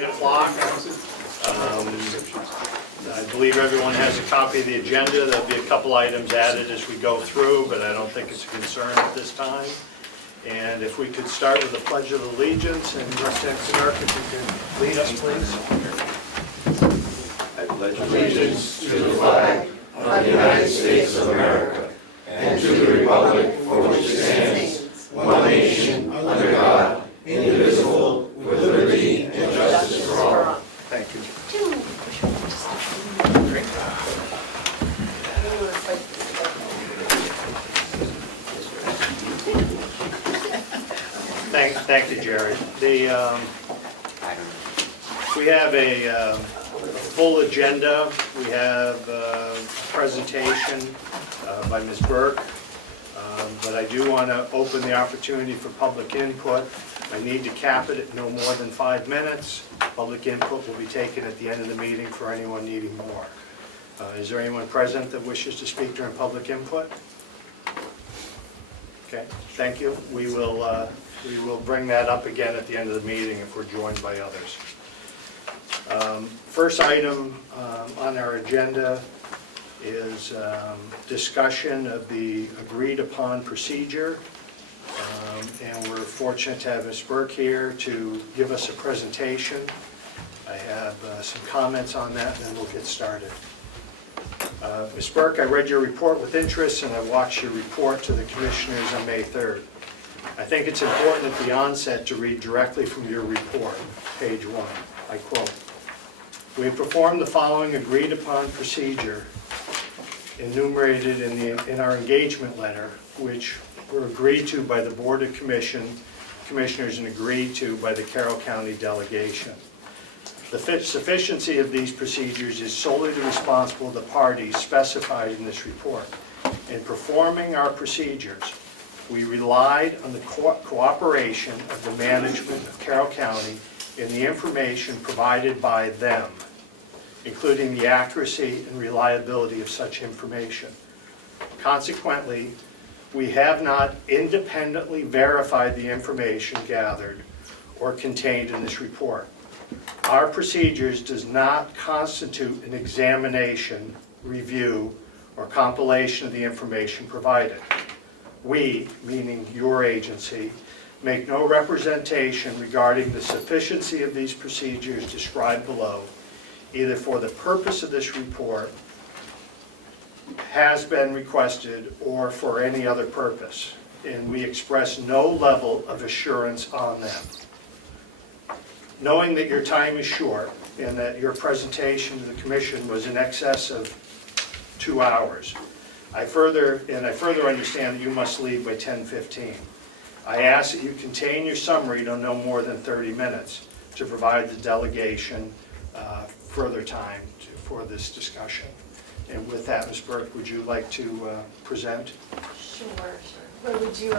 9 o'clock. I believe everyone has a copy of the agenda. There'll be a couple items added as we go through, but I don't think it's a concern at this time. And if we could start with the Pledge of Allegiance, and Representative Knirk, if you could lead us, please. I pledge allegiance to the flag of the United States of America and to the republic for which it stands, one nation, under God, indivisible, with liberty and justice for all. Thank you. Thank you, Jerry. We have a full agenda. We have a presentation by Ms. Burke, but I do want to open the opportunity for public input. I need to cap it at no more than 5 minutes. Public input will be taken at the end of the meeting for anyone needing more. Is there anyone present that wishes to speak during public input? Okay, thank you. We will bring that up again at the end of the meeting if we're joined by others. First item on our agenda is discussion of the agreed upon procedure. And we're fortunate to have Ms. Burke here to give us a presentation. I have some comments on that, and then we'll get started. Ms. Burke, I read your report with interest, and I watched your report to the commissioners on May 3rd. I think it's important at the onset to read directly from your report, page 1. I quote, "We have performed the following agreed upon procedure enumerated in our engagement letter, which were agreed to by the Board of Commissioners and agreed to by the Carroll County Delegation. The sufficiency of these procedures is solely the responsibility of the parties specified in this report. In performing our procedures, we relied on the cooperation of the management of Carroll County in the information provided by them, including the accuracy and reliability of such information. Consequently, we have not independently verified the information gathered or contained in this report. Our procedures does not constitute an examination, review, or compilation of the information provided. We, meaning your agency, make no representation regarding the sufficiency of these procedures described below, either for the purpose of this report, has been requested, or for any other purpose, and we express no level of assurance on them. Knowing that your time is short and that your presentation to the Commission was in excess of 2 hours, I further understand that you must leave by 10:15. I ask that you contain your summary to no more than 30 minutes to provide the delegation further time for this discussion. And with that, Ms. Burke, would you like to present? Sure. Where would you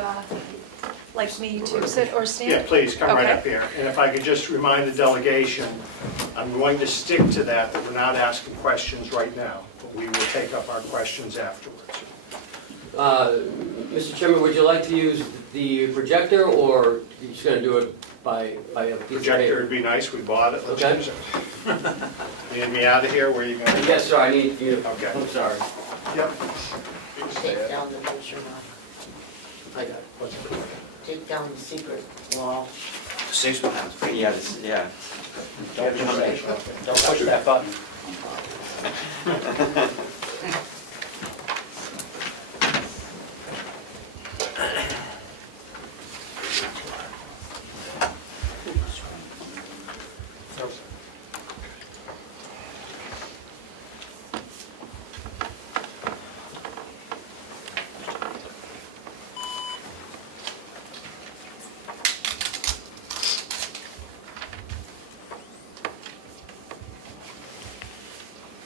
like me to sit or stand? Yeah, please, come right Okay. up here. And if I could just remind the delegation, I'm going to stick to that we're not asking questions right now, but we will take up our questions afterwards. Mr. Chairman, would you like to use the projector, or you're just going to do it by a piece of Projector paper? would be nice, we bought it, let's Okay. use it. You need me out of here, where are you going? Yes, sir, I need you. Okay. I'm sorry. Yep. Take down the picture now. I got it. What's it? Take down the secret wall. 6 pounds. Yeah, yeah. Don't push that button.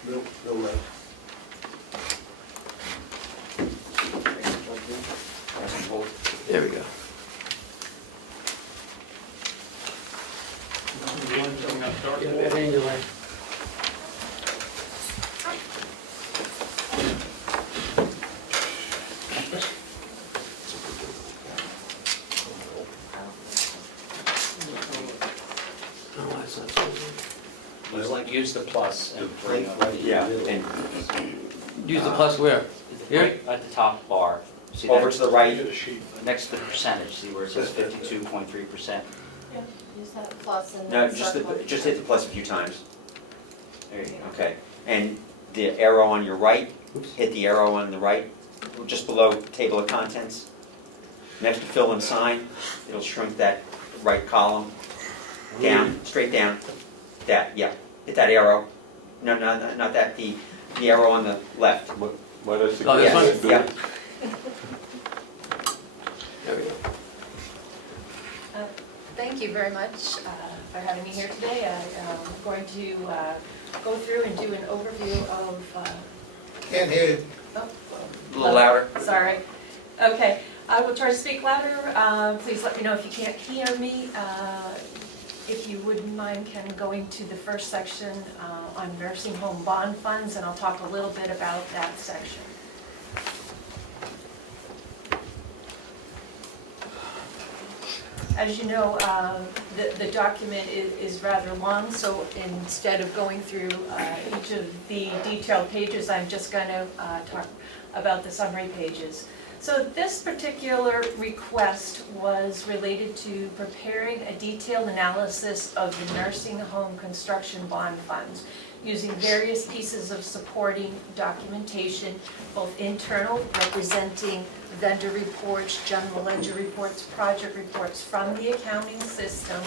Real low. There we go. No, that's not. Use the plus and bring up. Yeah, and Use the plus where? Here? Right at the top bar. See over that? to the right, Next to the percentage, see where it says 52.3%? Yeah, use that plus and no, then just circle. just hit the plus a few times. There you go. Okay, and the arrow on your right, Oops. hit the arrow on the right, just below table of contents. Next to fill and sign, it'll shrink that right column down, straight down. That, yeah, hit that arrow. No, not that, the arrow on the left. What is it? Oh, this Yes, one? yeah. There we go. Thank you very much for having me here today. I'm going to go through and do an overview of... Can't hear you. oh, A little louder. Sorry. Okay, I will try to speak louder. Please let me know if you can't hear me. If you wouldn't mind, Ken, going to the first section on nursing home bond funds, and I'll talk a little bit about that section. As you know, the document is rather long, so instead of going through each of the detailed pages, I'm just going to talk about the summary pages. So this particular request was related to preparing a detailed analysis of the nursing home construction bond funds using various pieces of supporting documentation, both internal, representing vendor reports, general ledger reports, project reports from the accounting system,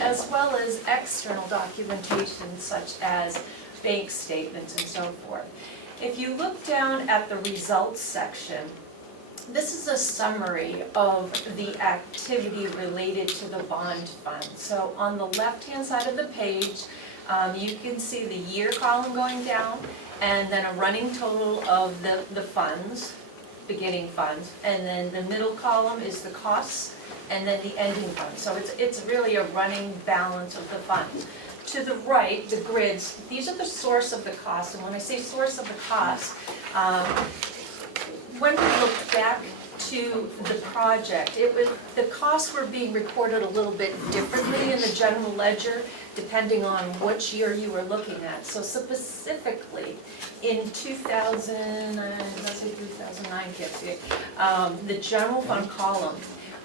as well as external documentation such as bank statements and so forth. If you look down at the results section, this is a summary of the activity related to the bond fund. So on the left-hand side of the page, you can see the year column going down, and then a running total of the funds, beginning funds, and then the middle column is the costs, and then the ending fund. So it's really a running balance of the funds. To the right, the grids, these are the source of the cost, and when I say source of the cost, when we looked back to the project, the costs were being recorded a little bit differently in the general ledger, depending on which year you were looking at. So specifically, in 2009, the general fund column,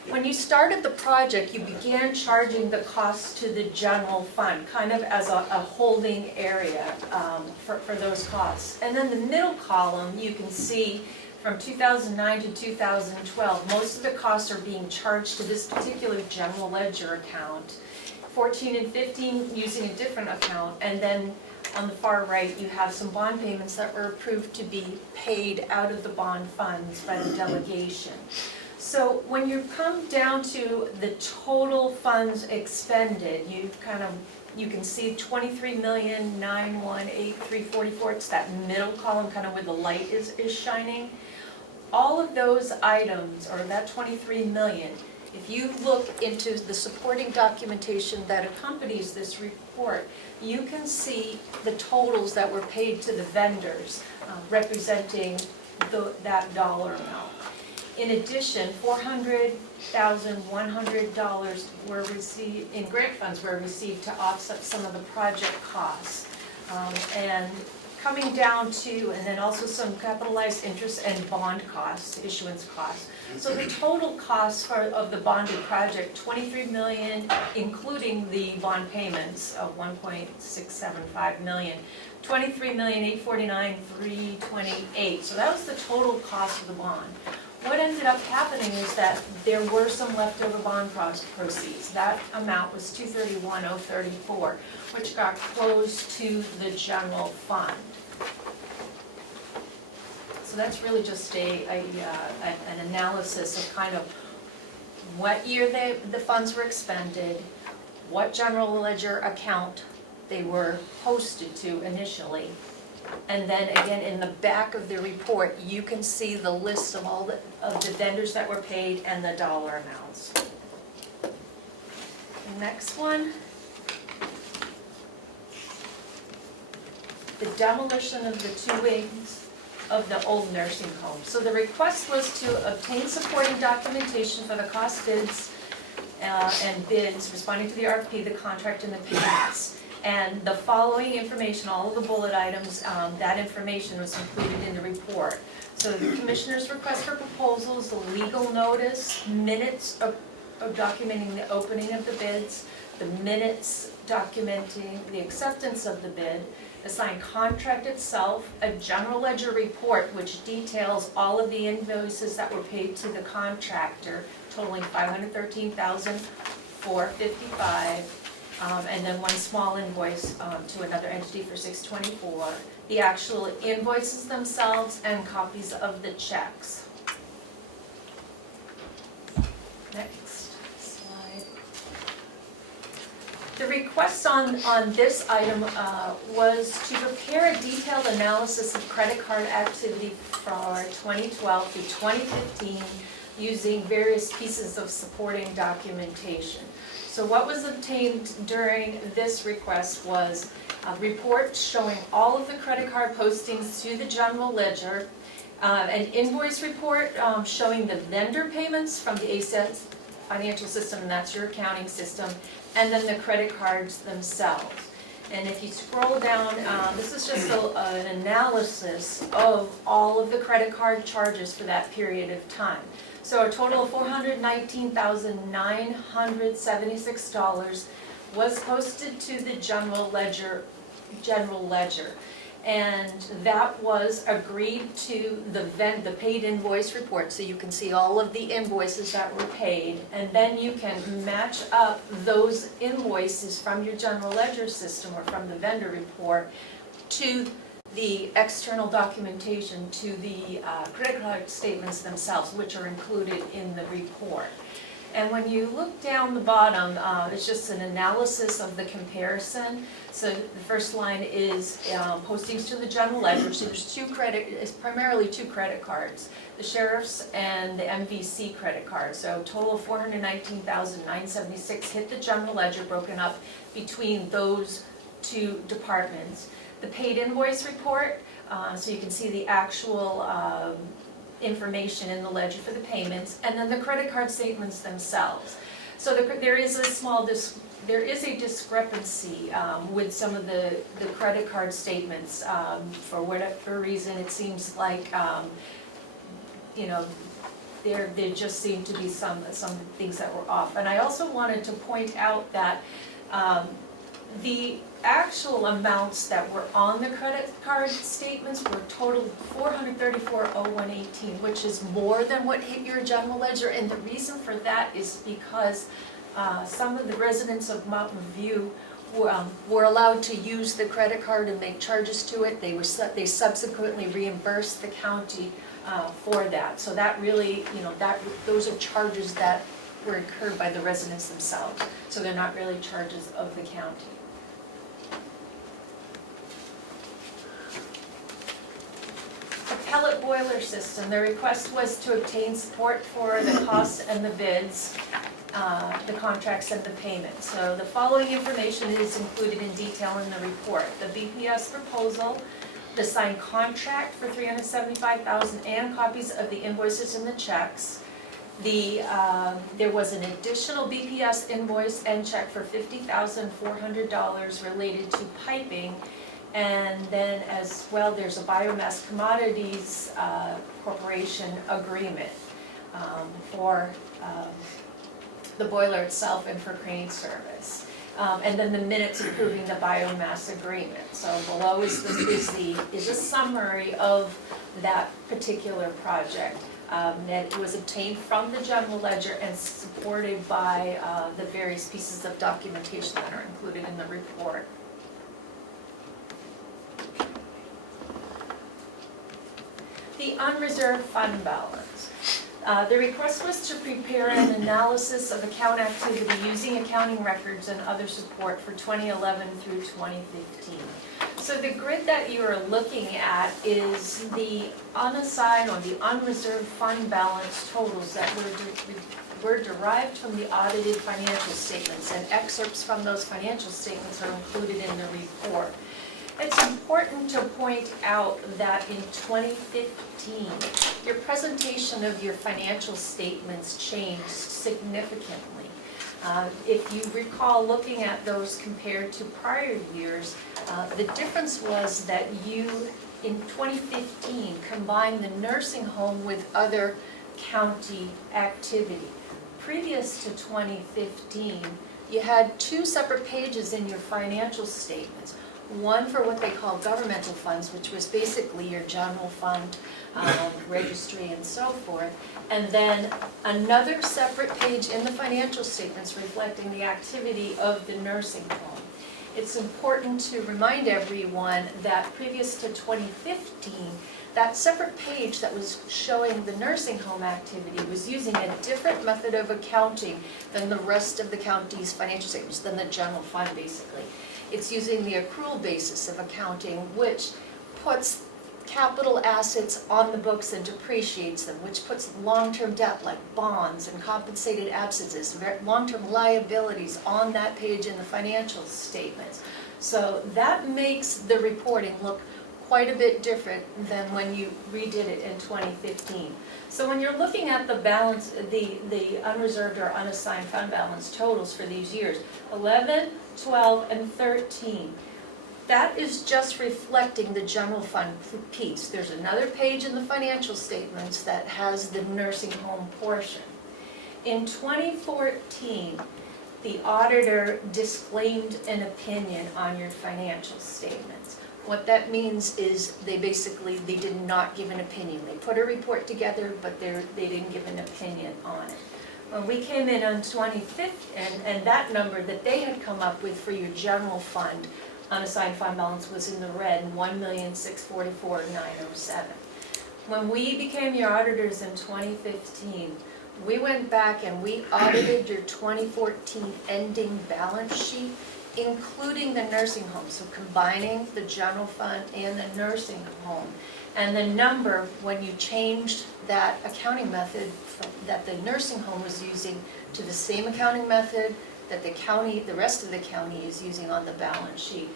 when you started the project, you began charging the costs to the general fund, kind of as a holding area for those costs. And then the middle column, you can see from 2009 to 2012, most of the costs are being charged to this particular general ledger account. 14 and 15 using a different account, and then on the far right you have some bond payments that were approved to be paid out of the bond funds by the delegation. So when you come down to the total funds expended, you can see 23,918,344. It's that middle column, kind of where the light is shining. All of those items, or that 23 million, if you look into the supporting documentation that accompanies this report, you can see the totals that were paid to the vendors representing that dollar amount. In addition, $400,100 were received in grant funds were received to offset some of the project costs. And coming down to, and then also some capitalized interest and bond costs, issuance costs. So the total cost of the bonded project, 23 million, including the bond payments of 1.675 million, 23,849,328. So that was the total cost of the bond. What ended up happening is that there were some leftover bond proceeds. That amount was 231,034, which got closed to the general fund. So that's really just an analysis of kind of what year the funds were expended, what general ledger account they were posted to initially. And then again, in the back of the report, you can see the list of all of the vendors that were paid and the dollar amounts. The next one. The demolition of the 2 wings of the old nursing home. So the request was to obtain supporting documentation for the cost bids and bids responding to the RFP, the contract, and the payments. And the following information, all of the bullet items, that information was included in the report. So the Commissioner's request for proposals, the legal notice, minutes of documenting the opening of the bids, the minutes documenting the acceptance of the bid, the signed contract itself, a general ledger report which details all of the invoices that were paid to the contractor, totaling $513,455, and then one small invoice to another entity for $624, the actual invoices themselves, and copies of the checks. Next slide. The request on this item was to prepare a detailed analysis of credit card activity for 2012 through 2015 using various pieces of supporting documentation. So what was obtained during this request was a report showing all of the credit card postings to the general ledger, an invoice report showing the vendor payments from the ACES financial system, and that's your accounting system, and then the credit cards themselves. And if you scroll down, this is just an analysis of all of the credit card charges for that period of time. So a total of $419,976 was posted to the general ledger. And that was agreed to the paid invoice report, so you can see all of the invoices that were paid, and then you can match up those invoices from your general ledger system or from the vendor report to the external documentation, to the credit card statements themselves, which are included in the report. And when you look down the bottom, it's just an analysis of the comparison. So the first line is postings to the general ledger. So there's it's primarily two credit cards, the sheriff's and the MVC credit card. So total of $419,976 hit the general ledger, broken up between those two departments. The paid invoice report, so you can see the actual information in the ledger for the payments, and then the credit card statements themselves. So there is a discrepancy with some of the credit card statements. For whatever reason, it seems like there just seem to be some things that were off. And I also wanted to point out that the actual amounts that were on the credit card statements were total $434,0118, which is more than what hit your general ledger. And the reason for that is because some of the residents of Mountain View were allowed to use the credit card and make charges to it. They subsequently reimbursed the county for that. So that really, those are charges that were incurred by the residents themselves. So they're not really charges of the county. The pellet boiler system, the request was to obtain support for the costs and the bids, the contracts and the payments. So the following information is included in detail in the report. The BPS proposal, the signed contract for $375,000 and copies of the invoices and the checks. There was an additional BPS invoice and check for $50,400 related to piping. And then as well, there's a Biomass Commodities Corporation agreement for the boiler itself and for crane service. And then the minutes approving the biomass agreement. So below is a summary of that particular project. That was obtained from the general ledger and supported by the various pieces of documentation that are included in the report. The unreserved fund balance. The request was to prepare an analysis of account activity using accounting records and other support for 2011 through 2015. So the grid that you are looking at is the unassigned or the unreserved fund balance totals that were derived from the audited financial statements, and excerpts from those financial statements are included in the report. It's important to point out that in 2015, your presentation of your financial statements changed significantly. If you recall looking at those compared to prior years, the difference was that you, in 2015, combined the nursing home with other county activity. Previous to 2015, you had two separate pages in your financial statements. One for what they call governmental funds, which was basically your general fund, registry and so forth. And then another separate page in the financial statements reflecting the activity of the nursing home. It's important to remind everyone that previous to 2015, that separate page that was showing the nursing home activity was using a different method of accounting than the rest of the county's financial statements, than the general fund basically. It's using the accrual basis of accounting, which puts capital assets on the books and depreciates them, which puts long-term debt like bonds and compensated absences, long-term liabilities on that page in the financial statements. So that makes the reporting look quite a bit different than when you redid it in 2015. So when you're looking at the balance, the unreserved or unassigned fund balance totals for these years, 11, 12, and 13, that is just reflecting the general fund piece. There's another page in the financial statements that has the nursing home portion. In 2014, the auditor disclaimed an opinion on your financial statements. What that means is they did not give an opinion. They put a report together, but they didn't give an opinion on it. When we came in on 2015, and that number that they had come up with for your general fund, unassigned fund balance was in the red, 1,644,907. When we became your auditors in 2015, we went back and we audited your 2014 ending balance sheet, including the nursing home, so combining the general fund and the nursing home. And the number, when you changed that accounting method that the nursing home was using to the same accounting method that the rest of the county is using on the balance sheet,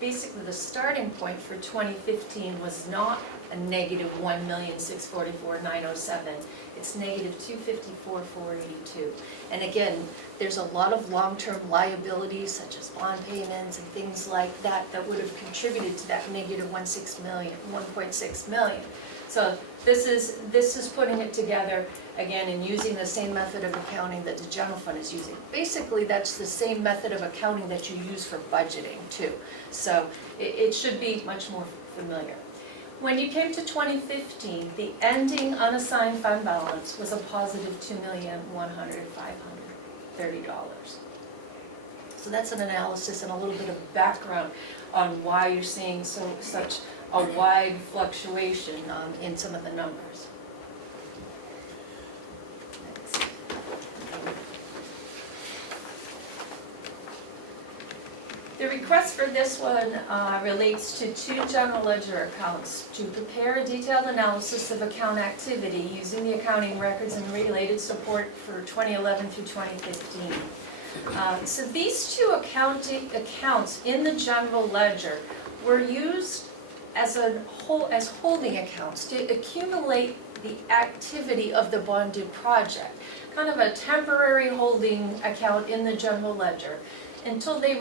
basically the starting point for 2015 was not a negative 1,644,907. It's negative 254,482. And again, there's a lot of long-term liabilities such as bond payments and things like that that would have contributed to that negative 1.6 million. So this is putting it together again and using the same method of accounting that the general fund is using. Basically, that's the same method of accounting that you use for budgeting too. So it should be much more familiar. When you came to 2015, the ending unassigned fund balance was a positive $2,100,530. So that's an analysis and a little bit of background on why you're seeing such a wide fluctuation in some of the numbers. Next. The request for this one relates to two general ledger accounts to prepare a detailed analysis of account activity using the accounting records and related support for 2011 through 2015. So these two accounts in the general ledger were used as holding accounts to accumulate the activity of the bonded project, kind of a temporary holding account in the general ledger until they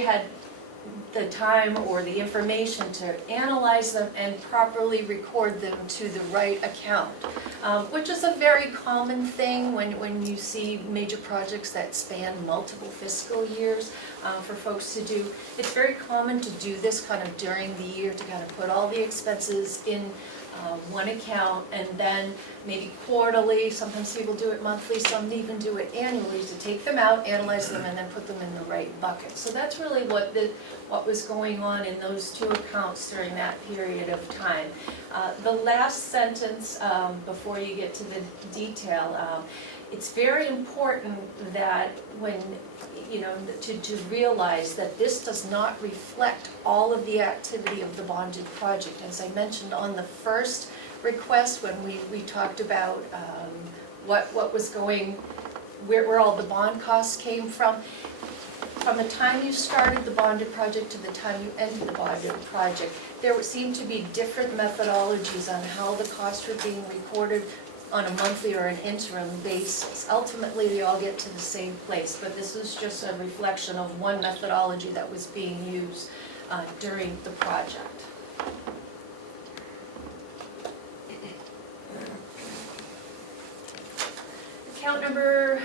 had the time or the information to analyze them and properly record them to the right account, which is a very common thing when you see major projects that span multiple fiscal years for folks to do. It's very common to do this kind of during the year, to kind of put all the expenses in one account, and then maybe quarterly, sometimes people do it monthly, some even do it annually, to take them out, analyze them, and then put them in the right bucket. So that's really what was going on in those two accounts during that period of time. The last sentence, before you get to the detail, it's very important that when, to realize that this does not reflect all of the activity of the bonded project. As I mentioned on the first request, when we talked about what was going, where all the bond costs came from the time you started the bonded project to the time you ended the bonded project, there seemed to be different methodologies on how the costs were being recorded on a monthly or an interim basis. Ultimately, they all get to the same place, but this is just a reflection of one methodology that was being used during the project. Account number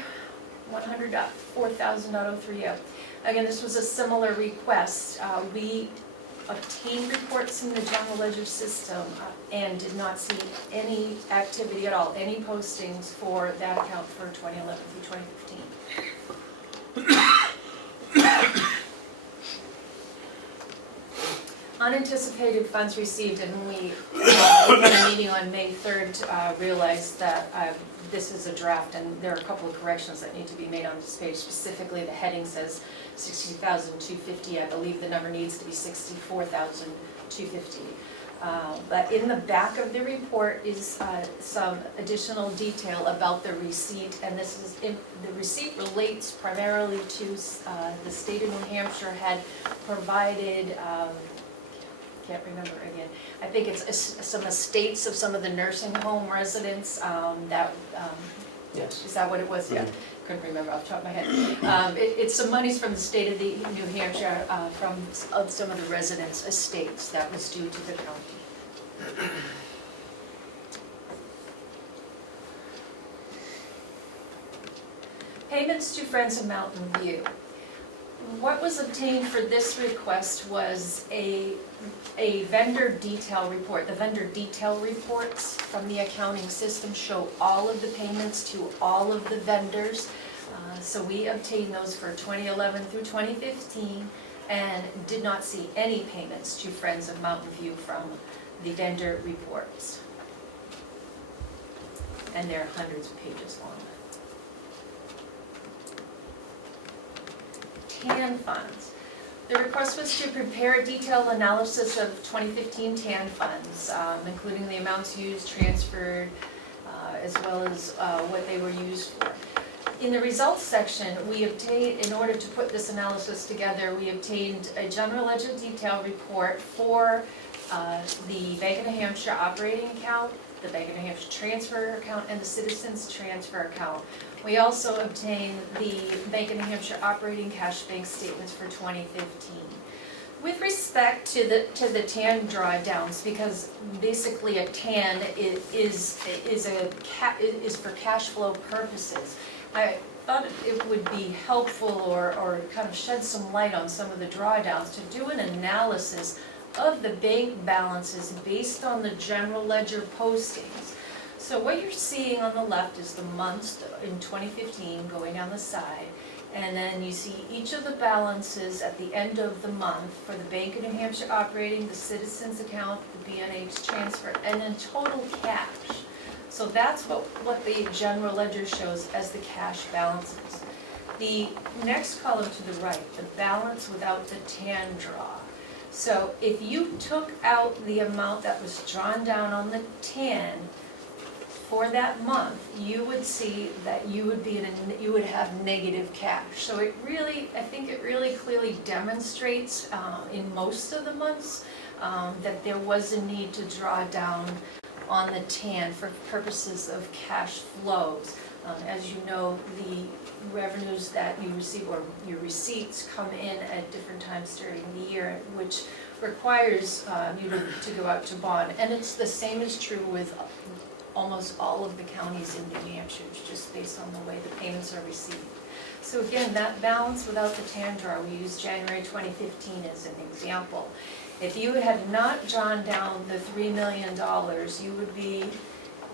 100.4000.03. Again, this was a similar request. We obtained reports in the general ledger system and did not see any activity at all, any postings for that account for 2011 through 2015. Unanticipated funds received, and we had a meeting on May 3rd to realize that this is a draft and there are a couple of corrections that need to be made on this page. Specifically, the heading says 60,250. I believe the number needs to be 64,250. But in the back of the report is some additional detail about the receipt, and this is the receipt relates primarily to the state of New Hampshire had provided. Can't remember again. I think it's some estates of some of the nursing home residents that. Yes. Is that what it was? Yeah. Couldn't remember off the top of my head. It's some monies from the state of New Hampshire from some of the residents' estates that was due to the county. Payments to Friends of Mountain View. What was obtained for this request was a vendor detail report. The vendor detail reports from the accounting system show all of the payments to all of the vendors. So we obtained those for 2011 through 2015 and did not see any payments to Friends of Mountain View from the vendor reports. And they're hundreds of pages long. TAN funds. The request was to prepare a detailed analysis of 2015 TAN funds, including the amounts used, transferred, as well as what they were used for. In the results section, we obtained, in order to put this analysis together, we obtained a general ledger detail report for the Bank of New Hampshire operating account, the Bank of New Hampshire transfer account, and the Citizens transfer account. We also obtained the Bank of New Hampshire operating cash bank statements for 2015. With respect to the TAN drawdowns, because basically a TAN is for cash flow purposes, I thought it would be helpful or kind of shed some light on some of the drawdowns to do an analysis of the bank balances based on the general ledger postings. So what you're seeing on the left is the months in 2015 going down the side, and then you see each of the balances at the end of the month for the Bank of New Hampshire operating, the Citizens account, the B&H transfer, and then total cash. So that's what the general ledger shows as the cash balances. The next column to the right, the balance without the TAN draw. So if you took out the amount that was drawn down on the TAN for that month, you would see that you would have negative cash. So it really, I think it really clearly demonstrates in most of the months that there was a need to draw down on the TAN for purposes of cash flows. As you know, the revenues that you receive, or your receipts, come in at different times during the year, which requires you to go out to bond. And it's the same is true with almost all of the counties in New Hampshire, just based on the way the payments are received. So again, that balance without the TAN draw, we use January 2015 as an example. If you had not drawn down the $3 million,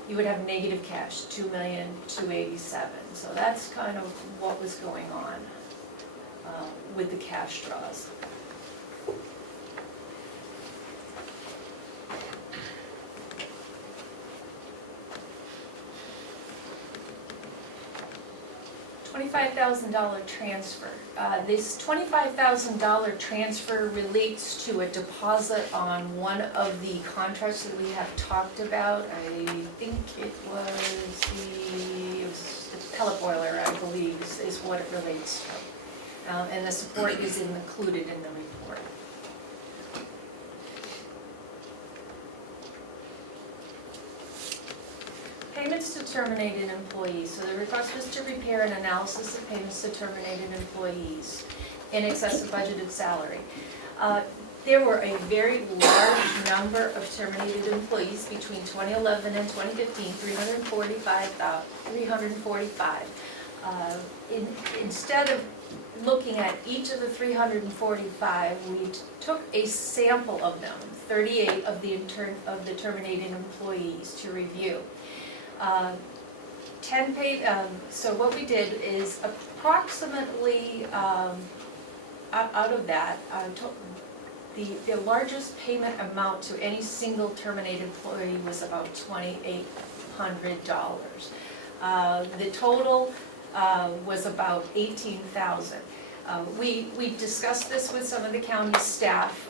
you would have negative cash, $2,287,000. So that's kind of what was going on with the cash draws. $25,000 transfer. This $25,000 transfer relates to a deposit on one of the contracts that we have talked about. I think it was the pellet boiler, I believe, is what it relates to. And the support is included in the report. payments to terminated employees. So the request was to prepare an analysis of payments to terminated employees in excess of budgeted salary. There were a very large number of terminated employees between 2011 and 2015, 345. Instead of looking at each of the 345, we took a sample of them, 38 of the terminated employees to review. 10 paid. So what we did is approximately out of that, the largest payment amount to any single terminated employee was about $2,800. The total was about $18,000. We discussed this with some of the county staff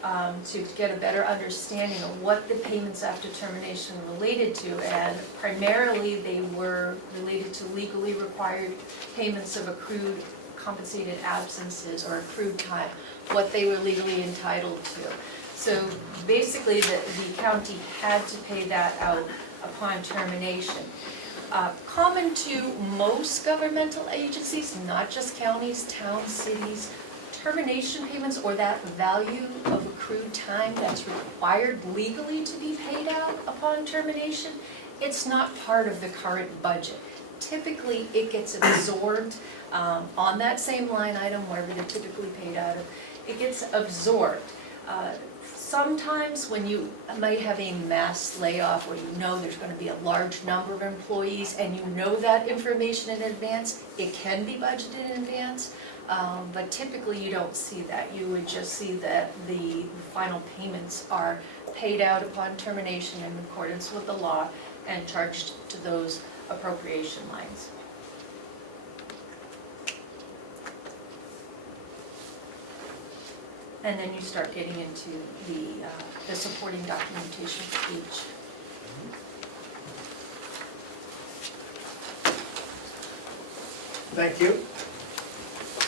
to get a better understanding of what the payments after termination related to, and primarily they were related to legally required payments of accrued compensated absences or accrued time, what they were legally entitled to. So basically the county had to pay that out upon termination. Common to most governmental agencies, not just counties, towns, cities, termination payments or that value of accrued time that's required legally to be paid out upon termination, it's not part of the current budget. Typically, it gets absorbed on that same line item, wherever they're typically paid out of. It gets absorbed. Sometimes when you might have a mass layoff where you know there's going to be a large number of employees and you know that information in advance, it can be budgeted in advance, but typically you don't see that. You would just see that the final payments are paid out upon termination in accordance with the law and charged to those appropriation lines. And then you start getting into the supporting documentation for each. Thank you.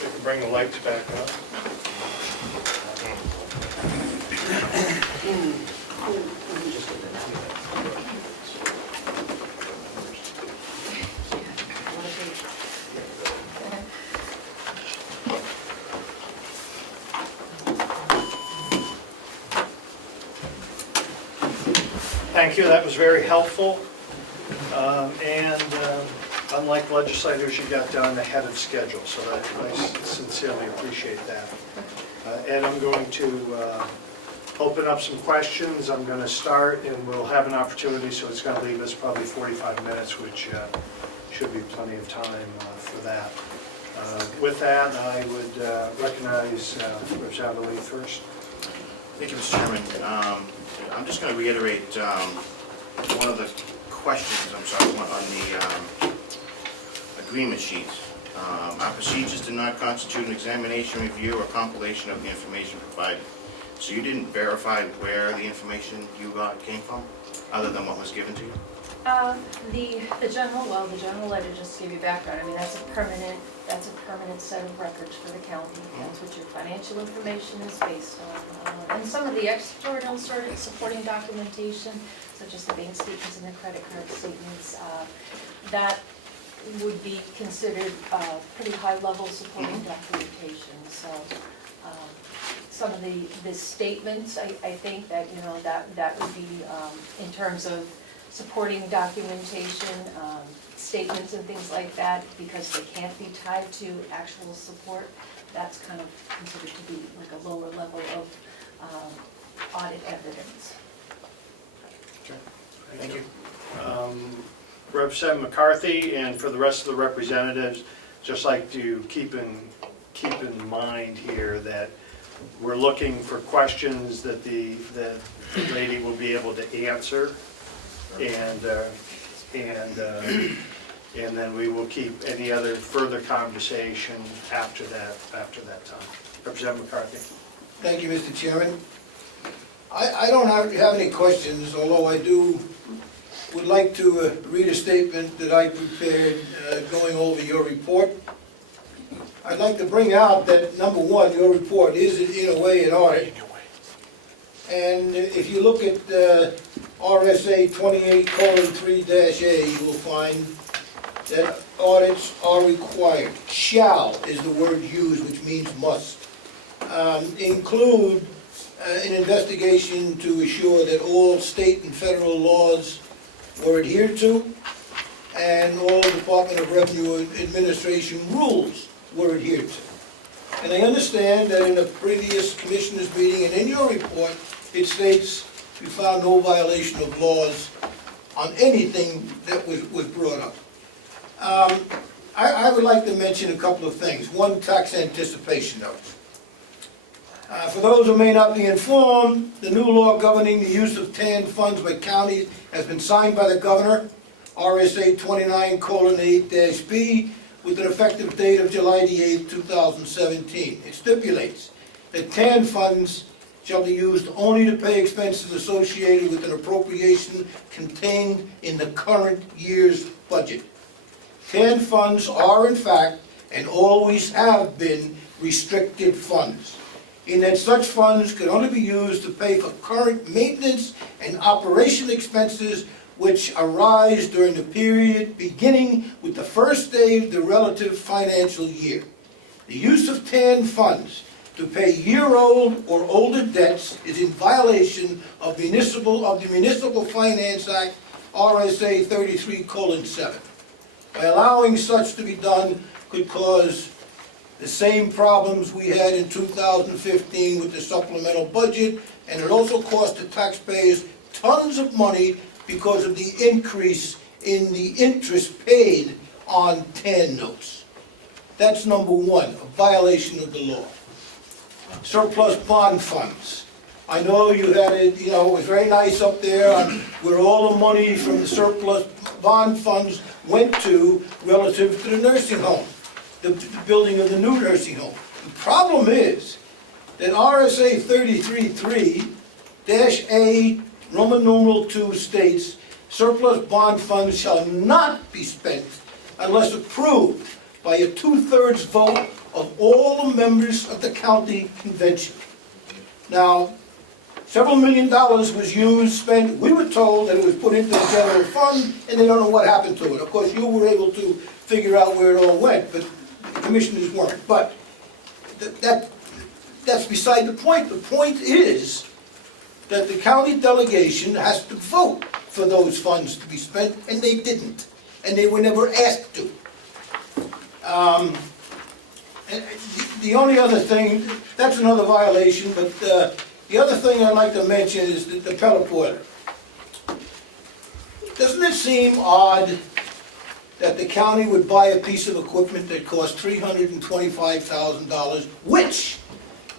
We can bring the lights back up. Thank you, that was very helpful. Unlike legislators, you got done ahead of schedule, so I sincerely appreciate that. And I'm going to open up some questions. I'm going to start, and we'll have an opportunity, so it's going to leave us probably 45 minutes, which should be plenty of time for that. With that, I would recognize Representative Lee first. Thank you, Mr. Chairman. I'm just going to reiterate one of the questions, on the agreement sheets. Our procedures do not constitute an examination, review, or compilation of the information provided. So you didn't verify where the information you got came from, other than what was given to you? The general ledger, just to give you background, I mean, that's a permanent set of records for the county. That's what your financial information is based on. And some of the external sort of supporting documentation, such as the bank statements and the credit card statements, that would be considered pretty high-level supporting documentation. So some of the statements, I think that, you know, that would be in terms of supporting documentation, statements and things like that, because they can't be tied to actual support. That's kind of considered to be like a lower level of audit evidence. Okay. Thank you. Representative McCarthy, and for the rest of the representatives, just like to keep in mind here that we're looking for questions that the lady will be able to answer, and then we will keep any other further conversation after that time. Representative McCarthy. Thank you, Mr. Chairman. I don't have any questions, although I would like to read a statement that I prepared going over your report. I'd like to bring out that, number one, your report is in a way an audit. And if you look at RSA 28:3-A, you will find that audits are required. Shall is the word used, which means must. Include an investigation to assure that all state and federal laws were adhered to, and all Department of Revenue Administration rules were adhered to. And I understand that in a previous commissioners meeting and in your report, it states you found no violation of laws on anything that was brought up. I would like to mention a couple of things. One, tax anticipation notice. For those who may not be informed, the new law governing the use of TAN funds by counties has been signed by the governor, RSA 29:8-B, with an effective date of July the 8th, 2017. It stipulates that TAN funds shall be used only to pay expenses associated with an appropriation contained in the current year's budget. TAN funds are in fact, and always have been, restricted funds, in that such funds could only be used to pay for current maintenance and operation expenses which arise during the period beginning with the first day of the relative financial year. The use of TAN funds to pay year-old or older debts is in violation of the Municipal Finance Act, RSA 33:7. By allowing such to be done could cause the same problems we had in 2015 with the supplemental budget, and it also cost the taxpayers tons of money because of the increase in the interest paid on TAN notes. That's number one, a violation of the law. Surplus bond funds. I know you had it, it was very nice up there on where all the money from the surplus bond funds went to relative to the nursing home, the building of the new nursing home. The problem is that RSA 33:3-A, Roman numeral 2 states, surplus bond funds shall not be spent unless approved by a 2/3 vote of all the members of the county convention. Now, several $1 million was spent, we were told that it was put into the general fund, and they don't know what happened to it. Of course, you were able to figure out where it all went, but the commissioners weren't. But that's beside the point. The point is that the county delegation has to vote for those funds to be spent, and they didn't. And they were never asked to. And the only other thing, that's another violation, but the other thing I'd like to mention is the pellet boiler. Doesn't it seem odd that the county would buy a piece of equipment that costs $325,000, which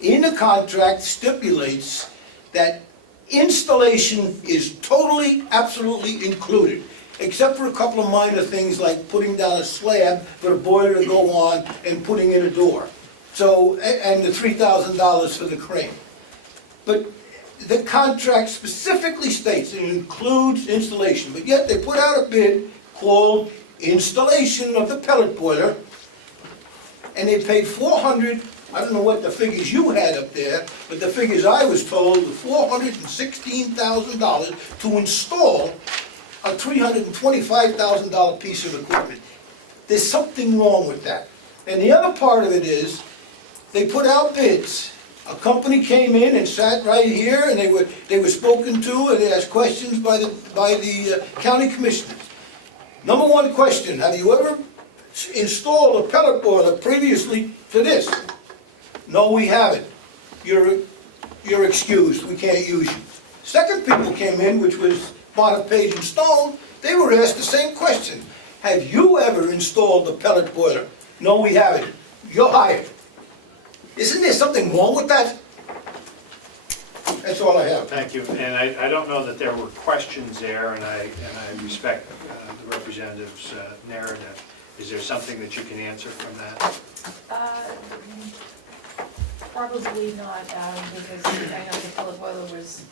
in the contract stipulates that installation is totally, absolutely included, except for a couple of minor things like putting down a slab for the boiler to go on and putting in a door. So, and the $3,000 for the crane. But the contract specifically states it includes installation, but yet they put out a bid called installation of the pellet boiler, and they paid $400,000, I don't know what the figures you had up there, but the figures I was told were $416,000 to install a $325,000 piece of equipment. There's something wrong with that. And the other part of it is, they put out bids. A company came in and sat right here, and they were spoken to, and they asked questions by the county commissioners. Number one question, have you ever installed a pellet boiler previously to this? No, we haven't. You're excused, we can't use you. Second people came in, which was Bonnet, Page and Stone, they were asked the same question. Have you ever installed a pellet boiler? No, we haven't. You're hired. Isn't there something wrong with that? That's all I have. Thank you, and I don't know that there were questions there, and I respect the representative's narrative. Is there something that you can answer from that? Probably not, because I know the pellet boiler was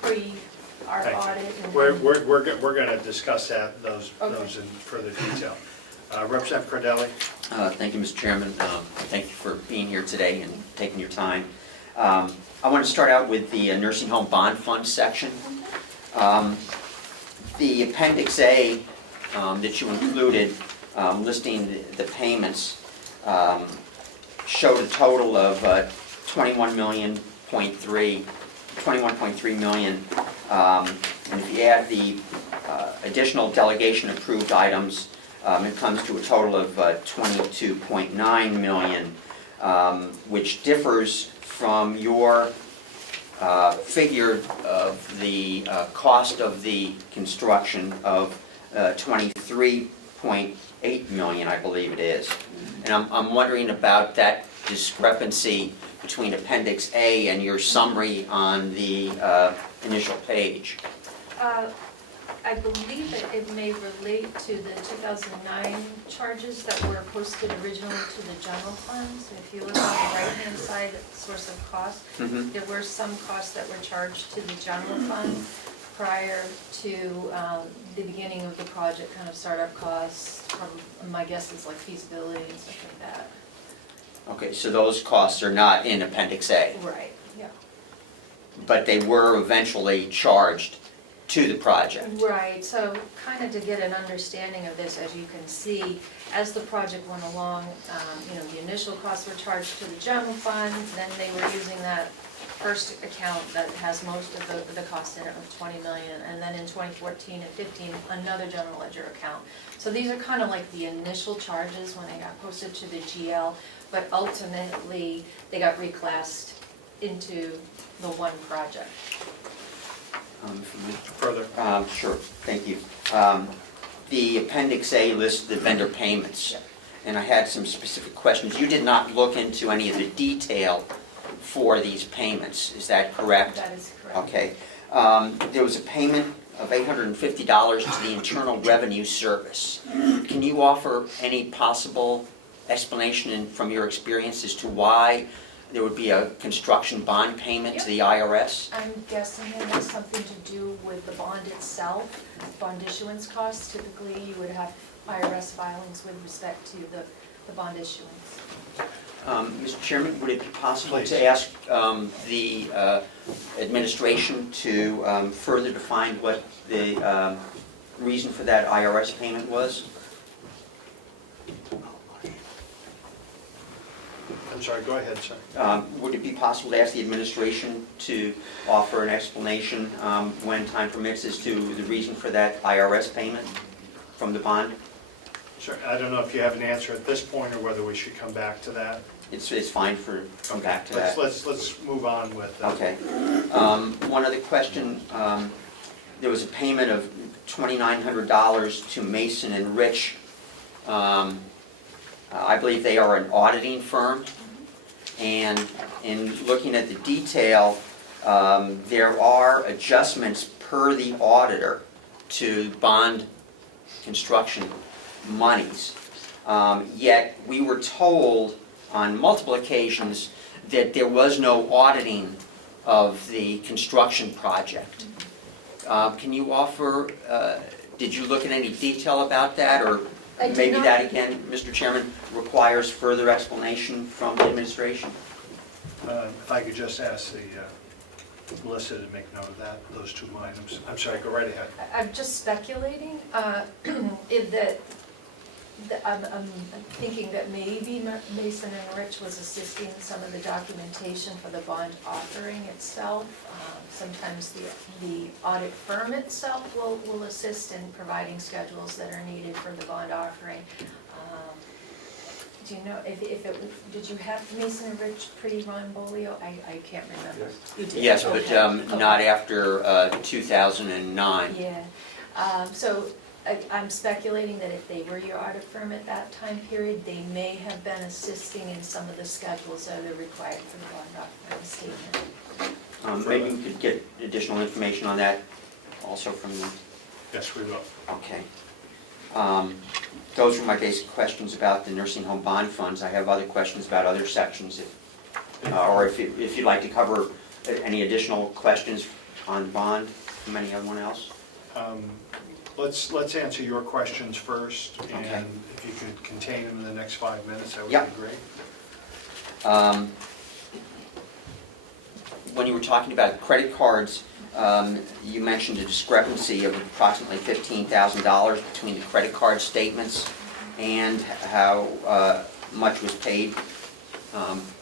pre our Thank you. audit. And We're going to discuss those Okay. in further detail. Representative Cordelli? Thank you, Mr. Chairman. Thank you for being here today and taking your time. I want to start out with the nursing home bond fund section. The Appendix A that you included listing the payments showed a total of $21.3 million. And if you add the additional delegation approved items, it comes to a total of $22.9 million, which differs from your figure of the cost of the construction of $23.8 million, I believe it is. And I'm wondering about that discrepancy between Appendix A and your summary on the initial page. I believe that it may relate to the 2009 charges that were posted originally to the general fund. So if you look on the right-hand side, source of cost, there were some costs that were charged to the general fund prior to the beginning of the project, kind of startup costs. My guess is like feasibility and stuff like that. Okay, so those costs are not in Appendix A, Right, yeah. but they were eventually charged to the project. Right, so kind of to get an understanding of this, as you can see, as the project went along, the initial costs were charged to the general fund, then they were using that first account that has most of the cost in it of 20 million, and then in 2014 and 15, another general ledger account. So these are kind of like the initial charges when they got posted to the GL, but ultimately they got reclassed into the one project. Further. Sure, thank you. The Appendix A lists the vendor payments, and I had some specific questions. You did not look into any of the detail for these payments, is that correct? That is correct. Okay. There was a payment of $850 to the Internal Revenue Service. Can you offer any possible explanation from your experience as to why there would be a construction bond payment to the IRS? I'm guessing it has something to do with the bond itself, bond issuance costs. Typically, you would have IRS filings with respect to the bond issuance. Mr. Chairman, would it be possible Please. to ask the administration to further define what the reason for that IRS payment was? I'm sorry, go ahead, sir. Would it be possible to ask the administration to offer an explanation when time permits as to the reason for that IRS payment from the bond? Sir, I don't know if you have an answer at this point or whether we should come back to that. It's fine for come back to that. Let's move on with that. Okay. One other question. There was a payment of $2,900 to Mason and Rich. I believe they are an auditing firm. And in looking at the detail, there are adjustments per the auditor to bond construction monies. Yet we were told on multiple occasions that there was no auditing of the construction project. Can you offer, did you look at any detail about that, or I did maybe not. that again, Mr. Chairman, requires further explanation from the administration? If I could just ask the Melissa to make note of that, those two items. I'm sorry, go right ahead. I'm just speculating I'm thinking that maybe Mason and Rich was assisting some of the documentation for the bond offering itself. Sometimes the audit firm itself will assist in providing schedules that are needed for the bond offering. Do you know, did you have Mason and Rich pre-Ron Bolio? I can't remember. You did? Yes, but Okay. not after 2009. Yeah, so I'm speculating that if they were your audit firm at that time period, they may have been assisting in some of the schedules that are required for the bond offering statement. Maybe we could get additional information on that also from you. Yes, we will. Okay. Those were my basic questions about the nursing home bond funds. I have other questions about other sections, or if you'd like to cover any additional questions on bond from anyone else. Let's answer your questions first, Okay. and if you could contain them in the next 5 minutes, that would Yep. be great. When you were talking about credit cards You mentioned a discrepancy of approximately $15,000 between the credit card statements and how much was paid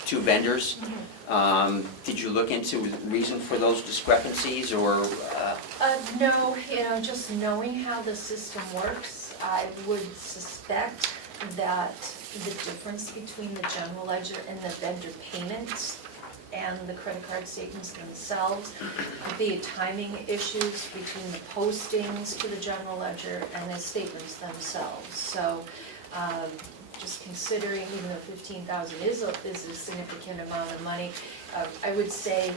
to vendors. Did you look into the reason for those discrepancies, or? No, just knowing how the system works, I would suspect that the difference between the general ledger and the vendor payments and the credit card statements themselves could be timing issues between the postings to the general ledger and the statements themselves. So just considering, even though 15,000 is a significant amount of money, I would say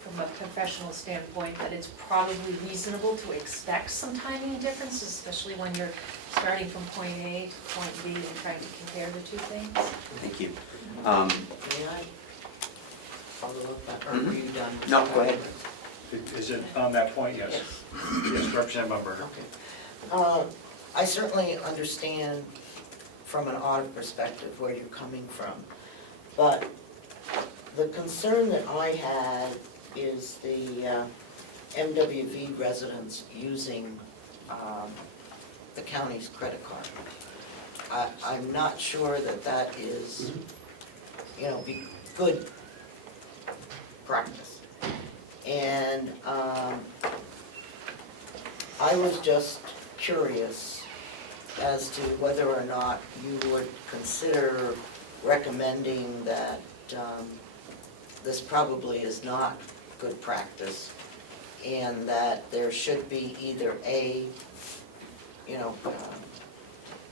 from a professional standpoint that it's probably reasonable to expect some timing differences, especially when you're starting from point A to point B and trying to compare the two things. Thank you. May I follow up, or were you done? No, go ahead. Is it on that point? Yes. Yes, Representative Umberger. Okay. I certainly understand from an audit perspective where you're coming from, but the concern that I had is the MWV residents using the county's credit card. I'm not sure that that is, be good practice. And I was just curious as to whether or not you would consider recommending that this probably is not good practice, and that there should be either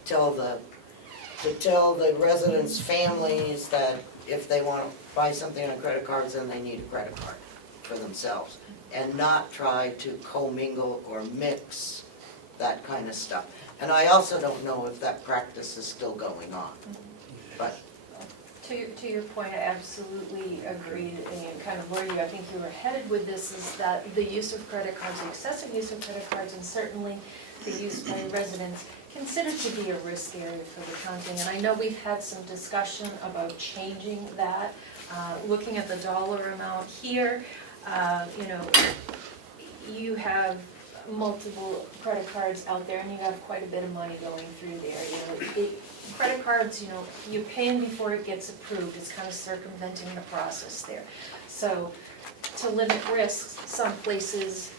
tell the residents' families that if they want to buy something on credit cards, then they need a credit card for themselves, and not try to commingle or mix that kind of stuff. And I also don't know if that practice is still going on, but. To your point, I absolutely agree, and kind of where I think you were headed with this is that the use of credit cards, the excessive use of credit cards, and certainly the use by residents considered to be a risk area for the county. And I know we've had some discussion about changing that, looking at the dollar amount here. You have multiple credit cards out there, and you have quite a bit of money going through there. Credit cards, you pay in before it gets approved. It's kind of circumventing the process there. So to limit risks, some places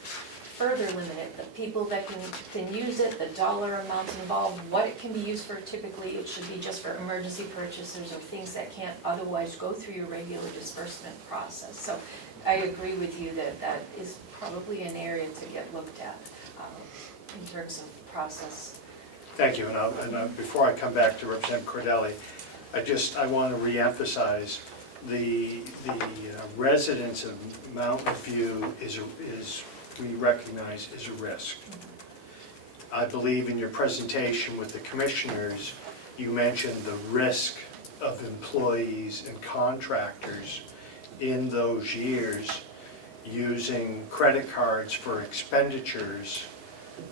further limit it. The people that can use it, the dollar amounts involved, what it can be used for, typically it should be just for emergency purchases or things that can't otherwise go through your regular disbursement process. So I agree with you that that is probably an area to get looked at in terms of process. Thank you, and before I come back to Representative Cordelli, I want to reemphasize the residents of Mountain View is we recognize is a risk. I believe in your presentation with the commissioners, you mentioned the risk of employees and contractors in those years using credit cards for expenditures,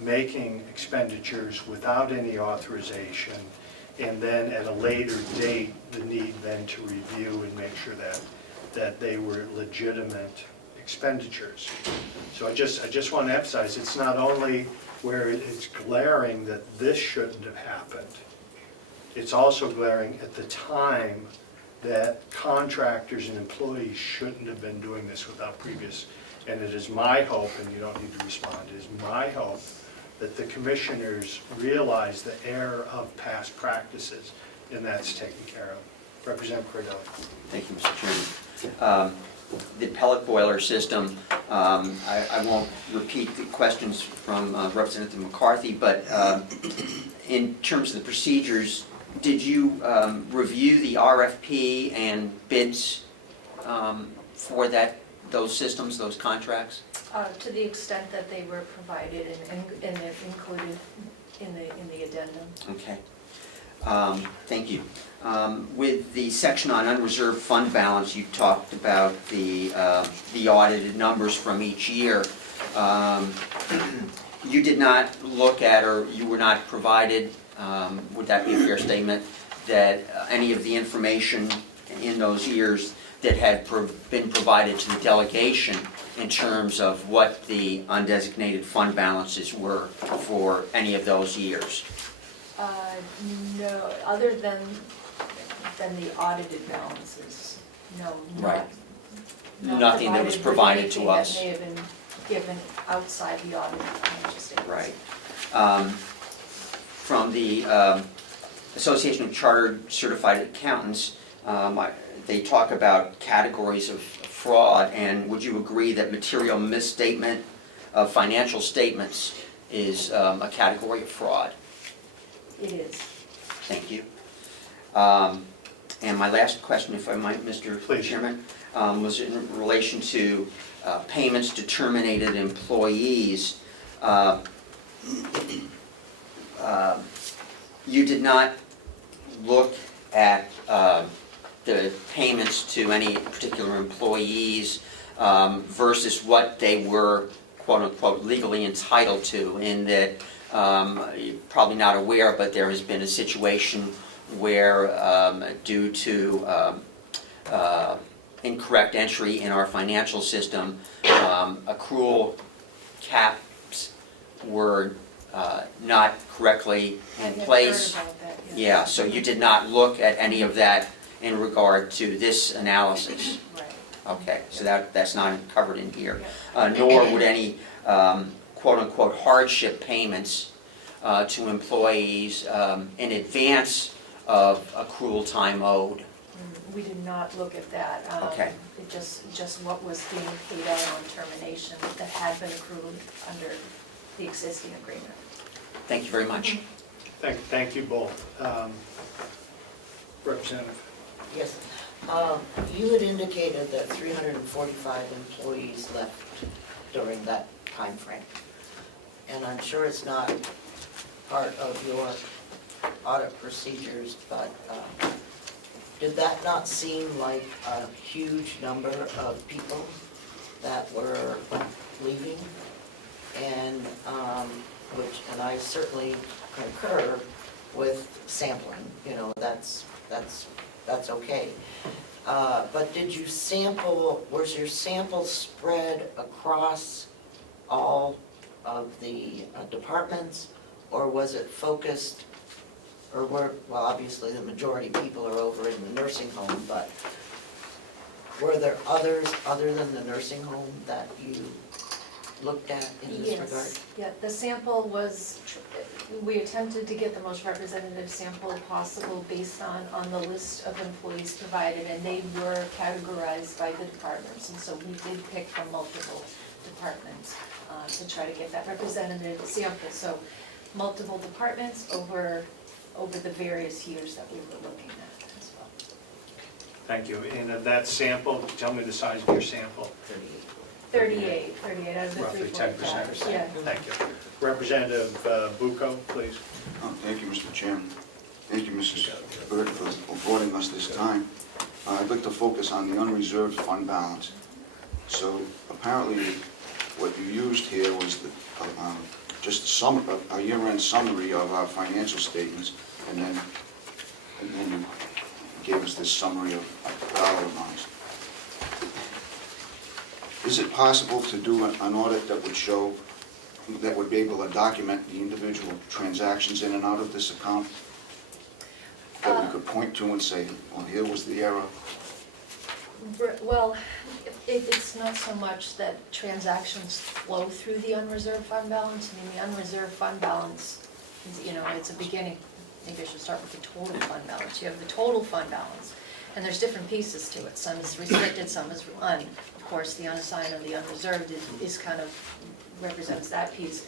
making expenditures without any authorization, and then at a later date, the need then to review and make sure that they were legitimate expenditures. So I just want to emphasize, it's not only where it's glaring that this shouldn't have happened, it's also glaring at the time that contractors and employees shouldn't have been doing this without previous. And it is my hope, and you don't need to respond, it is my hope that the commissioners realize the error of past practices, and that's taken care of. Representative Cordelli. Thank you, Mr. Chairman. The pellet boiler system, I won't repeat the questions from Representative McCarthy, but in terms of the procedures, did you review the RFP and bids for those systems, those contracts? To the extent that they were provided and included in the addendum. Okay. Thank you. With the section on unreserved fund balance, you talked about the audited numbers from each year. You did not look at, or you were not provided, would that be a fair statement, that any of the information in those years that had been provided to the delegation in terms of what the undesignated fund balances were for any of those years? No, other than the audited balances, no, Right. not Nothing that was provided to us. That may have been given outside the audited financial statements. Right. From the Association of Chartered Certified Accountants, they talk about categories of fraud, and would you agree that material misstatement of financial statements is a category of fraud? It is. Thank you. And my last question, if I might, Mr. Please. Chairman, was in relation to payments to terminated employees. You did not look at the payments to any particular employees versus what they were, quote-unquote, legally entitled to, in that you're probably not aware, but there has been a situation where due to incorrect entry in our financial system, accrual caps were not correctly in place. I have heard about that, yes. Yeah, so you did not look at any of that in regard to this analysis? Right. Okay, so that's not covered in here. Yeah. Nor would any quote-unquote hardship payments to employees in advance of accrual time owed. We did not look at that. Okay. It just what was being paid out on termination that had been accrued under the existing agreement. Thank you very much. Thank you both. Representative. Yes. You had indicated that 345 employees left during that time frame, and I'm sure it's not part of your audit procedures, but did that not seem like a huge number of people that were leaving? And and I certainly concur with sampling, that's okay. But did you sample, was your sample spread across all of the departments, or was it focused, or well, obviously the majority of people are over in the nursing home, but were there others other than the nursing home that you looked at in this regard? Yes, yeah, the sample was, we attempted to get the most representative sample possible based on the list of employees provided, and they were categorized by the departments, and so we did pick from multiple departments to try to get that representative sample. So multiple departments over the various years that we were looking at as well. Thank you. And of that sample, tell me the size of your sample. 38 out of the Roughly 345. 10%. Yeah. Thank you. Representative Bucco, please. Thank you, Mr. Chairman. Thank you, Mrs. Bird, for affording us this time. I'd like to focus on the unreserved fund balance. So apparently what you used here was just a year-end summary of our financial statements, and then you gave us this summary of dollar amounts. Is it possible to do an audit that would show, that would be able to document the individual transactions in and out of this account? That we could point to and say, well, here was the error? Well, it's not so much that transactions flow through the unreserved fund balance. I mean, the unreserved fund balance, it's a beginning. Maybe I should start with the total fund balance. You have the total fund balance, and there's different pieces to it. Some is restricted, some is un. Of course, the unassigned or the unreserved is kind of represents that piece.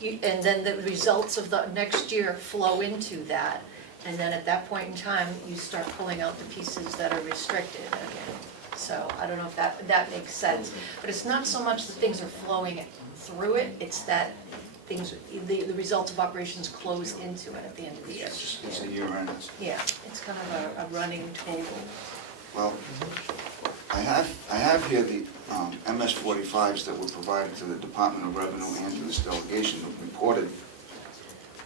And then the results of the next year flow into that. And then at that point in time, you start pulling out the pieces that are restricted again. So I don't know if that makes sense. But it's not so much that things are flowing through it, it's that things, the results of operations close into it at the end of the year. It's a year-end. Yeah, it's kind of a running total. Well, I have here the MS-45s that were provided to the Department of Revenue and to this delegation that reported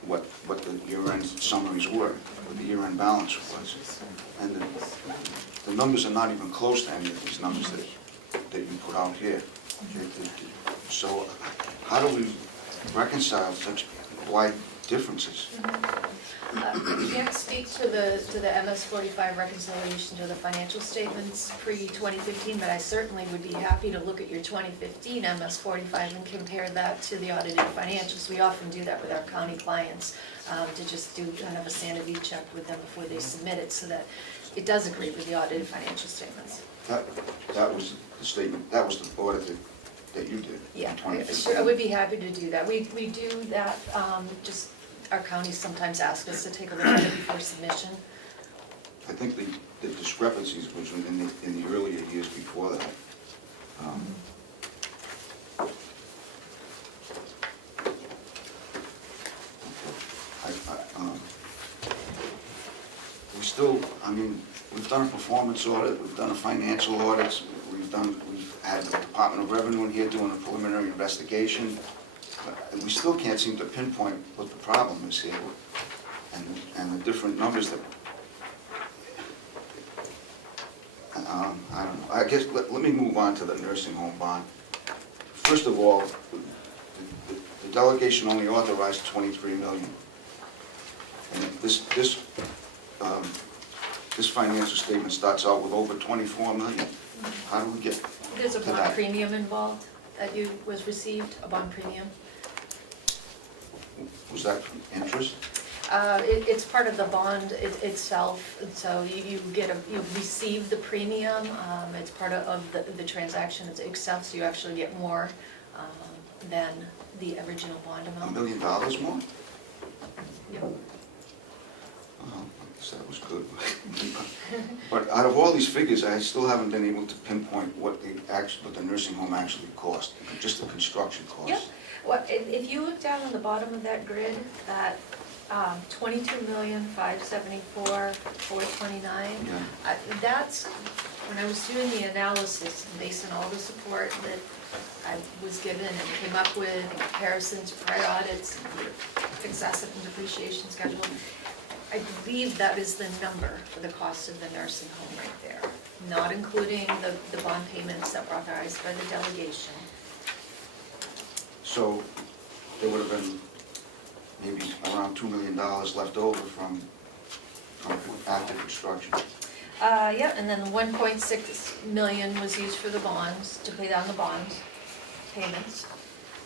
what the year-end summaries were, what the year-end balance was. And the numbers are not even close to any of these numbers that you put out here. So how do we reconcile such wide differences? I can't speak to the MS 45 reconciliation to the financial statements pre-2015, but I certainly would be happy to look at your 2015 MS 45 and compare that to the audited financials. We often do that with our county clients, to just do kind of a sanity check with them before they submit it, so that it does agree with the audited financial statements. That was the statement, that was the audit that you did Yeah, in 2015. sure, I would be happy to do that. We do that, just, our counties sometimes ask us to take a look at it before submission. I think the discrepancies was in the earlier years before that. We still, I mean, we've done a performance audit, we've done a financial audit, we've had the Department of Revenue in here doing a preliminary investigation. And we still can't seem to pinpoint what the problem is here, and the different numbers that, I don't know. I guess, let me move on to the nursing home bond. First of all, the delegation only authorized $23 million. And this financial statement starts out with over $24 million. How do we get There's a to bond that? premium involved that was received, a bond premium. Was that interest? It's part of the bond itself, and so you receive the premium, it's part of the transaction itself, so you actually get more than the original bond $1 amount. million more? Yep. Oh, I guess that was good. But out of all these figures, I still haven't been able to pinpoint what the nursing home actually cost, just the construction cost. Yep. Well, if you look down on the bottom of that grid, that 22,574,429, Yeah. that's, when I was doing the analysis, based on all the support that I was given and came up with in comparison to prior audits, fixed asset and depreciation schedule, I believe that is the number for the cost of the nursing home right there, not including the bond payments that were authorized by the delegation. So there would have been maybe around $2 million left over from active construction. Yeah, and then 1.6 million was used for the bonds, to pay down the bonds payments.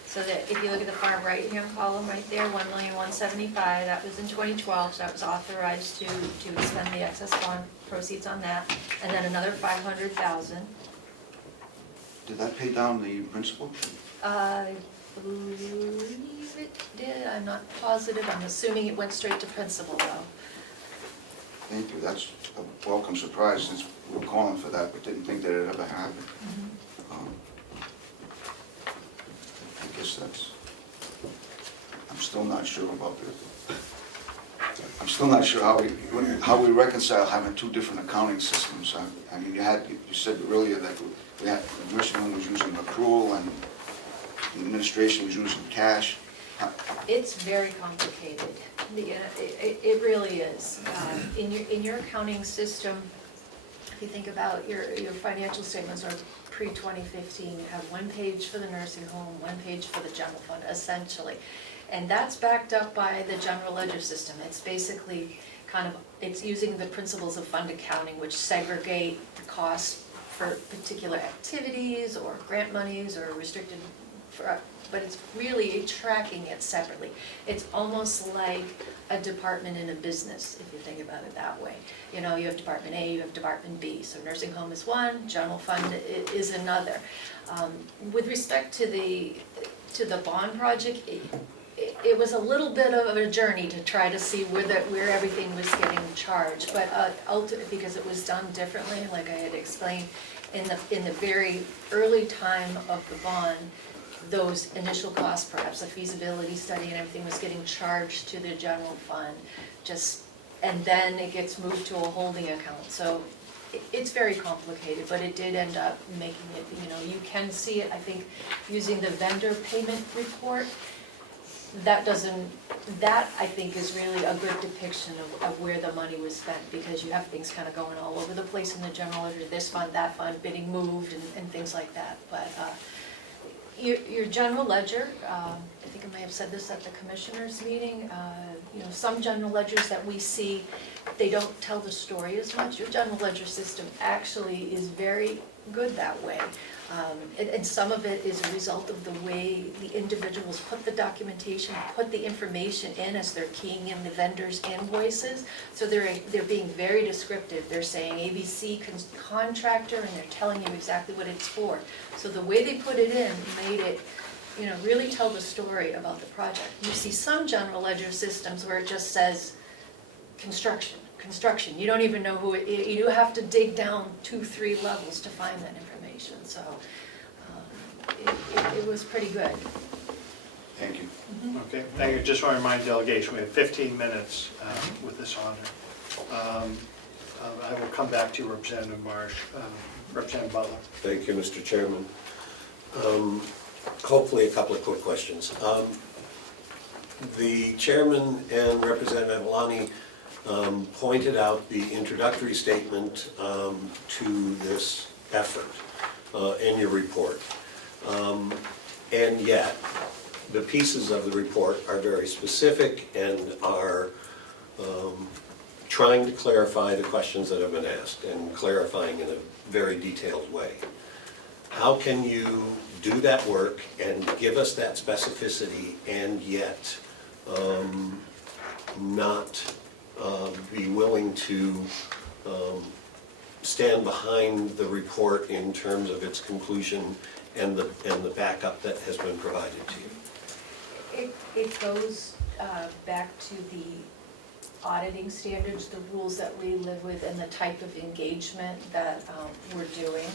So that if you look at the far right-hand column right there, 1,175,000, that was in 2012, so that was authorized to expend the excess bond proceeds on that. And then another 500,000. Did that pay down the principal? I believe it did, I'm not positive, I'm assuming it went straight to principal though. Thank you, that's a welcome surprise since we were calling for that, but didn't think that it ever happened. I guess I'm still not sure about this. I'm still not sure how we reconcile having two different accounting systems. I mean, you said earlier that the nursing home was using accrual and the administration was using cash. It's very complicated. It really is. In your accounting system, if you think about your financial statements are pre-2015, you have one page for the nursing home, one page for the general fund, essentially. And that's backed up by the general ledger system. It's basically it's using the principles of fund accounting, which segregate the costs for particular activities or grant monies or restricted, but it's really tracking it separately. It's almost like a department in a business, if you think about it that way. You know, you have Department A, you have Department B, so nursing home is one, general fund is another. With respect to the bond project, it was a little bit of a journey to try to see where everything was getting charged, but ultimately, because it was done differently, like I had explained, in the very early time of the bond, those initial costs, perhaps a feasibility study and everything was getting charged to the general fund, and then it gets moved to a holding account. So it's very complicated, but it did end up making it, you can see it, I think, using the vendor payment report. That I think is really a good depiction of where the money was spent, because you have things kind of going all over the place in the general ledger, this fund, that fund, bidding moved and things like that. But Your general ledger, I think I may have said this at the commissioners meeting, some general ledgers that we see, they don't tell the story as much. Your general ledger system actually is very good that way. And some of it is a result of the way the individuals put the documentation, put the information in as they're keying in the vendors' invoices. So they're being very descriptive. They're saying ABC contractor, and they're telling you exactly what it's for. So the way they put it in made it, really tell the story about the project. You see some general ledger systems where it just says construction. You don't even know who you have to dig down 2-3 levels to find that information. So it was pretty good. Thank you. Okay, thank you. Just want to remind delegation, we have 15 minutes with this honor. I will come back to you, Representative Marsh, Representative Butler. Thank you, Mr. Chairman. Hopefully a couple of quick questions. The chairman and Representative Alani pointed out the introductory statement to this effort in your report. And yet, the pieces of the report are very specific and are trying to clarify the questions that have been asked and clarifying in a very detailed way. How can you do that work and give us that specificity and yet not be willing to stand behind the report in terms of its conclusion and the backup that has been provided to you? It goes back to the auditing standards, the rules that we live with, and the type of engagement that we're doing.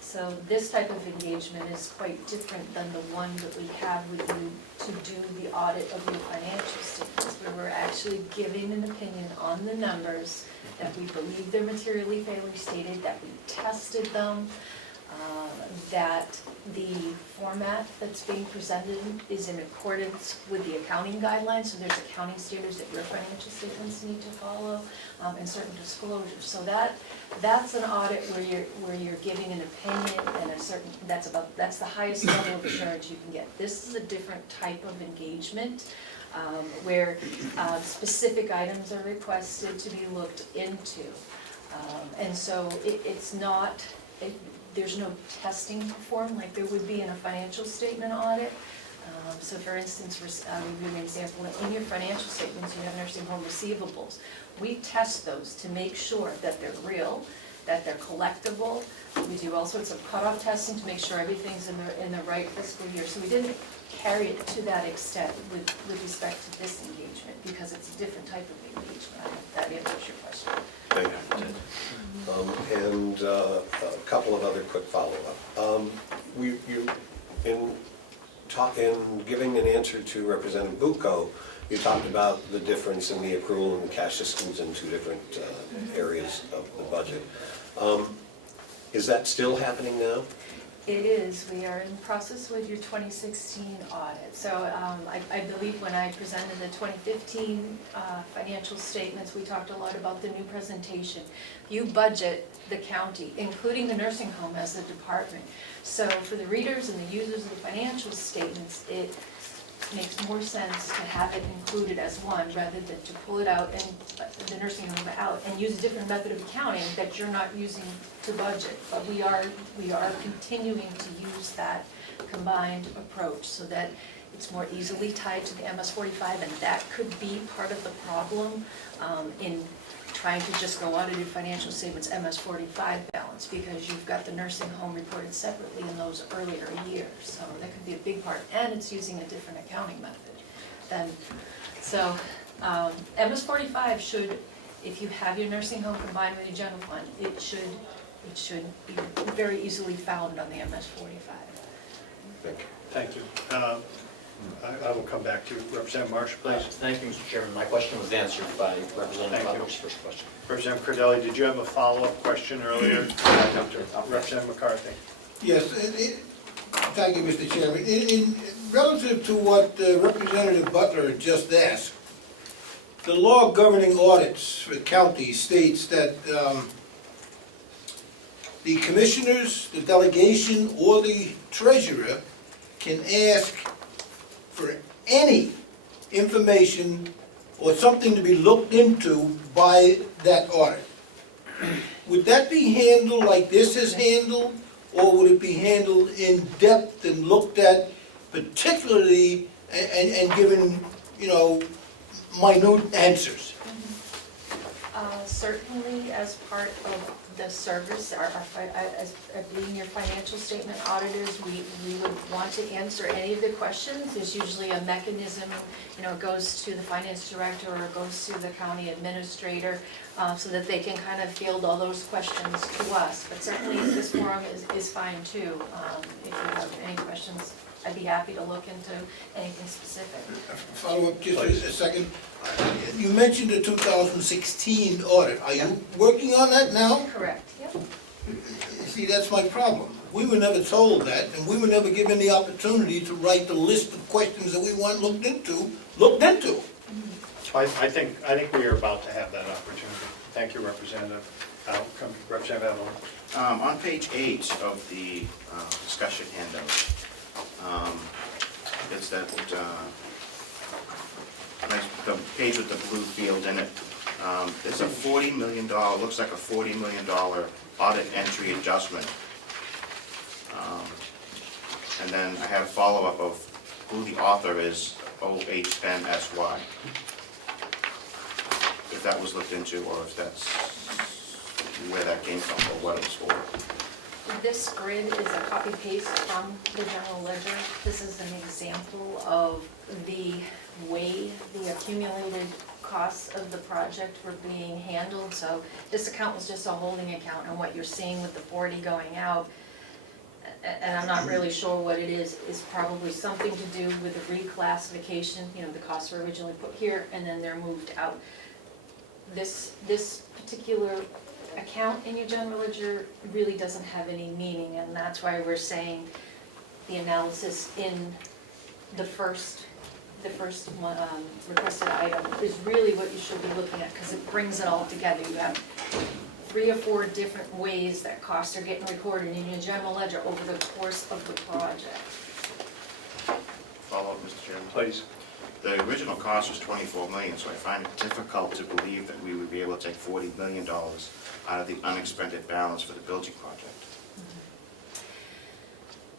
So this type of engagement is quite different than the one that we have with you to do the audit of your financial statements, where we're actually giving an opinion on the numbers, that we believe they're materially fairly stated, that we tested them, that the format that's being presented is in accordance with the accounting guidelines, so there's accounting standards that your financial statements need to follow, and certain disclosures. So that's an audit where you're giving an opinion and a certain, that's the highest level of assurance you can get. This is a different type of engagement, where specific items are requested to be looked into. And so it's not, there's no testing performed like there would be in a financial statement audit. So for instance, I'll give you an example. In your financial statements, you have nursing home receivables. We test those to make sure that they're real, that they're collectible. We do all sorts of cutoff testing to make sure everything's in the right fiscal year. So we didn't carry it to that extent with respect to this engagement, because it's a different type of engagement. I hope that answers your question. Thank you. And a couple of other quick follow-up. In giving an answer to Representative Bucco, you talked about the difference in the accrual and the cash systems in two different areas of the budget. Is that still happening now? It is. We are in process with your 2016 audit. So I believe when I presented the 2015 financial statements, we talked a lot about the new presentation. You budget the county, including the nursing home as a department. So for the readers and the users of the financial statements, it makes more sense to have it included as one rather than to pull it out and the nursing home out and use a different method of accounting that you're not using to budget. But we are continuing to use that combined approach so that it's more easily tied to the MS-45, and that could be part of the problem in trying to just go audited financial statements MS-45 balance, because you've got the nursing home reported separately in those earlier years. So that could be a big part, and it's using a different accounting method. So MS-45 should, if you have your nursing home combined with your general fund, it should be very easily found on the MS-45. Thank you. Thank you. I will come back to you. Representative Marsh, please. Thank you, Mr. Chairman. My question was answered by Representative Butler's first question. Representative Cordelli, did you have a follow-up question earlier? Representative McCarthy. Yes, thank you, Mr. Chairman. Relative to what Representative Butler just asked, the law governing audits for the county states that the commissioners, the delegation, or the treasurer can ask for any information or something to be looked into by that audit. Would that be handled like this is handled, or would it be handled in depth and looked at particularly and given, you know, minute answers? Certainly, as part of the service, as being your financial statement auditors, we would want to answer any of the questions. There's usually a mechanism, you know, it goes to the finance director or it goes to the county administrator, so that they can kind of field all those questions to us. But certainly this forum is fine too. If you have any questions, I'd be happy to look into anything specific. Follow up just a second. You mentioned the 2016 audit. Are you working on that now? Correct, yep. See, that's my problem. We were never told that, and we were never given the opportunity to write the list of questions that we want looked into. I think we are about to have that opportunity. Thank you, Representative Representative Evelyn. On page 8 of the discussion handout, it's that nice, the page with the blue field in it. There's a $40 million, looks like a $40 million audit entry adjustment. And then I have a follow-up of who the author is, OH10SY. If that was looked into, or if that's where that came from, or what it's for. This grid is a copy paste from the general ledger. This is an example of the way the accumulated costs of the project were being handled. So this account was just a holding account, and what you're seeing with the 40 going out, and I'm not really sure what it is probably something to do with the reclassification. You know, the costs were originally put here and then they're moved out. This particular account in your general ledger really doesn't have any meaning, and that's why we're saying the analysis in the first requested item is really what you should be looking at, because it brings it all together. You have 3 or 4 different ways that costs are getting recorded in your general ledger over the course of the project. Follow up, Mr. Chairman. Please. The original cost was $24 million, so I find it difficult to believe that we would be able to take $40 million out of the unexpended balance for the building project.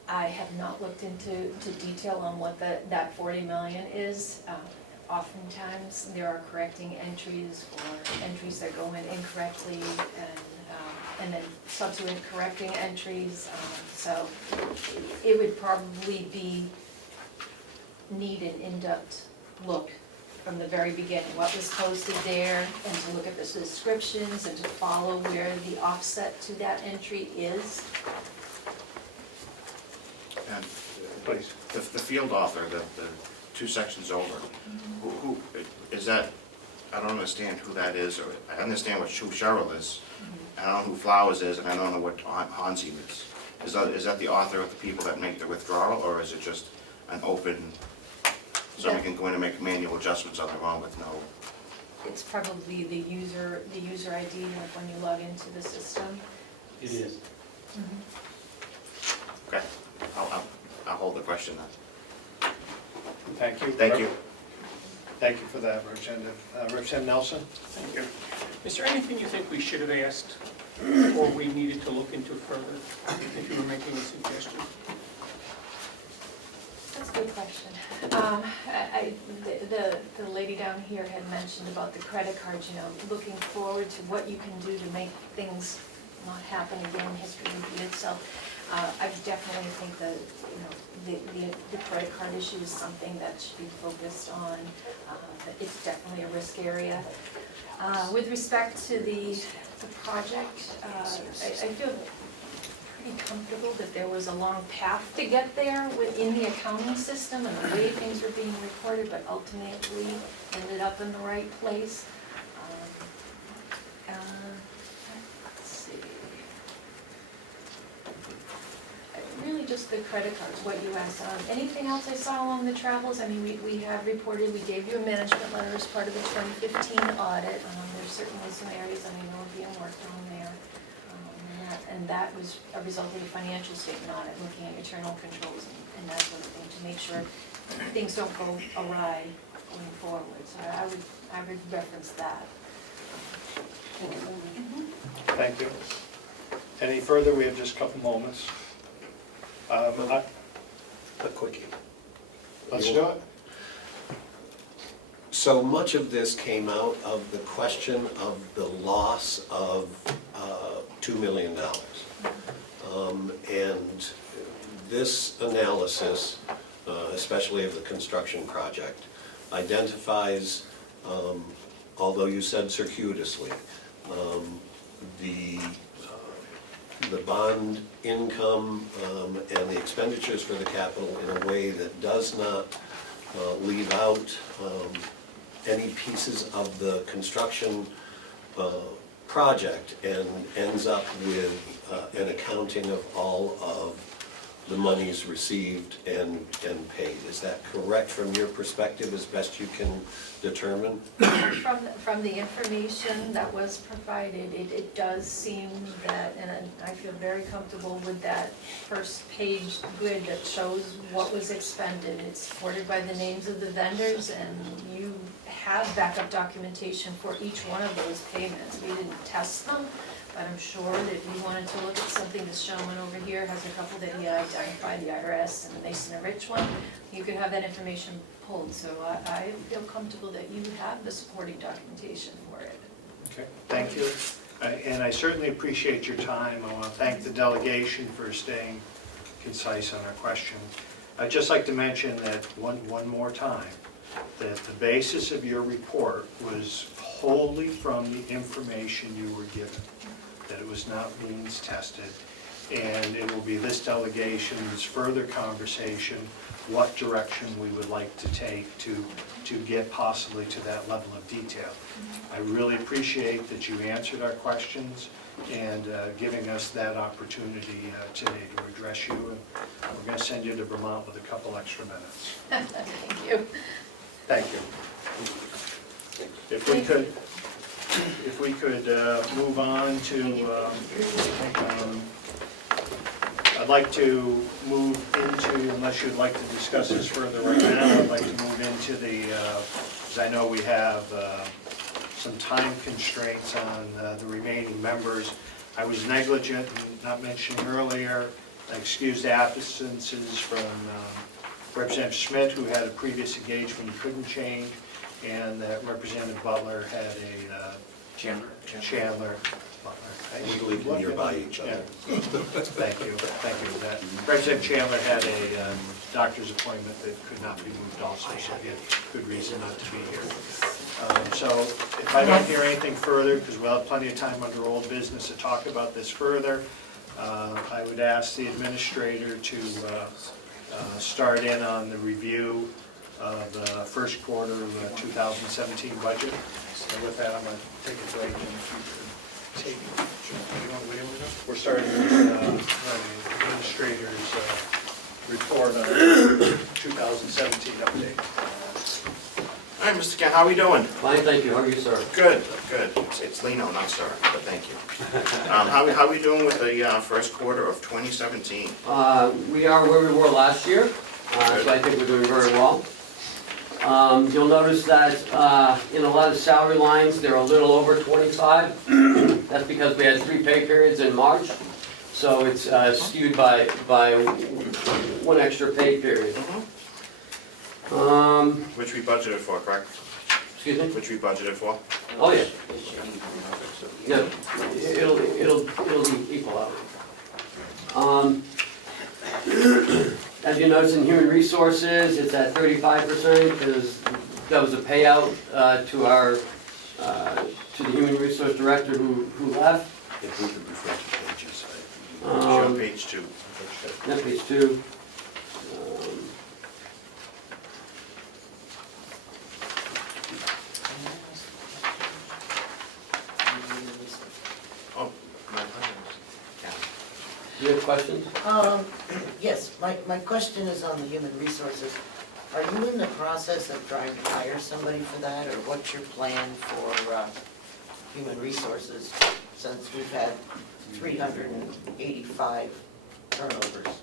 I have not looked into detail on what that 40 million is. Oftentimes, there are correcting entries or entries that go in incorrectly, and then subsequent correcting entries. So it would probably need an in-depth look from the very beginning, what was posted there, and to look at the descriptions and to follow where the offset to that entry is. And Please. the field author, the 2 sections over, who is that? I don't understand who that is, or I understand who Cheryl is. I don't know who Flowers is, and I don't know what Hansi is. Is that the author of the people that make the withdrawal, or is it just an open, somebody can go in and make manual adjustments on their own with no? It's probably the user ID, like when you log into the system. It is. Okay, I'll hold the question then. Thank you. Thank you. Thank you for that, Representative. Representative Nelson? Thank you. Is there anything you think we should have asked or we needed to look into further if you were making a suggestion? That's a good question. The lady down here had mentioned about the credit cards, you know, looking forward to what you can do to make things not happen again, history repeat itself. I definitely think that, you know, the credit card issue is something that should be focused on. It's definitely a risk area. With respect to the project, I feel pretty comfortable that there was a long path to get there within the accounting system and the way things were being recorded, but ultimately ended up in the right place. Let's see. Really just the credit cards, what you asked. Anything else I saw along the travels? I mean, we have reported, we gave you a management letter as part of the 2015 audit. There's certainly some areas that I know are being worked on there. And that was a result of the financial statement audit, looking at internal controls and that sort of thing, to make sure things don't go awry going forward. So I would reference that. Thank you. Any further? We have just a couple moments. A quickie. Let's do it. So much of this came out of the question of the loss of $2 million. And this analysis, especially of the construction project, identifies, although you said circuitously, the bond income and the expenditures for the capital in a way that does not leave out any pieces of the construction project and ends up with an accounting of all of the monies received and paid. Is that correct from your perspective, as best you can determine? From the information that was provided, it does seem that, and I feel very comfortable with that first page grid that shows what was expended. It's supported by the names of the vendors, and you have backup documentation for each one of those payments. We didn't test them, but I'm sure that if you wanted to look at something, this gentleman over here has a couple that he identified, the IRS and the Mason and Rich one, you could have that information pulled. So I feel comfortable that you have the supporting documentation for it. Okay, thank you. And I certainly appreciate your time. I want to thank the delegation for staying concise on our question. I'd just like to mention that one more time, that the basis of your report was wholly from the information you were given, that it was not means tested, and it will be this delegation's further conversation what direction we would like to take to get possibly to that level of detail. I really appreciate that you answered our questions and giving us that opportunity today to address you, and we're going to send you to Vermont with a couple extra minutes. Thank you. Thank you. If we could move on to, I'd like to move into, unless you'd like to discuss this further right now, I'd like to move into the, because I know we have some time constraints on the remaining members. I was negligent in not mentioning earlier, excused absences from Representative Schmitt, who had a previous engagement he couldn't change, and that Representative Butler had a Chandler. Butler. We live nearby each other. Yeah. Thank you for that. Representative Chandler had a doctor's appointment that could not be moved also, so he had good reason not to be here. So if I don't hear anything further, because we'll have plenty of time under old business to talk about this further, I would ask the administrator to start in on the review of the first quarter of the 2017 budget. And with that, I'm going to take a break, and if you could take, we're starting with the administrator's report on the 2017 update. Hi, Mr. Kent, how are we doing? Fine, thank you. How are you, sir? Good, good. It's Lino, not sir, but thank you. How are we doing with the first quarter of 2017? We are where we were last year, so I think we're doing very well. You'll notice that in a lot of salary lines, they're a little over 25. That's because we had 3 pay periods in March, so it's skewed by one extra pay period. Which we budgeted for, correct? Excuse me? Which we budgeted for? Oh, yeah. Yeah, it'll be equal out. As you notice in human resources, it's at 35% because that was a payout to our to the human resource director who left. If we could refer to pages. Show page 2. That page 2. Do you have questions? Yes, my question is on the human resources. Are you in the process of trying to hire somebody for that, or what's your plan for human resources, since we've had 385 turnovers?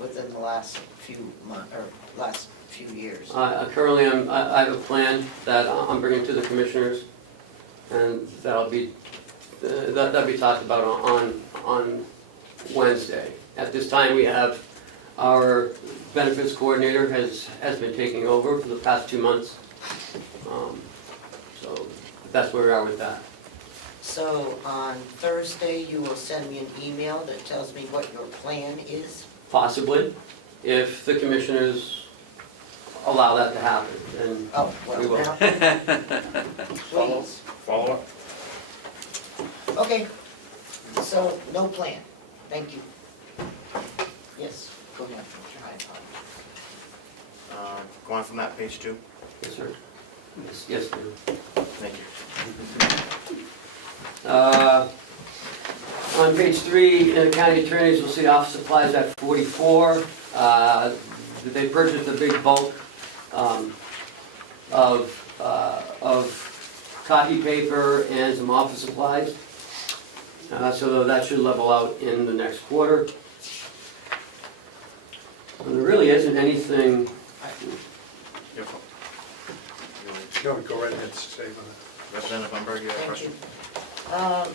within the last few months, or last few years? Currently, I have a plan that I'm bringing to the commissioners, and that'll be talked about on Wednesday. At this time, we have our benefits coordinator has been taking over for the past 2 months. So that's where we are with that. So on Thursday, you will send me an email that tells me what your plan is? Possibly, if the commissioners allow that to happen, then Oh, we will. well, now, please. Follow up? Okay, so no plan, thank you. Yes, go ahead, Mr. Hyde. Go on from that, page 2. Yes, sir. Yes, sir. Thank you. On page 3, in the county attorneys, you'll see office supplies at 44. They purchased a big bulk of copy paper and some office supplies. So that should level out in the next quarter. And there really isn't anything. No, go right ahead, save on Representative Umberger, you have a Thank you. question?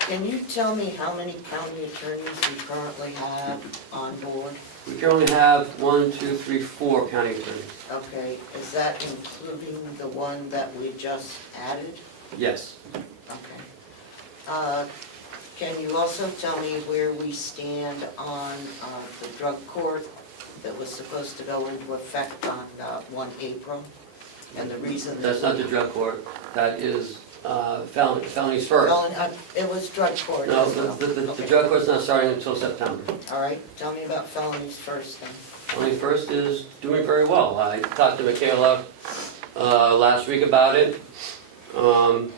Can you tell me how many county attorneys we currently have on board? We currently have 1, 2, 3, 4 county attorneys. Okay, is that including the one that we just added? Yes. Okay. Can you also tell me where we stand on the drug court that was supposed to go into effect on 1 April? And the reason... That's not the drug court, that is felonies first. It was drug court. No, as well. the Okay. drug court's not starting until September. All right, tell me about felonies first then. Felonies first is doing very well. I talked to Michaela last week about it. Some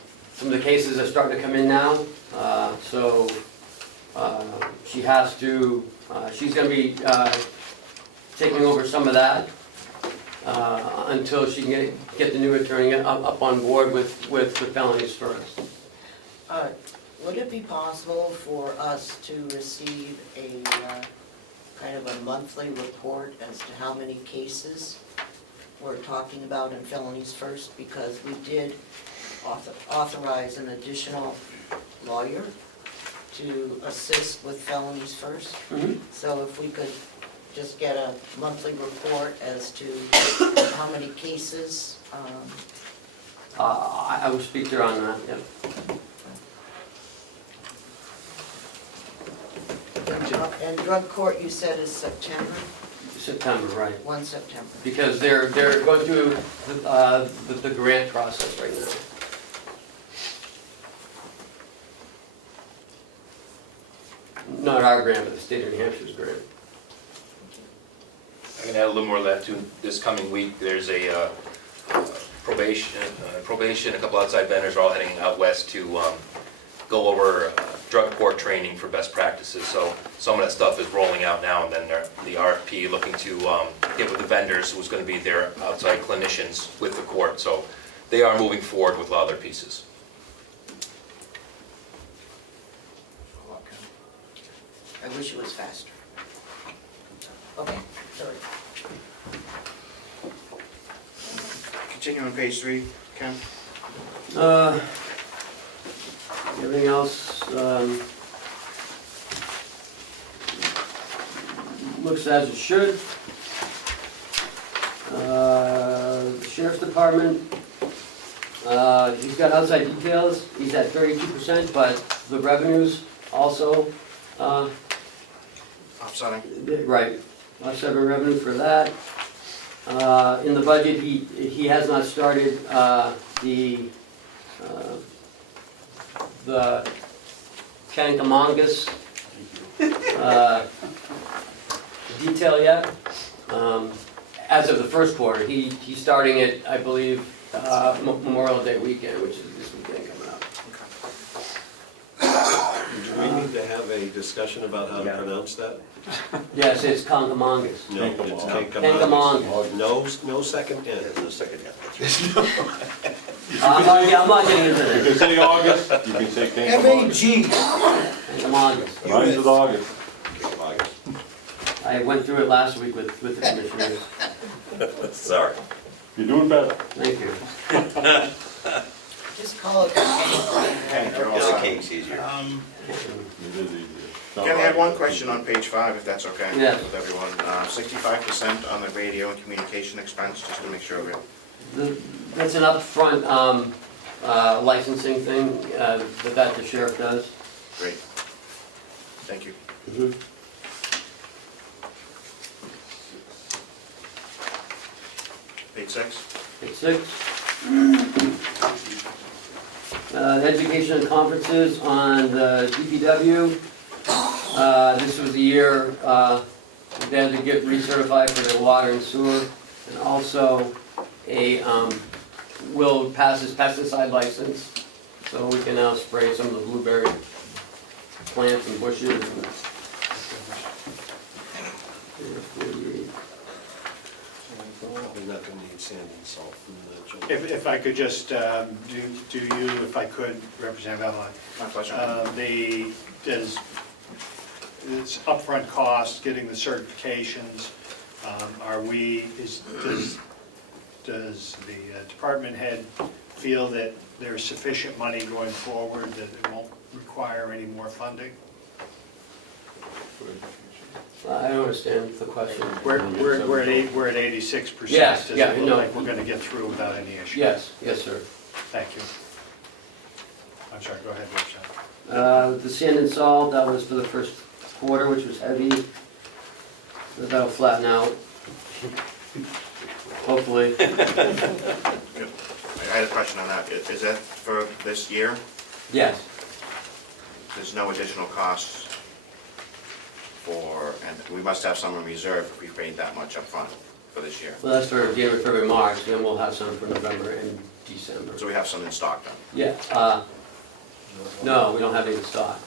of the cases are starting to come in now, so she has to, she's gonna be taking over some of that until she can get the new attorney up on board with felonies first. Would it be possible for us to receive a kind of a monthly report as to how many cases we're talking about in felonies first? Because we did authorize an additional lawyer to assist with felonies first. Mhm. So if we could just get a monthly report as to how many cases. I will speak to her on that, yeah. And drug court, you said, is September? September, right. 1 September. Because they're going through the grant process right now. Not our grant, but the state of New Hampshire's grant. I can add a little more of that too. This coming week, there's a probation, a couple outside vendors are all heading out west to go over drug court training for best practices. So some of that stuff is rolling out now, and then the RFP looking to get with the vendors who's going to be their outside clinicians with the court. So they are moving forward with a lot of their pieces. I wish it was faster. Okay, sorry. Continue on page 3, Ken. Everything else looks as it should. The Sheriff's Department, he's got outside details. He's at 32%, but the revenues also, Offsetting. right, offset revenue for that. In the budget, he has not started the Kankamongus detail yet. As of the first quarter, he's starting it, I believe, Memorial Day weekend, which is this weekend coming up. Do we need to have a discussion about how to pronounce that? Yes, it's Kankamongus. No, it's Kankamongus. No second N. No second yet. I'm not getting into You this. can say August, you can say Kankamongus. MAG. Kankamongus. Rhymes with August. I I went through it last week with the commissioners. Sorry. You're doing better. Thank you. Just call it. Okay, you're all Just the set. cake's easier. It is easier. Ken, I had one question on page 5, if that's okay Yeah. with everyone. 65% on the radio and communication expense, just to make sure we... That's an upfront licensing thing that the sheriff does. Great. Thank you. Page 6. Page 6. Education and conferences on the DPW. This was the year they had to get recertified for their water and sewer, and also will pass his pesticide license, so we can now spray some of the blueberry plants and bushes. Probably not gonna need sand and salt from the children. If I could just do you, if I could, Representative Evelyn. My pleasure. It's upfront cost, getting the certifications. Does the department head feel that there's sufficient money going forward, that it won't require any more funding? I don't understand the question. We're at 86%. Yes, Does yeah, it no. look like we're going to get through without any issues? Yes, yes, sir. Thank you. I'm sorry, go ahead, Representative. The sand and salt, that was for the first quarter, which was heavy. That'll flatten out, hopefully. Good. I had a question on that. Is that for this year? Yes, There's no additional costs and we must have some in reserve if we paid that much up front for this year. well, that's for January, February, March, then we'll have some for November and December. So we have some in stock then? Yeah, no, we don't have any in stock.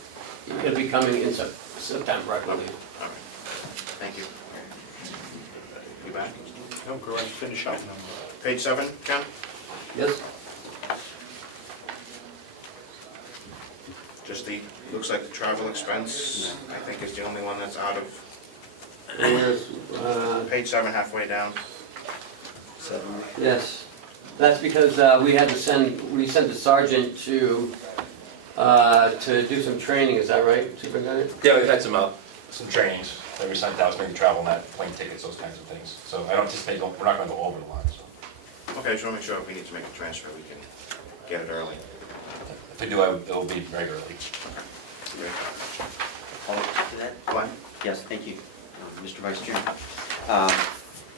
It'll be coming in September, I believe. All right. Thank you. You back? No, go ahead, finish up. Page 7, Ken? Yes? Just looks like the travel expense, I think is the only one that's out of, Yes, page 7, halfway down. yes. That's because we sent the sergeant to do some training, is that right, Superintendent? Yeah, we've had some trainings that we sent out, maybe travel net, plane tickets, those kinds of things. So I don't anticipate, we're not gonna go over the line, so. Okay, just want to make sure if we need to make a transfer, we can get it early. If we do, it'll be regularly. Great. Follow-up to that? Glenn? Yes, thank you, Mr. Vice Chairman.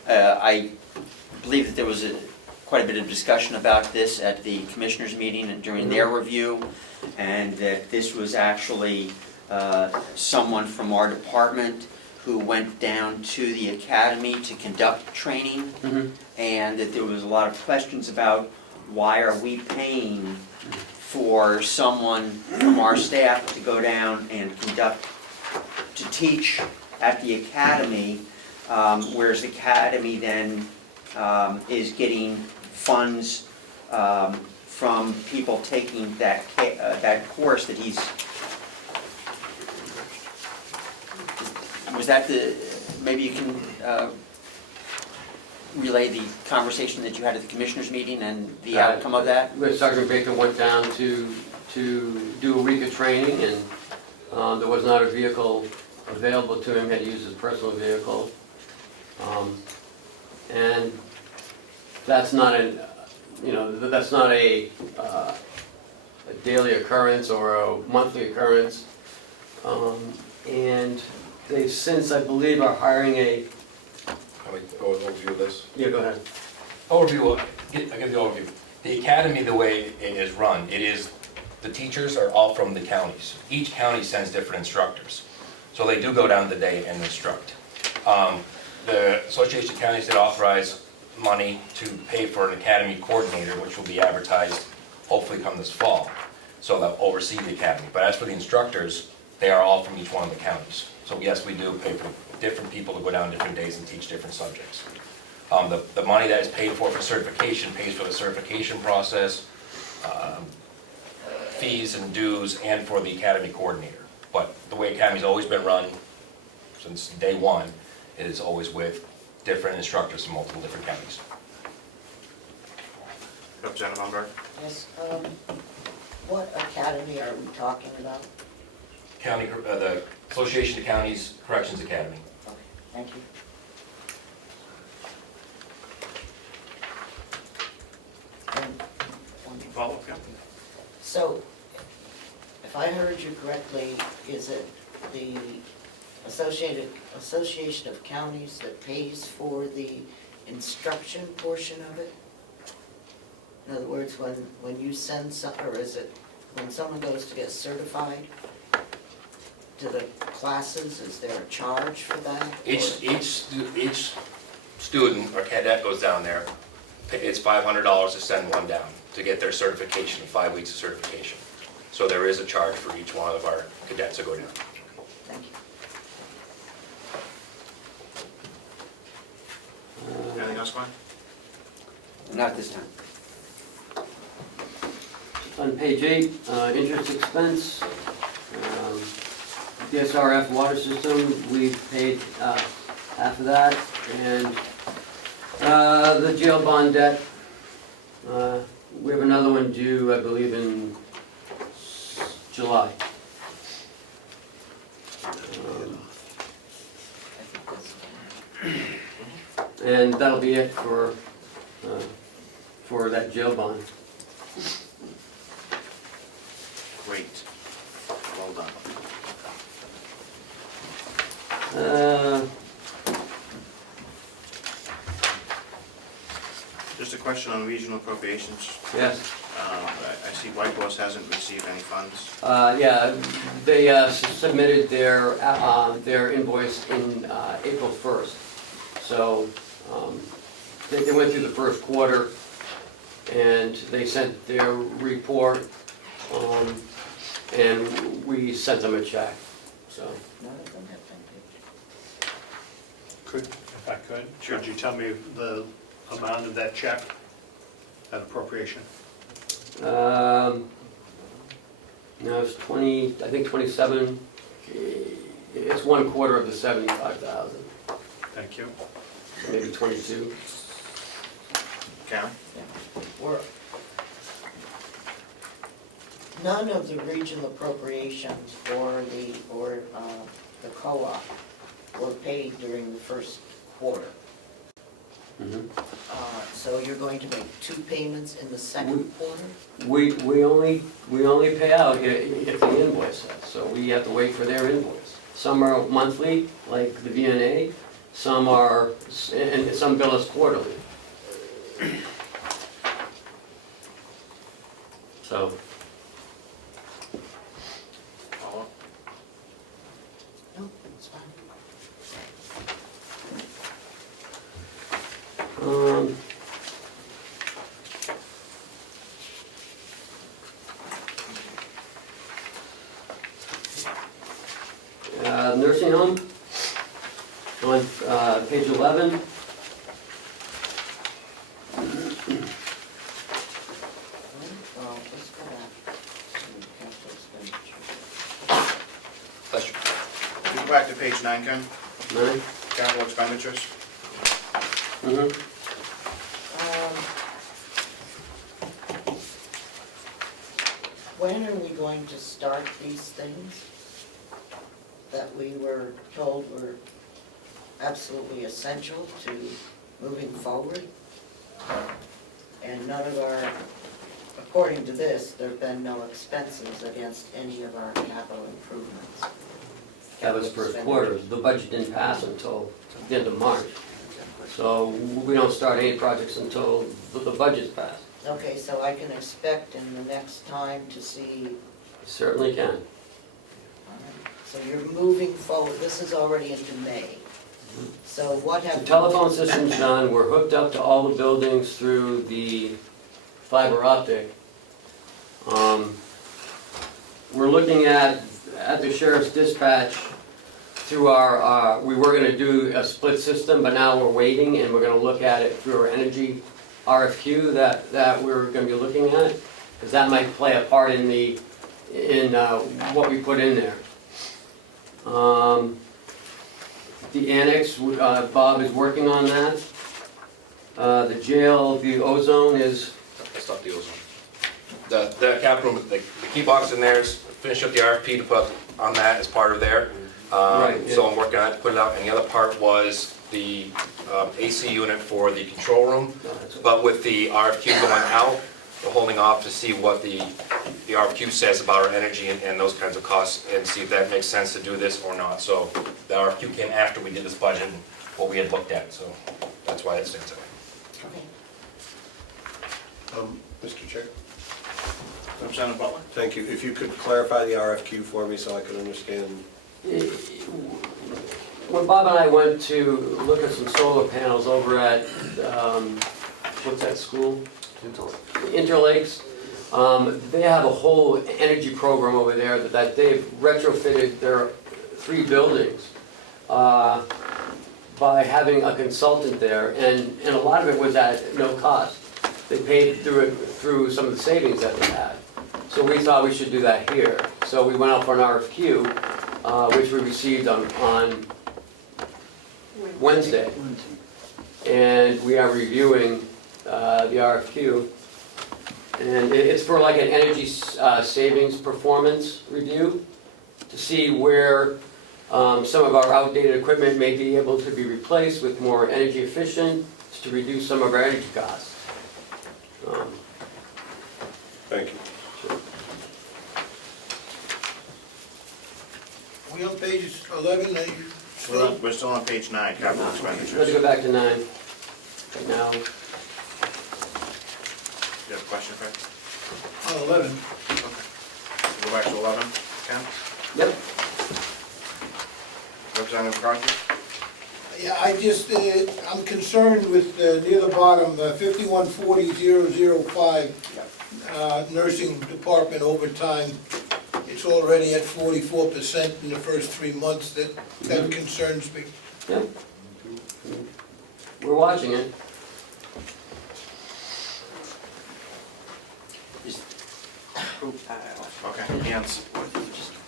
I believe that there was quite a bit of discussion about this at the commissioners' meeting and during their review, and that this was actually someone from our department who went down to the academy to conduct training, and that there was a lot of questions about why are we paying for someone from our staff to go down and to teach at the academy, whereas the academy then is getting funds from people taking that course that he's. Was that maybe you can relay the conversation that you had at the commissioners meeting and the outcome of that? Sergeant Baker went down to do a week of training, and there was not a vehicle available to him, had to use his personal vehicle. And that's not that's not a daily occurrence or a monthly occurrence. And they since, I believe, are hiring a... Can we go overview of this? Yeah, go ahead. Overview, I'll give the overview. The academy, the way it is run, the teachers are all from the counties. Each county sends different instructors. So they do go down the day and instruct. The Association of Counties did authorize money to pay for an academy coordinator, which will be advertised hopefully come this fall. So they'll oversee the academy. But as for the instructors, they are all from each one of the counties. So yes, we do pay for different people to go down different days and teach different subjects. The money that is paid for certification pays for the certification process, fees and dues, and for the academy coordinator. But the way academy's always been run since day one It is always with different instructors from multiple different counties. Representative Umberger? Yes, what academy are we talking about? The Association of Counties Corrections Academy. Okay, thank you. And one Follow-up, yeah. So, if I heard you correctly, is it the Association of Counties that pays for the instruction portion of it? In other words, when you send some, or is it when someone goes to get certified to the classes, is there a charge for that? Each student or cadet goes down there, it's $500 to send one down to get their certification, 5 weeks of certification. So there is a charge for each one of our cadets to go down. Thank you. Anything else, Glenn? Not this time. On page 8, interest expense, DSRF water system, we paid half of that, and the jail bond debt, we have another one due, I believe, in July. And that'll be it for that jail bond. Great. Well done. Just a question on regional appropriations. Yes. I see White Horse hasn't received any funds. Yeah, they submitted their invoice in April 1st. So they went through the first quarter and they sent their report and we sent them a check, so. None of them have been paid. Could, if I could, should you tell me the amount of that check, that appropriation? No, it's 20, I think 27, it's 1/4 of the 75,000, Thank you. maybe 22. Karen? We're, none of the regional appropriations or the co-op were paid during the first quarter. Mhm. So you're going to make 2 payments in the second quarter? We only pay out if the invoice says, so we have to wait for their invoice. Some are monthly, like the VNA, some are, and some bill us quarterly. So, Follow-up? No, it's fine. Nursing home, on page 11. Well, let's go back to capital expenditures. Bless you. Can you go back to page 9, Ken? 9. Capital expenditures? Mm-hmm. When are we going to start these things that we were told were absolutely essential to moving forward? And none of our, according to this, there've been no expenses against any of our capital improvements. That was first quarter. The budget didn't pass until the end of March. So we don't start any projects until the budget's passed. Okay, so I can expect in the next time to see, Certainly can. so you're moving forward, this is already into May. So what have? The telephone system's done, we're hooked up to all the buildings through the fiber optic. We're looking at the sheriff's dispatch through our, we were gonna do a split system, but now we're waiting and we're gonna look at it through our energy RFQ that we're gonna be looking at, because that might play a part in what we put in there. The annex, Bob is working on that. The jail, the ozone is, That's not the ozone. The capital, the key box in there is finish up the RFP to put up on that as part of there. Right, yeah. So I'm working on it to put it out, and the other part was the AC unit for the control room. But with the RFQ going out, we're holding off to see what the RFQ says about our energy and those kinds of costs, and see if that makes sense to do this or not. So the RFQ came after we did this budget and what we had looked at, so that's why it stands out. Okay. Mr. Chair, Representative Butler? thank you. If you could clarify the RFQ for me so I could understand. when Bob and I went to look at some solar panels over at, what's that school? Interlakes. They have a whole energy program over there that they've retrofitted their 3 buildings by having a consultant there, and a lot of it was at no cost. They paid through some of the savings that we had. So we thought we should do that here. So we went out for an RFQ, which we received on Wednesday. And we are reviewing the RFQ. And it's for like an energy savings performance review to see where some of our outdated equipment may be able to be replaced with more energy efficient to reduce some of our energy costs. Thank you. We on page 11, We're still on page 9, capital expenditures. Let's go back to 9 right now. You have a question, Fred? on 11. Go back to 11, Ken? Yep. Representative McConkey? Yeah, I'm concerned with near the bottom, 5140,005, nursing department overtime. It's already at 44% in the first 3 months. That concerns me. Yep. We're watching it. Okay, hands.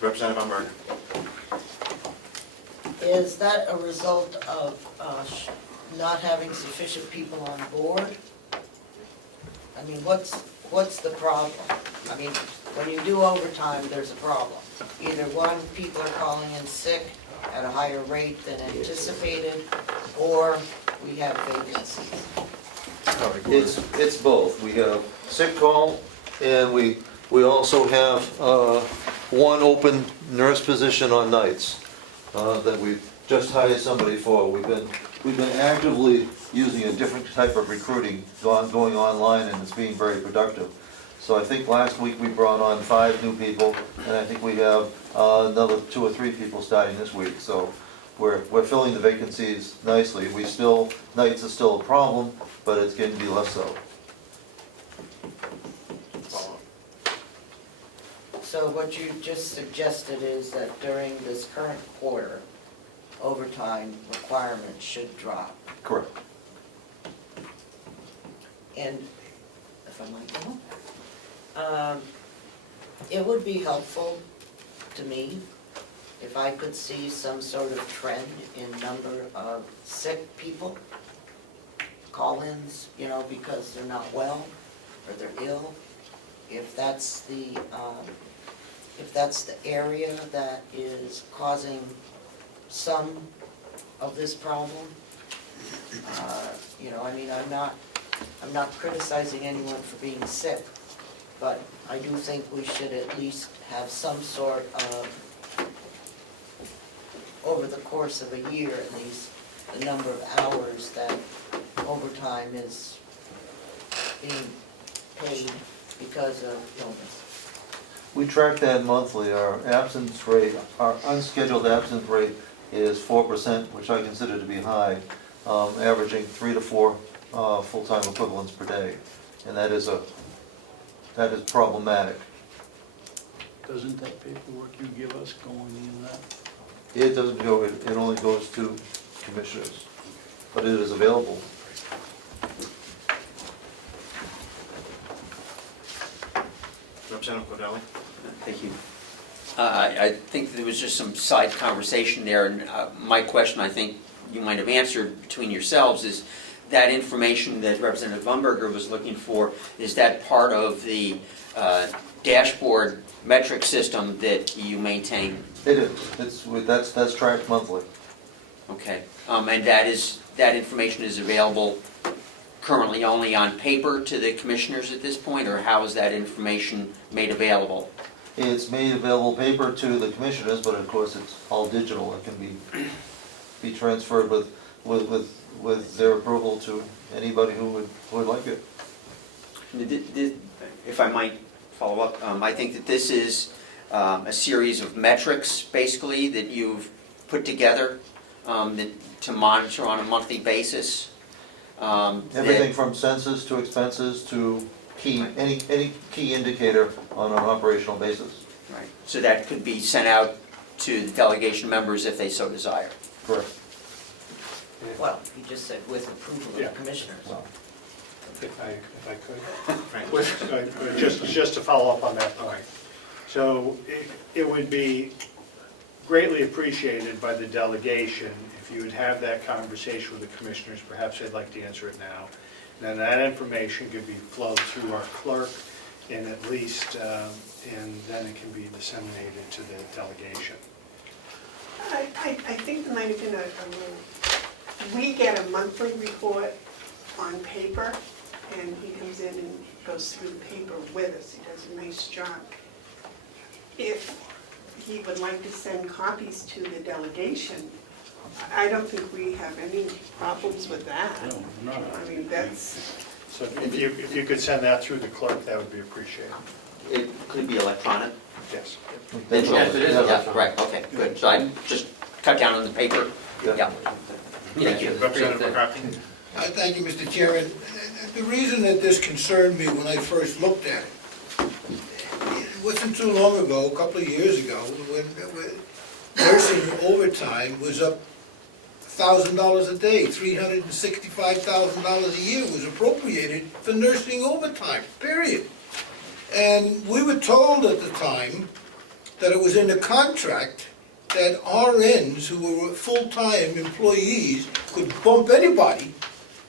Representative Umberger? Is that a result of not having sufficient people on board? I mean, what's the problem? I mean, when you do overtime, there's a problem. Either one, people are calling in sick at a higher rate than anticipated, or we have vacancies. It's both. We have sick call, and we also have one open nurse position on nights that we've just hired somebody for. We've been actively using a different type of recruiting, going online, and it's being very productive. So I think last week we brought on 5 new people, and I think we have another 2 or 3 people starting this week. So we're filling the vacancies nicely. Nights are still a problem, but it's getting to be less so. So what you just suggested is that during this current quarter, overtime requirements should drop. Correct. And if I might go on, it would be helpful to me if I could see some sort of trend in number of sick people, call-ins, because they're not well or they're ill. If that's the area that is causing some of this problem, I'm not criticizing anyone for being sick, but I do think we should at least have some sort of, over the course of a year at least, the number of hours that overtime is being paid because of illness. We track that monthly. Our absence rate, our unscheduled absence rate is 4%, which I consider to be high, averaging 3 to 4 full-time equivalents per day. And that is problematic. Doesn't that paperwork you give us go on that? It doesn't go, it only goes to commissioners, but it is available. Representative Cordelli? Thank you. I think there was just some side conversation there, and my question, I think you might have answered between yourselves, is that information that Representative Umberger was looking for, is that part of the dashboard metric system that you maintain? It is, that's tracked monthly. Okay, and that information is available currently only on paper to the commissioners at this point, or how is that information made available? It's made available paper to the commissioners, but of course it's all digital. It can be transferred with their approval to anybody who would like it. If I might follow up, I think that this is a series of metrics, basically, that you've put together to monitor on a monthly basis. Everything from census to expenses to any key indicator on an operational basis. Right. So that could be sent out to the delegation members if they so desire. Correct. Well, you just said with approval of Yeah. the commissioners. If I could, just to follow up on that point. So it would be greatly appreciated by the delegation if you would have that conversation with the commissioners. Perhaps they'd like to answer it now. And then that information could be flowed through our clerk, and at least, and then it can be disseminated to the delegation. I think there might have been a little, we get a monthly report on paper, and he comes in and goes through the paper with us. He does a nice job. If he would like to send copies to the delegation, I don't think we have any problems with that. No, no. I mean, that's, So if you could send that through the clerk, that would be appreciated. It could be electronic? Yes. Yes, it is Yeah, electronic. right, okay, good. So I just cut down on the paper? Yeah. Thank you. Representative McConkey? Thank you, Mr. Chairman. The reason that this concerned me when I first looked at it, it wasn't too long ago, a couple of years ago, when nursing overtime was up $1,000 a day, $365,000 a year was appropriated for nursing overtime, period. And we were told at the time that it was in the contract that RNs who were full-time employees could bump anybody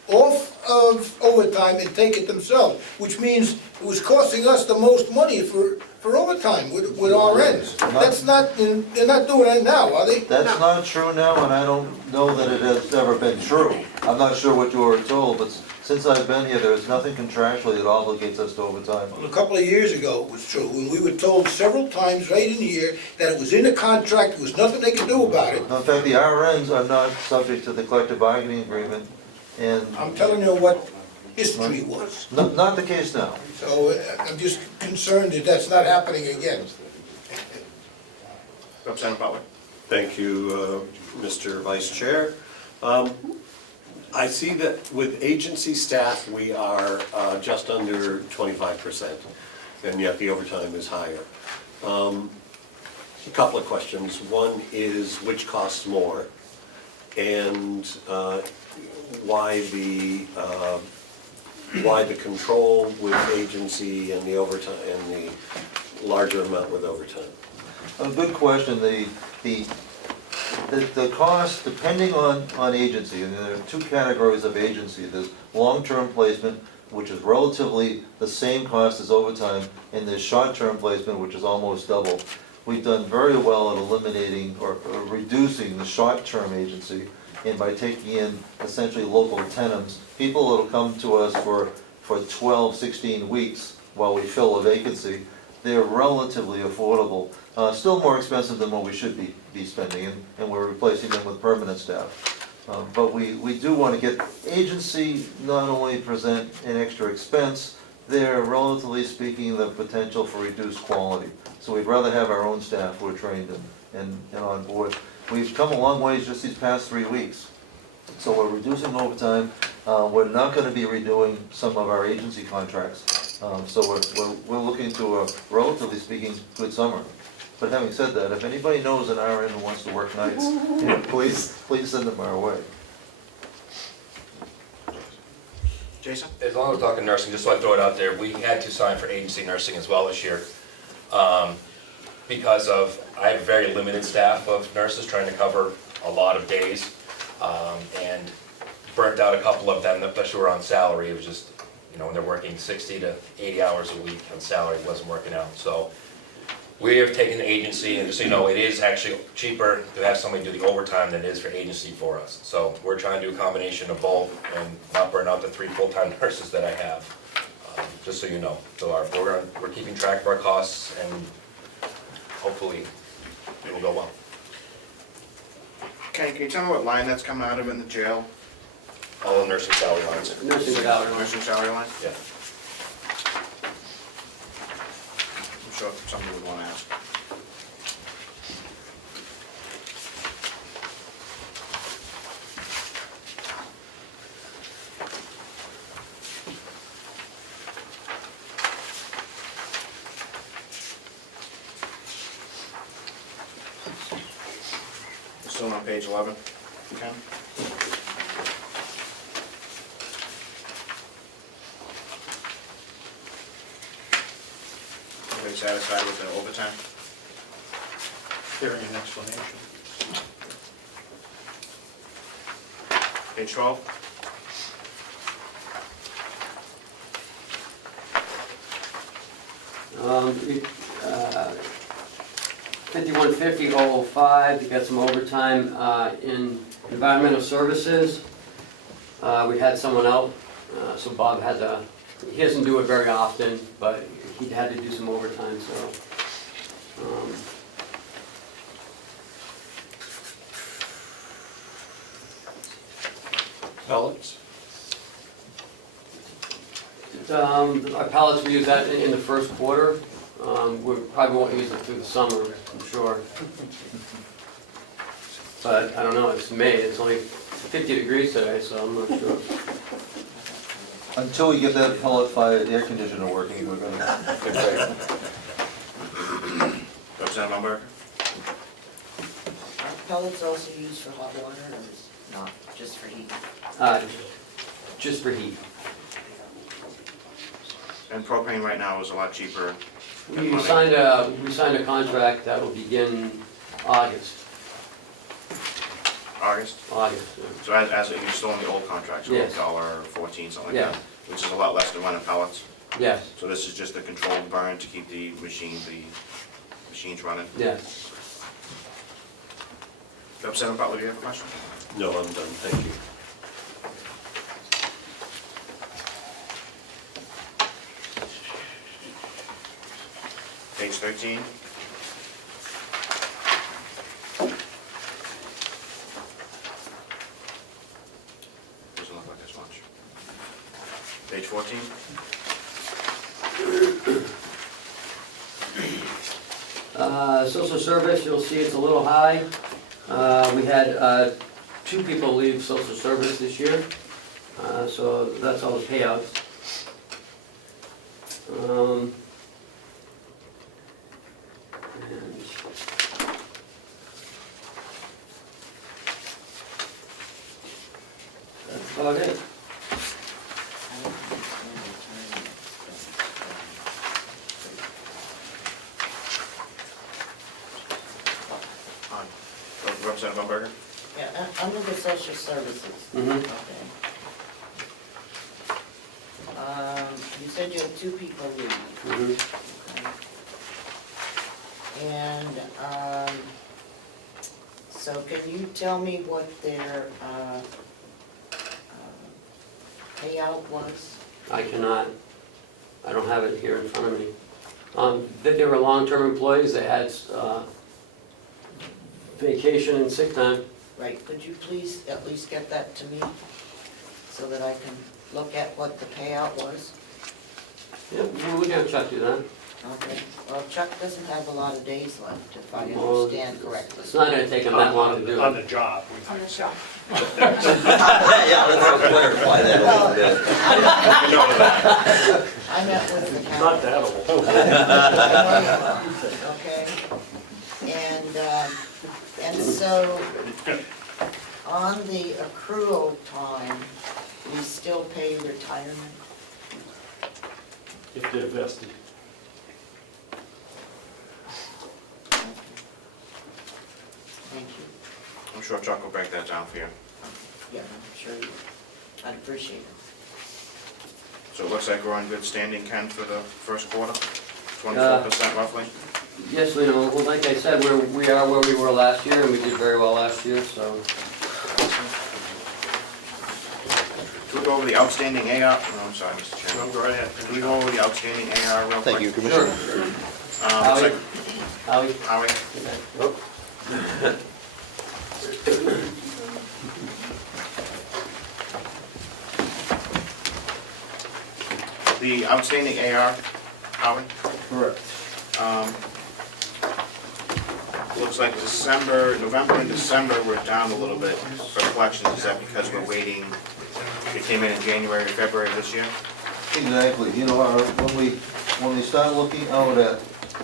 off of overtime and take it themselves, which means it was costing us the most money for overtime with RNs. That's not, they're not doing that now, are they? That's not true now, and I don't know that it has ever been true. I'm not sure what you were told, but since I've been here, there's nothing contractually that obligates us to overtime. Well, a couple of years ago it was true, and we were told several times right in the year that it was in the contract, there was nothing they could do about it. In fact, the RNs are not subject to the collective bargaining agreement, and I'm telling you what history was. not the case now. So I'm just concerned that that's not happening again. Representative Butler? Thank you, Mr. Vice Chair. I see that with agency staff, we are just under 25%, and yet the overtime is higher. A couple of questions. One is which costs more, and why the control with agency and the overtime and the larger amount with overtime? A good question. The cost, depending on agency, and there are two categories of agency. There's long-term placement, which is relatively the same cost as overtime, and there's short-term placement, which is almost double. We've done very well at eliminating or reducing the short-term agency, and by taking in essentially local tenants, people that'll come to us for 12, 16 weeks while we fill a vacancy, they're relatively affordable. Still more expensive than what we should be spending, and we're replacing them with permanent staff. But we do want to get, agency not only present an extra expense, they're relatively speaking the potential for reduced quality. So we'd rather have our own staff who are trained and on board. We've come a long ways just these past 3 weeks. So we're reducing overtime. We're not going to be redoing some of our agency contracts. So we're looking to a, relatively speaking, good summer. But having said that, if anybody knows an RN who wants to work nights, please send them our way. Jason? As long as we're talking nursing, just so I throw it out there, we had to sign for agency nursing as well this year. because I have very limited staff of nurses trying to cover a lot of days, and burnt out a couple of them, especially who were on salary. It was just, when they're working 60 to 80 hours a week on salary, it wasn't working out. So we have taken the agency, and just so you know, it is actually cheaper to have somebody do the overtime than it is for agency for us. So we're trying to do a combination of both and not burn out the 3 full-time nurses that I have, just so you know. So we're keeping track of our costs, and hopefully it will go well. Kenny, can you tell me what line that's coming out of in the jail? All the nursing salary lines. Nursing salary line. Nursing salary line? Yeah. I'm sure somebody would want to ask. Still on page 11, Ken? Everybody satisfied with the overtime? Hearing an explanation. Page 12? We, 5150-005, you got some overtime in environmental services. We had someone out, so Bob had to, he doesn't do it very often, but he had to do some overtime, so. Pellets? Our pallets, we use that in the first quarter. We probably won't use it through the summer, I'm sure. But I don't know, it's May, it's only 50 degrees today, so I'm not sure. Until we get that pellet-fired air conditioner working, we're gonna fix it. Representative Umberger? Are pellets also used for hot water, or is not just for heat? Just for heat. And propane right now is a lot cheaper. than We money. signed a contract that will begin August. August? Yeah. So as you're still in the old contract, so Yes. $1.14, something like Yeah. that, which is a lot less than running pellets. Yes, So this is just a controlled burn to keep the machines running. yes. Representative Butler, do you have a question? No, I'm done, thank you. Page 13. Doesn't look like there's much. Page 14. Social service, you'll see it's a little high. We had 2 people leave social service this year, so that's all the payouts. And that's about it. Representative Umberger? Yeah, under the social services. Mhm. Okay. You said you had 2 people leave. Mhm. Okay. And, so can you tell me what their, payout was? I cannot, I don't have it here in front of me. They were long-term employees, they had vacation and sick time. Right, could you please at least get that to me, so that I can look at what the payout was? Yeah, we can have Chuck do that. Okay, well, Chuck doesn't have a lot of days left, if I Well, understand correctly. It's not gonna take him that long to do On it. the job. On the job. Yeah, let's clarify that a little bit. I met with the county. Not that old. Okay, and so, on the accrual time, we still pay retirement? If they're vested. I'm sure Chuck will break that down for you. Yeah, I'm sure I'd appreciate it. So it looks like we're on good standing, Ken, for the first quarter, 24% roughly? Yes, you know, well, like I said, we are where we were last year, and we did very well last year, so. Can we go over the outstanding AR? No, I'm sorry, Mr. Chairman. Go right ahead. Can we go over the outstanding AR real quick? Thank you, Sure. Commissioner. Looks like, Howie? Howie, the outstanding AR, Howie? Correct. Looks like November and December we're down a little bit for collections. Is that because we're waiting, it came in January or February of this year? Exactly, you know, when we start looking out at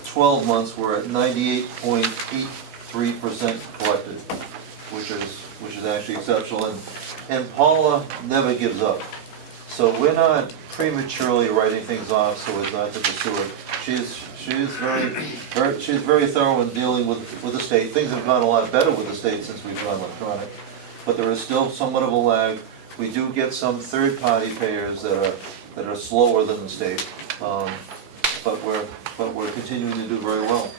12 months, we're at 98.83% collected, which is actually exceptional, and Paula never gives up. So we're not prematurely writing things off so as not to pursue it. She's very thorough in dealing with the state. Things have gone a lot better with the state since we've gone electronic, but there is still somewhat of a lag. We do get some third-party payers that are slower than the state, but we're continuing to do very well.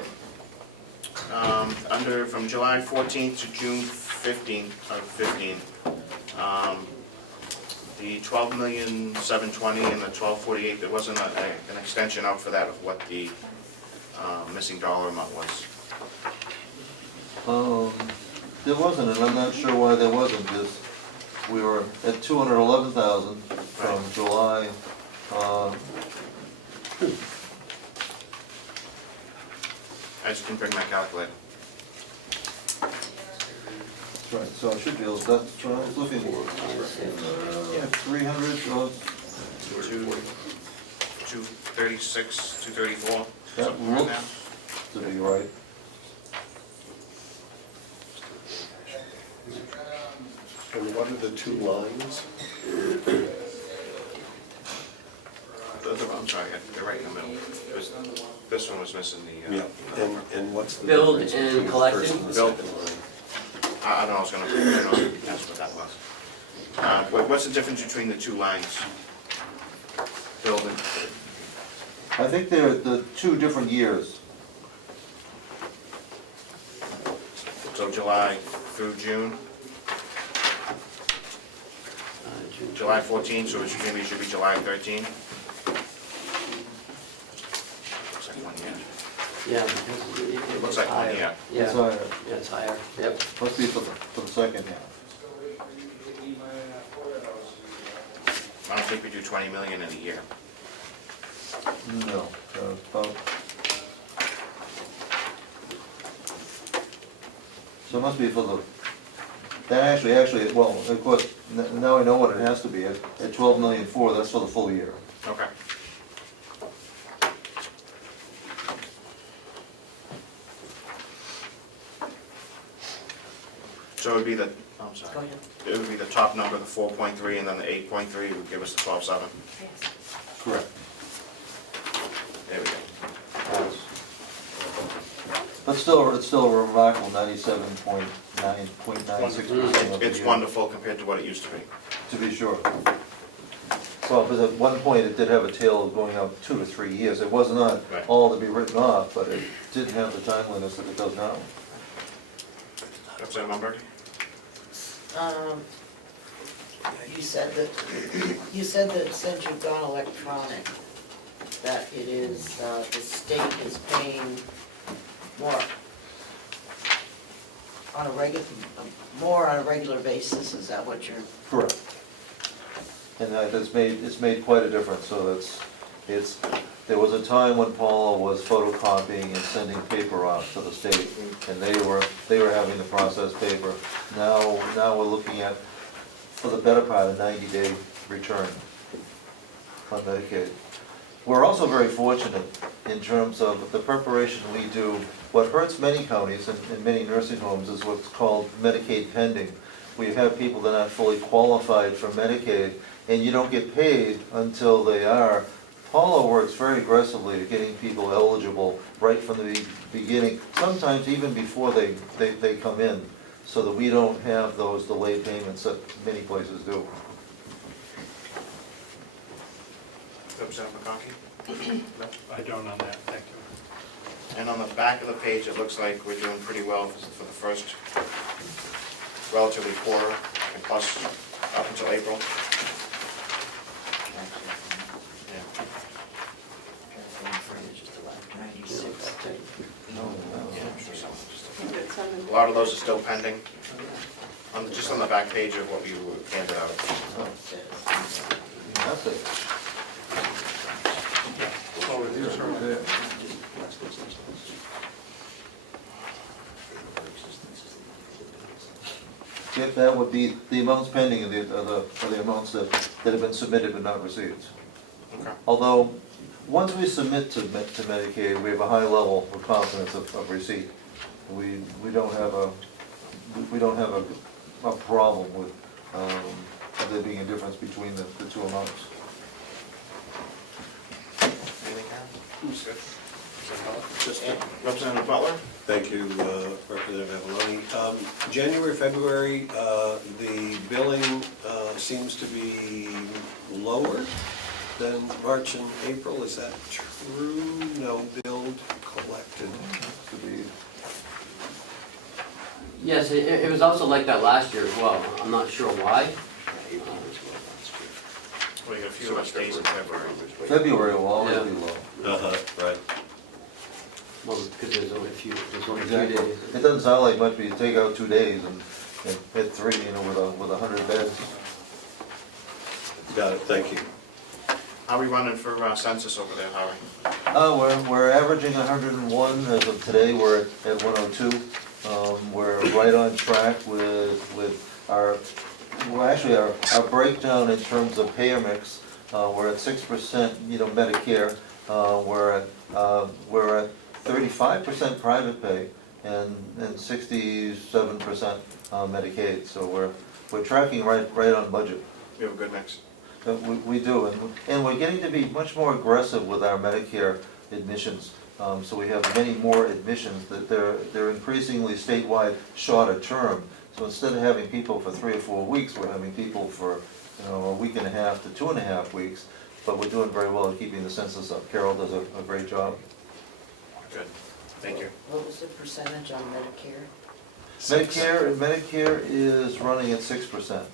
From July 14th to June 15th, the 12,720,000 and the 1248, there wasn't an extension out for that of what the missing dollar amount was. There wasn't, and I'm not sure why there wasn't, because we were at 211,000 from July. I just didn't bring my calculator. That's right, so I should be able, that's what I was looking for. Yeah, 300, 236, 234, that something like that. looks to be right. And what are the two lines? I'm sorry, they're right in the middle. This one was missing the... Yeah, and what's the Billed difference and between the collected? first and the Billed. second line? I don't know, I was gonna, that's what that was. What's the difference between the two lines? Building, I think they're the 2 different years. so July through June, July 14, so it should maybe it should be July 13. Looks like 1 year. Yeah, because It looks like 1 year. Yeah, It's higher. yeah, it's higher, yep. Must be for the second half. I don't think we do 20 million in a year. No, about. So it must be for the, that actually, well, of course, now I know what it has to be. At 12,000,004, that's for the full year. Okay. So it would be the, I'm Go sorry, ahead. it would be the top number, the 4.3, and then the 8.3 would give us the 12.7. Yes. Correct. There we go. But still, it's still a remarkable 97.96%. It's wonderful compared to what it used to be. To be sure. Well, because at one point it did have a tail of going out 2 to 3 years. It was not Right. all to be written off, but it didn't have the timeliness that it does now. Representative Umberger? You said that since you've gone electronic, that it is, the state is paying more on a regular basis, is that what you're? Correct. And that it's made quite a difference, so there was a time when Paula was photocopying and sending paper off to the state, and they were having to process paper. Now we're looking at, for the better part, a 90-day return on Medicaid. We're also very fortunate in terms of the preparation we do. What hurts many counties and many nursing homes is what's called Medicaid pending. We have people that are not fully qualified for Medicaid, and you don't get paid until they are. Paula works very aggressively at getting people eligible right from the beginning, sometimes even before they come in. so that we don't have those delayed payments that many places do. Representative McConkey? No? I don't on that, thank you. And on the back of the page, it looks like we're doing pretty well for the first relatively quarter, and plus up until April. Yeah. Yeah, I'm sure some of them are still- A lot of those are still pending, just on the back page of what you handed out. That's it. There. If that would be, the amounts pending are the amounts that have been submitted but not received. Okay. Although, once we submit to Medicaid, we have a high level of confidence of receipt. We don't have a problem with there being a difference between the two amounts. Anything, Karel? Good. Representative Butler? Thank you, Representative Avalone. January, February, the billing seems to be lower than March and April. Is that true? No billed collected to be... Yes, it was also like that last year as well. I'm not sure why. We got a few less days in February. February will always be low. Right. Well, because there's only a few Exactly. days. It doesn't sound like much, but you take out 2 days and hit 3, with 100 beds. Got it, thank you. How are we running for census over there, Howie? We're averaging 101 as of today. We're at 102. We're right on track with our, well, actually our breakdown in terms of payer mix. We're at 6%, Medicare. We're at 35% private pay and 67% Medicaid. So we're tracking right on budget. We have a good mix. We do, and we're getting to be much more aggressive with our Medicare admissions. So we have many more admissions that they're increasingly statewide shorter term. So instead of having people for 3 or 4 weeks, we're having people for a week and a half to 2.5 weeks. But we're doing very well at keeping the census up. Carol does a great job. Good, thank you. What was the percentage on Medicare? Medicare is running at 6%.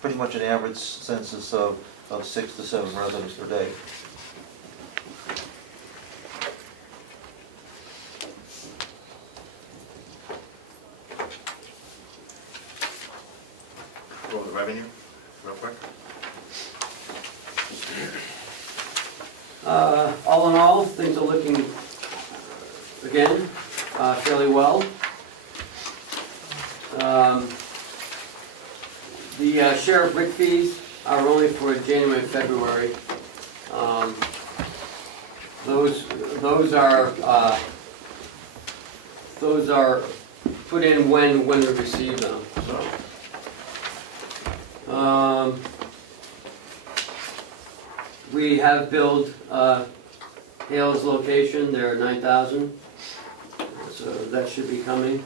Pretty much an average census of 6 to 7 residents per day. Roll the revenue, real quick. All in all, things are looking, again, fairly well. The sheriff brick fees are only for January and February. Those are put in when we receive them, so. We have billed Hale's location, they're 9,000, so that should be coming.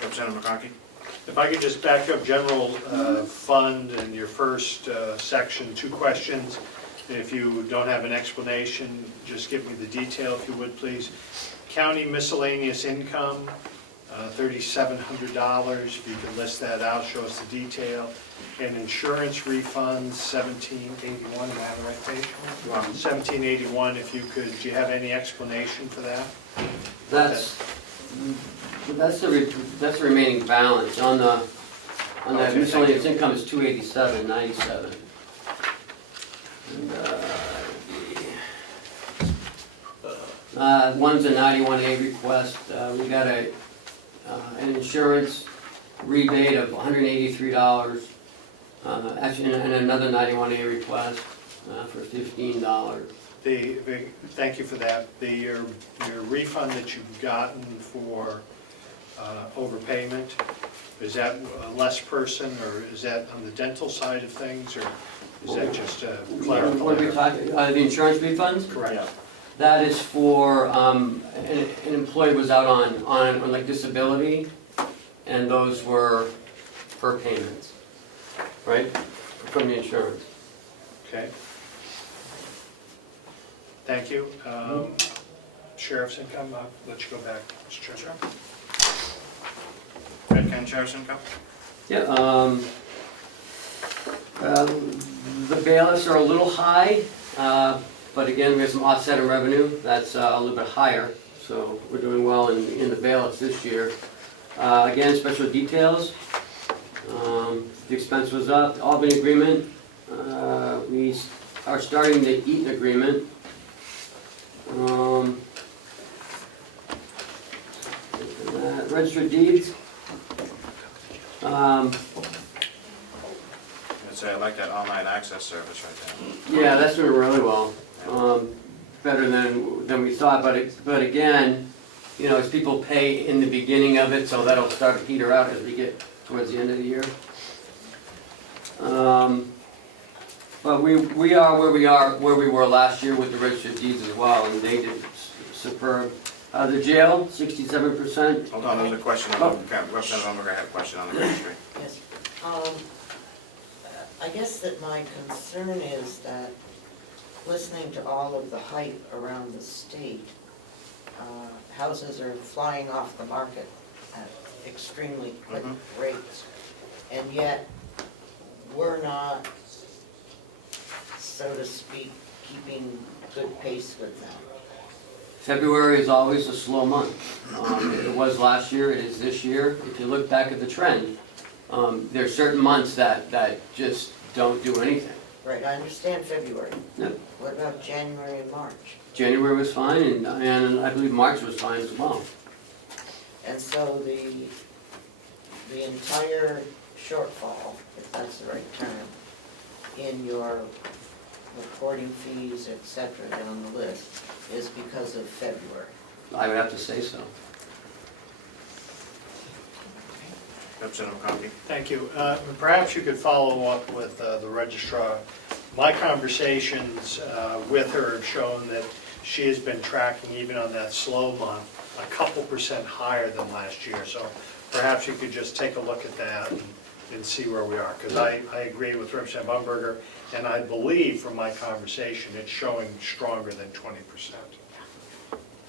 Representative McConkey? If I could just back up general fund in your first section, 2 questions. If you don't have an explanation, just give me the detail if you would, please. County miscellaneous income, $3,700, if you could list that out, show us the detail. And insurance refunds, 1781, am I on the right page? 1781, if you could, do you have any explanation for that? That's the remaining balance. On the Okay, miscellaneous income is 287.97. And one's a 91A request. We got an insurance rebate of $183. Actually, and another 91A request for $15. Thank you for that. Your refund that you've gotten for overpayment, is that a less person, or is that on the dental side of things, or is that just clerical? What are we talking, the insurance refunds? Correct. That is for, an employee was out on like disability, and those were per payments, right, from the insurance. Okay. Thank you. Sheriff's income, I'll let you go back, Mr. Chair. Red County Sheriff's income? Yeah, the bailiffs are a little high, but again, we have some offset in revenue, that's a little bit higher, so we're doing well in the bailiffs this year. Again, special details, the expense was up, the Albany agreement, we are starting the Eaton agreement. Registered deeds. I'd say I like that online access service right there. Yeah, that's doing really well. Better than we thought, but again, you know, as people pay in the beginning of it, so that'll start to peter out as we get towards the end of the year. But we are where we were last year with the registered deeds as well, and they did superb. The jail, 67%. Hold on, there's a question, Representative Umberger had a question on the registry. Yes. I guess that my concern is that listening to all of the hype around the state, houses are flying off the market at extremely quick rates. And yet, we're not, so to speak, keeping good pace with them. February is always a slow month. It was last year, it is this year. If you look back at the trend, there are certain months that just don't do anything. Right, I understand February. Yep. What about January and March? January was fine, and I believe March was fine as well. And so the entire shortfall, if that's the right term, in your reporting fees, et cetera, down the list, is because of February. I would have to say so. Representative McConkey. Thank you. Perhaps you could follow up with the registrar. My conversations with her have shown that she has been tracking, even on that slow month, a couple % higher than last year. So perhaps you could just take a look at that and see where we are. Because I agree with Representative Umberger, and I believe from my conversation, it's showing stronger than 20%.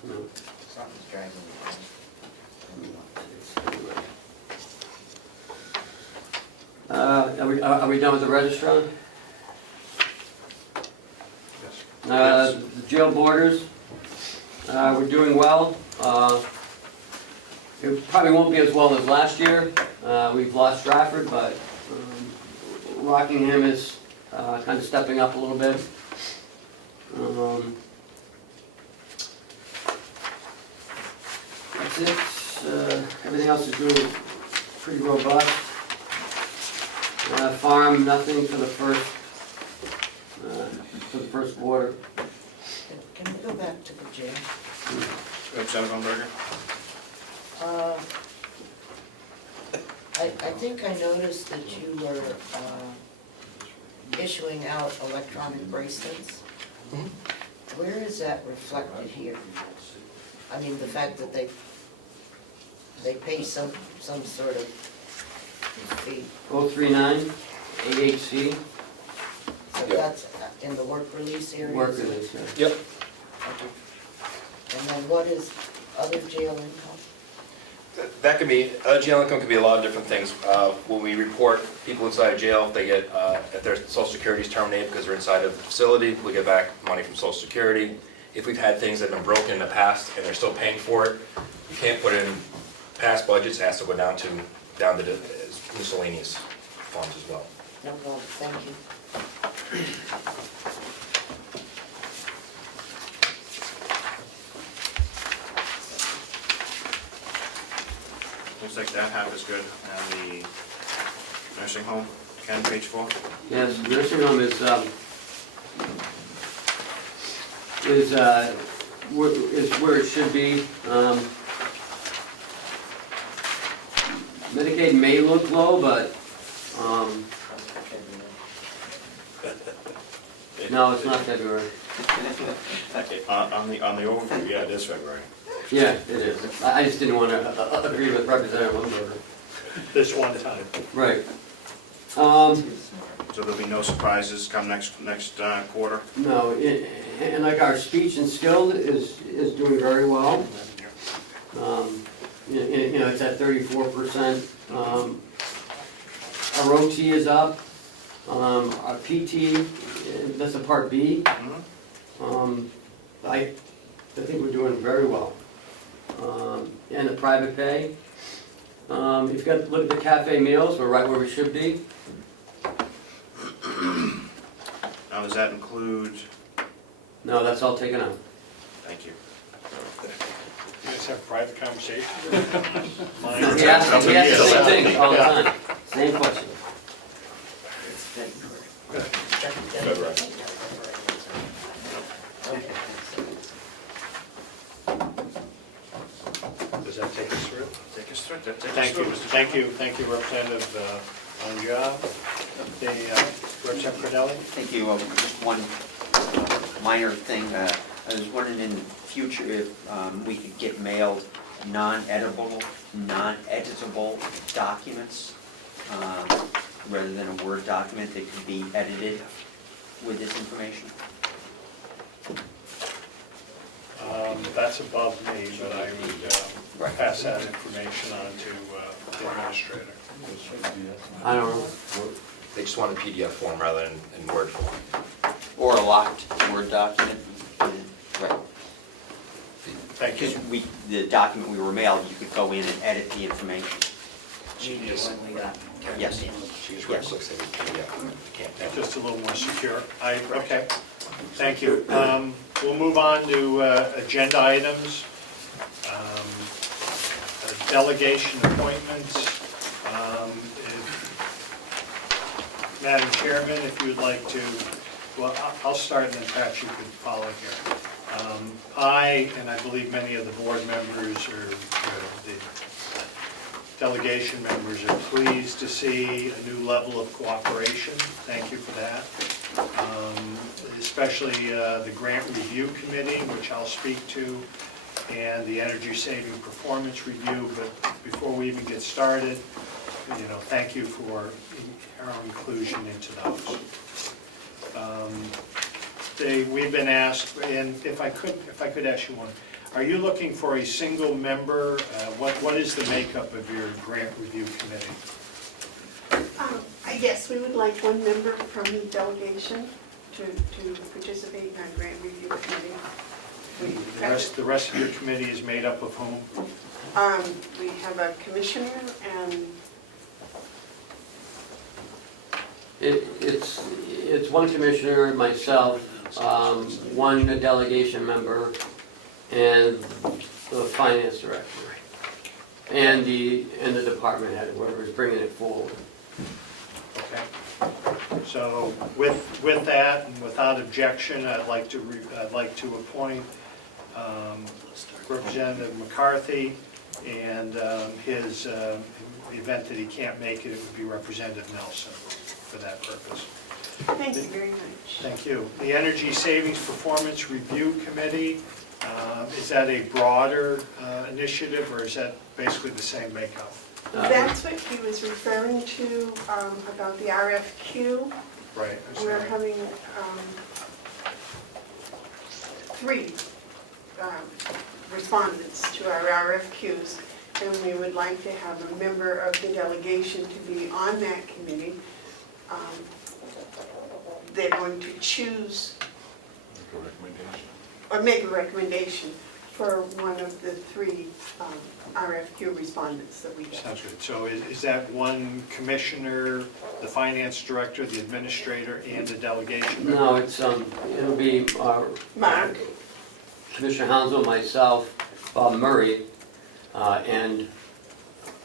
Something's dragging me down. Are we done with the registrar? Yes. The jail boarders, we're doing well. It probably won't be as well as last year. We've lost Stratford, but Rockingham is kind of stepping up a little bit. That's it. Everything else is doing pretty robust. Farm, nothing for the first quarter. Can we go back to the jail? Representative Umberger. I think I noticed that you were issuing out electronic bracelets. Where is that reflected here? I mean, the fact that they pay some sort of fee. 039 AHC. So that's in the work release area? Work release, yeah. Yep. Okay. And then what is other jail income? That could be, jail income could be a lot of different things. When we report people inside of jail, they get, if their social security is terminated because they're inside of the facility, we get back money from social security. If we've had things that have been broken in the past and they're still paying for it, you can't put in past budgets, it has to go down to the miscellaneous funds as well. No, thank you. Looks like that half is good. And the nursing home, Ken, page 4. Yes, nursing home is where it should be. Medicaid may look low, but No, it's not February. On the overview, yeah, it is February. Yeah, it is. I just didn't want to agree with Representative Umberger. This one time. Right. So there'll be no surprises come next quarter? No, and like our speech and skill is doing very well. You know, it's at 34%. Our OT is up. Our PT, that's a Part B. I think we're doing very well. And the private pay. If you got look at the cafe meals, we're right where we should be. Now, does that include, No, that's all taken out. thank you. You guys have private conversations? He asks the same thing all the time, same question. Does that take us through? Take us through, take us Thank you, through. thank you, Representative Anja. Representative Cordelli? Thank you. Just one minor thing. I was wondering in the future if we could get mailed non-editable documents rather than a Word document that could be edited with this information. That's above me, but I would pass that information on to the administrator. I don't know. They just want a PDF form rather than in Word form. Or a locked Word document. Right. Thank you. Because the document we were mailed, you could go in and edit the information. Yes. Yes. She just right clicks it in PDF. You can't Just a little more secure. Okay, thank you. We'll move on to agenda items. Delegation appointments. Madam Chairman, if you would like to, well, I'll start and then perhaps you could follow here. I, and I believe many of the board members or the delegation members are pleased to see a new level of cooperation. Thank you for that. Especially the Grant Review Committee, which I'll speak to, and the Energy Saving Performance Review. But before we even get started, thank you for our inclusion into those. We've been asked, and if I could ask you one, are you looking for a single member? What is the makeup of your Grant Review Committee? I guess we would like one member from the delegation to participate in our grant review committee. The rest of your committee is made up of whom? We have a commissioner and It's one commissioner, myself, one delegation member, and the finance director, and the department head, whoever is bringing it forward. Okay. So with that and without objection, I'd like to appoint Representative McCarthy, and his, in the event that he can't make it, it would be Representative Nelson for that purpose. thank you very much. Thank you. The Energy Savings Performance Review Committee, is that a broader initiative, or is that basically the same makeup? That's what he was referring to about the RFQ. Right. We're having 3 respondents to our RFQs, and we would like to have a member of the delegation to be on that committee. They're going to choose or make a recommendation for one of the 3 RFQ respondents that we get. Sounds good. So is that one commissioner, the finance director, the administrator, and the delegation member? No, it'll be Mark, Commissioner Hounslow, myself, Bob Murray, and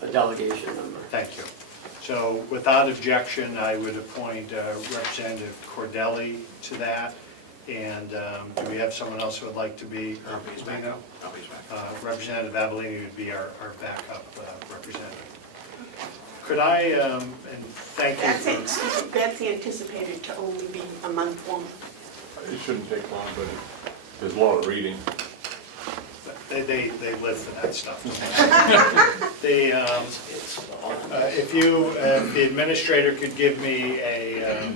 a delegation member. Thank you. So without objection, I would appoint Representative Cordelli to that. And do we have someone else who would like to be? Representative Avellini would be our backup representative. Could I, and thank you for... that's anticipated to only be a month long. It shouldn't take long, but there's a lot of reading. They live for that stuff. If the administrator could give me a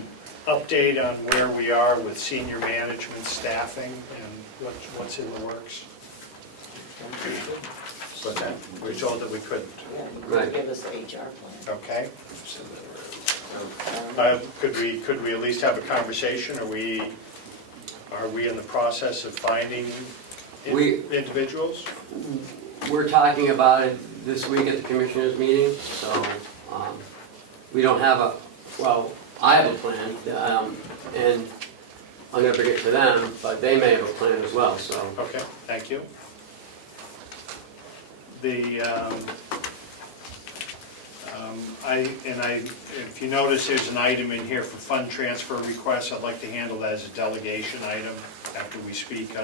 update on where we are with senior management staffing and what's in the works. But then, we were told that we couldn't. Right. Give us the HR plan. Okay. Could we at least have a conversation? Are we in the process of finding individuals? We're talking about it this week at the commissioners meeting, so we don't have I have a plan, and I'm gonna bring it to them, but they may have a plan as well, so. Okay, thank you. If you notice, there's an item in here for fund transfer requests. I'd like to handle that as a delegation item after we speak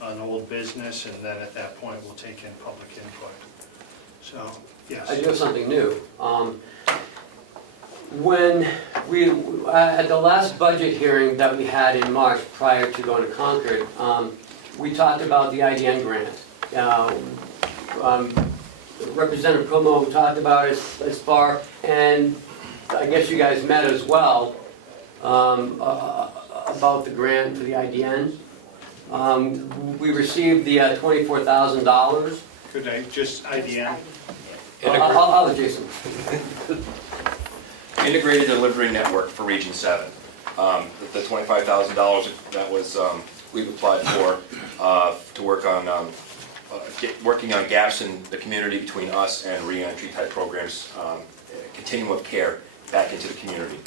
on old business, and then at that point, we'll take in public input. So, yes. I do have something new. When we, at the last budget hearing that we had in March prior to going to Concord, we talked about the IDN grant. Representative Comeau talked about it as far, and I guess you guys met as well, about the grant for the IDN. We received the $24,000. Could I just IDN? I'll let Jason. Integrated Delivery Network for Region 7. The $25,000 that was, we've applied for to work on working on gaps in the community between us and re-entry type programs, continuum of care back into the community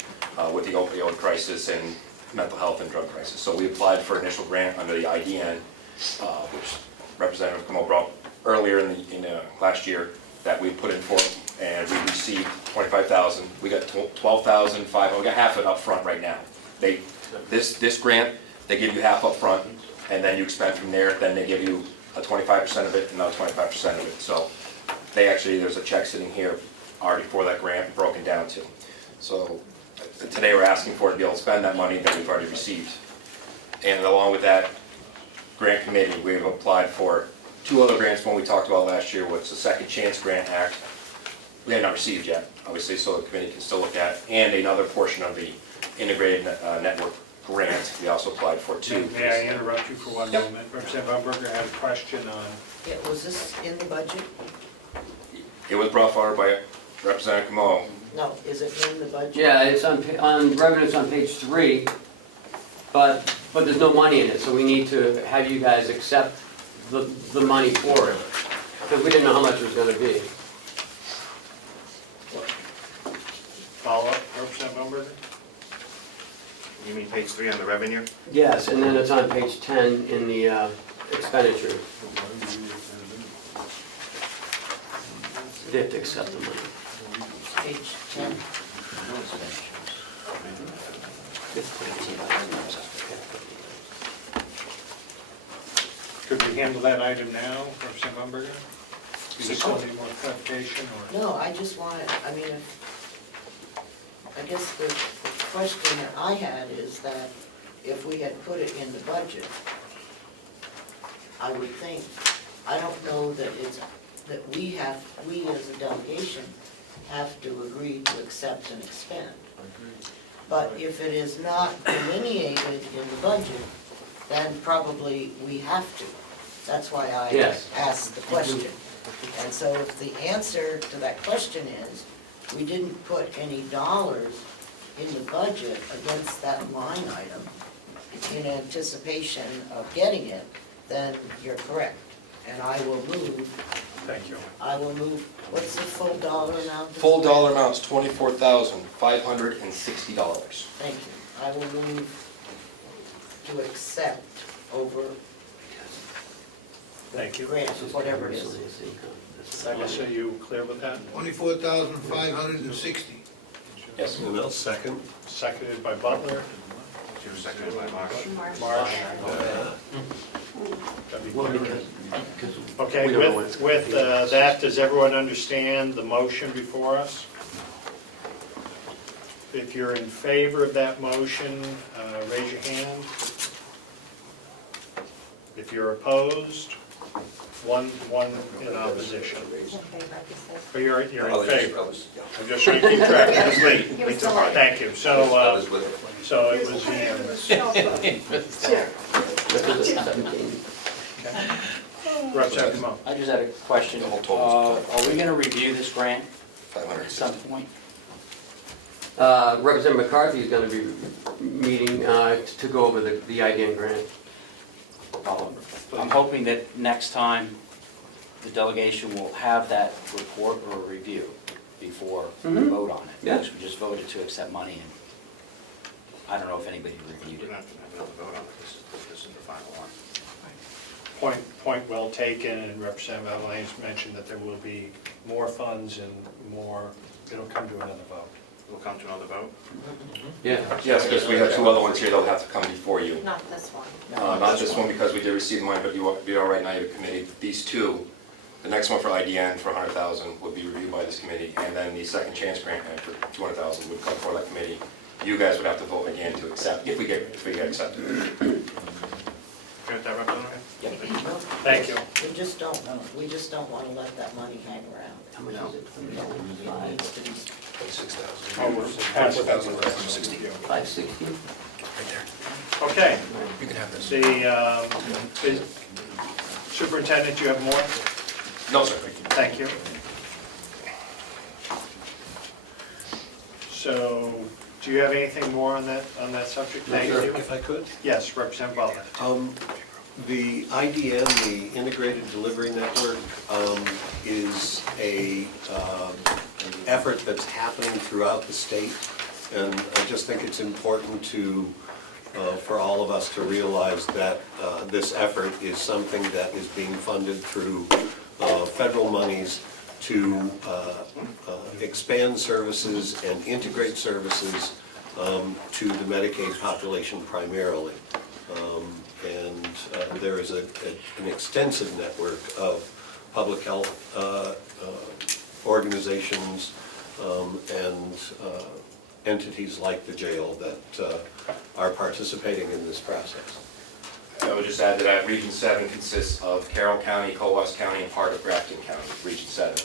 with the opioid crisis and mental health and drug crisis. So we applied for initial grant under the IDN, which Representative Comeau brought earlier in last year that we put in for, and we received $25,000. We got $12,500. We got half of it up front right now. This grant, they give you half up front, and then you expend from there. Then they give you 25% of it, another 25% of it. So there's a check sitting here already for that grant broken down to. So today we're asking for it to be able to spend that money that we've already received. And along with that grant committee, we've applied for 2 other grants. One we talked about last year was the Second Chance Grant Act. We have not received yet, obviously, so the committee can still look at, and another portion of the Integrated Network grant we also applied for too. May I interrupt you for one moment? Representative Umberger had a question on... Yeah, was this in the budget? It was brought forward by Representative Comeau. No, is it in the budget? Yeah, it's on revenues on page 3, but there's no money in it, so we need to have you guys accept the money for it, because we didn't know how much it was going to be. Follow-up, Representative Umberger? You mean page 3 on the revenue? Yes, and then it's on page 10 in the expenditure. They have to accept the money. Page 10. Could we handle that item now, Representative Umberger? Do you still need more clarification, or? No, I just wanted, I guess the question that I had is that if we had put it in the budget, I would think, I don't know that we as a delegation have to agree to accept and expend. But if it is not delineated in the budget, then probably we have to. That's why I Yes. asked the question. And so if the answer to that question is, we didn't put any dollars in the budget against that line item in anticipation of getting it, then you're correct. And I will move. Thank you. I will move, what's the full dollar amount? Full dollar amount is $24,560. Thank you. I will move to accept over Thank you. grant, whatever it is. Melissa, are you clear with that? 24,560. Yes. And I'll second. Seconded by Butler. Seconded by Marsh. Marsh. Well, because Okay, we don't know when it's gonna with be. that, does everyone understand the motion before us? If you're in favor of that motion, raise your hand. If you're opposed, one in opposition. But you're in favor. I'm just trying to keep track. It was late, late to the party. Thank you. So it was unanimous. Representative Comeau. I just had a question. Are we gonna review this grant at some point? Representative McCarthy is gonna be meeting to go over the IDN grant. I'm hoping that next time the delegation will have that report or review before we vote on it. Yeah. Because we just voted to accept money and I don't know if anybody reviewed We're it. not gonna have another vote on it, this is the final one. Point well taken, and Representative Avalanche mentioned that there will be more funds and more, it'll come to another vote. We'll come to another vote. Yeah. Yes, because we have 2 other ones here that'll have to come before you. Not this one. Not this one because we did receive money, but you did all right now, you have a committee. These 2, the next one for IDN for 100,000 would be reviewed by this committee, and then the second chance grant for 200,000 would come before that committee. You guys would have to vote again to accept, if we get accepted. Okay with that, Representative? Thank you. We just don't wanna let that money hang around. How much is it? It needs to be. Oh, we're past 560. 560? Okay. You can have this. The superintendent, you have more? No, sir. Thank you. So, do you have anything more on that subject? Thank you. If I could? Yes, Representative Butler. The IDN, the Integrated Delivery Network, is an effort that's happening throughout the state. And I just think it's important for all of us to realize that this effort is something that is being funded through federal monies to expand services and integrate services to the Medicaid population primarily. And there is an extensive network of public health organizations and entities like the jail that are participating in this process. I would just add that Region 7 consists of Carroll County, Coas County, and part of Grafton County, Region 7.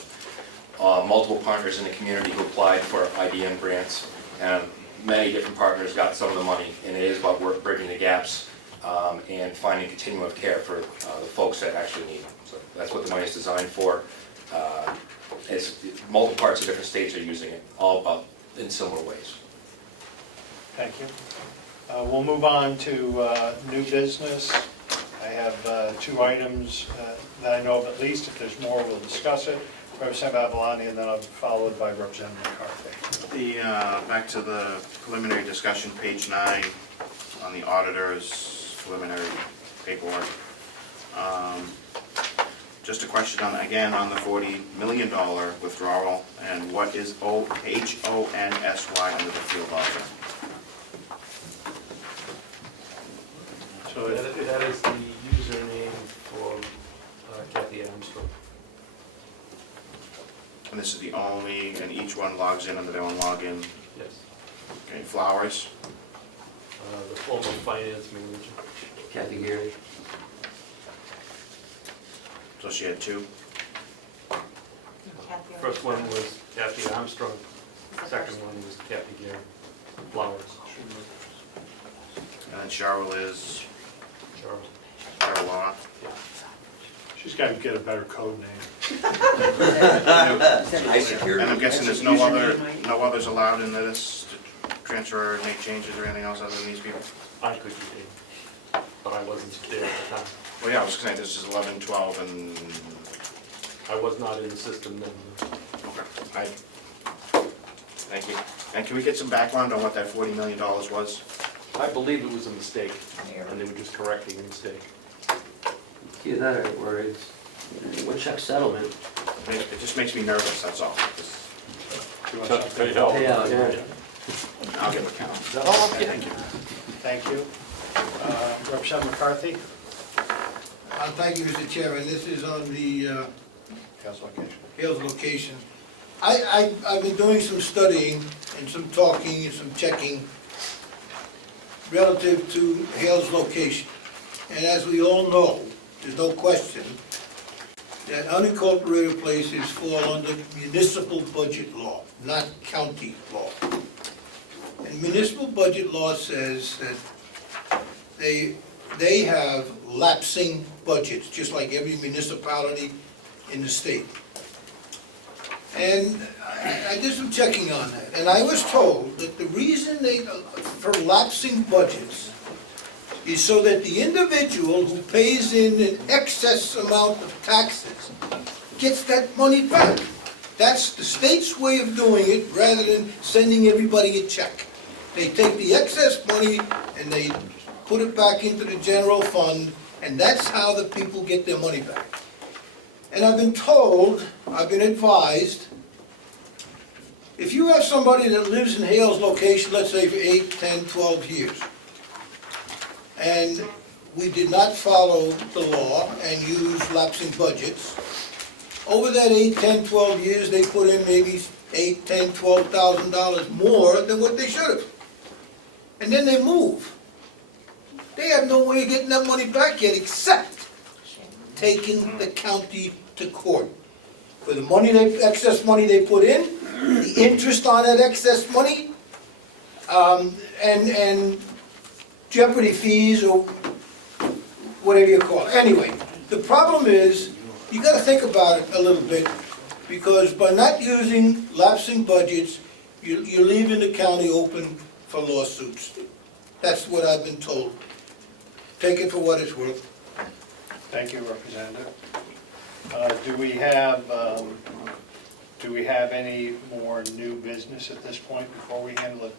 Multiple partners in the community who applied for IDN grants, and many different partners got some of the money, and it is about bridging the gaps and finding continuum of care for the folks that actually need it. So that's what the money is designed for. Multiple parts of different states are using it, all in similar ways. Thank you. We'll move on to new business. I have 2 items that I know of at least. If there's more, we'll discuss it. Representative Avalani, and then I'll be followed by Representative McCarthy. Back to the preliminary discussion, page 9, on the auditor's preliminary paperwork. Just a question again on the $40 million withdrawal, and what is HONSY under the field officer? So That is the username for Kathy Armstrong. And this is the only, and each one logs in under their own login. Yes. Okay, Flowers, The former finance manager. Kathy Geary. so she had 2. First one was Kathy Armstrong. Second one was Kathy Gary. Flowers. And then Cheryl is Charles. Carolina. she's got to get a better code name. And I'm guessing there's no others allowed in this to transfer or make changes or anything else other than these people? I could be, but I wasn't there at the time. Well, yeah, I was gonna say this is 11, 12, and I was not in the system then. I, thank you. And can we get some background on what that $40 million was? I believe it was a mistake, and they were just correcting a mistake. Either that or it's check settlement. It just makes me nervous, that's all. Do you want something? Payout, yeah. I'll give a count. Thank you. Thank you. Representative McCarthy? Thank you, Mr. Chairman. This is on the How's location? Hales location. I've been doing some studying and some talking and some checking relative to Hales location. and as we all know, there's no question, that unincorporated places fall under municipal budget law, not county law. And municipal budget law says that they have lapsing budgets, just like every municipality in the state. And I did some checking on that, and I was told that the reason for lapsing budgets is so that the individual who pays in an excess amount of taxes gets that money back. That's the state's way of doing it, rather than sending everybody a check. They take the excess money and they put it back into the general fund, and that's how the people get their money back. And I've been told, I've been advised, if you have somebody that lives in Hale's location, let's say for 8, 10, 12 years, and we did not follow the law and use lapsing budgets, over that 8, 10, 12 years, they put in maybe $8, $10, $12,000 more than what they should have. And then they move. They have no way of getting that money back yet, except taking the county to court. For the money, excess money they put in, the interest on that excess money, and jeopardy fees, or whatever you call it. Anyway, the problem is, you gotta think about it a little bit, because by not using lapsing budgets, you're leaving the county open for lawsuits. That's what I've been told. Take it for what it's worth. Thank you, Representative. Do we have any more new business at this point before we handle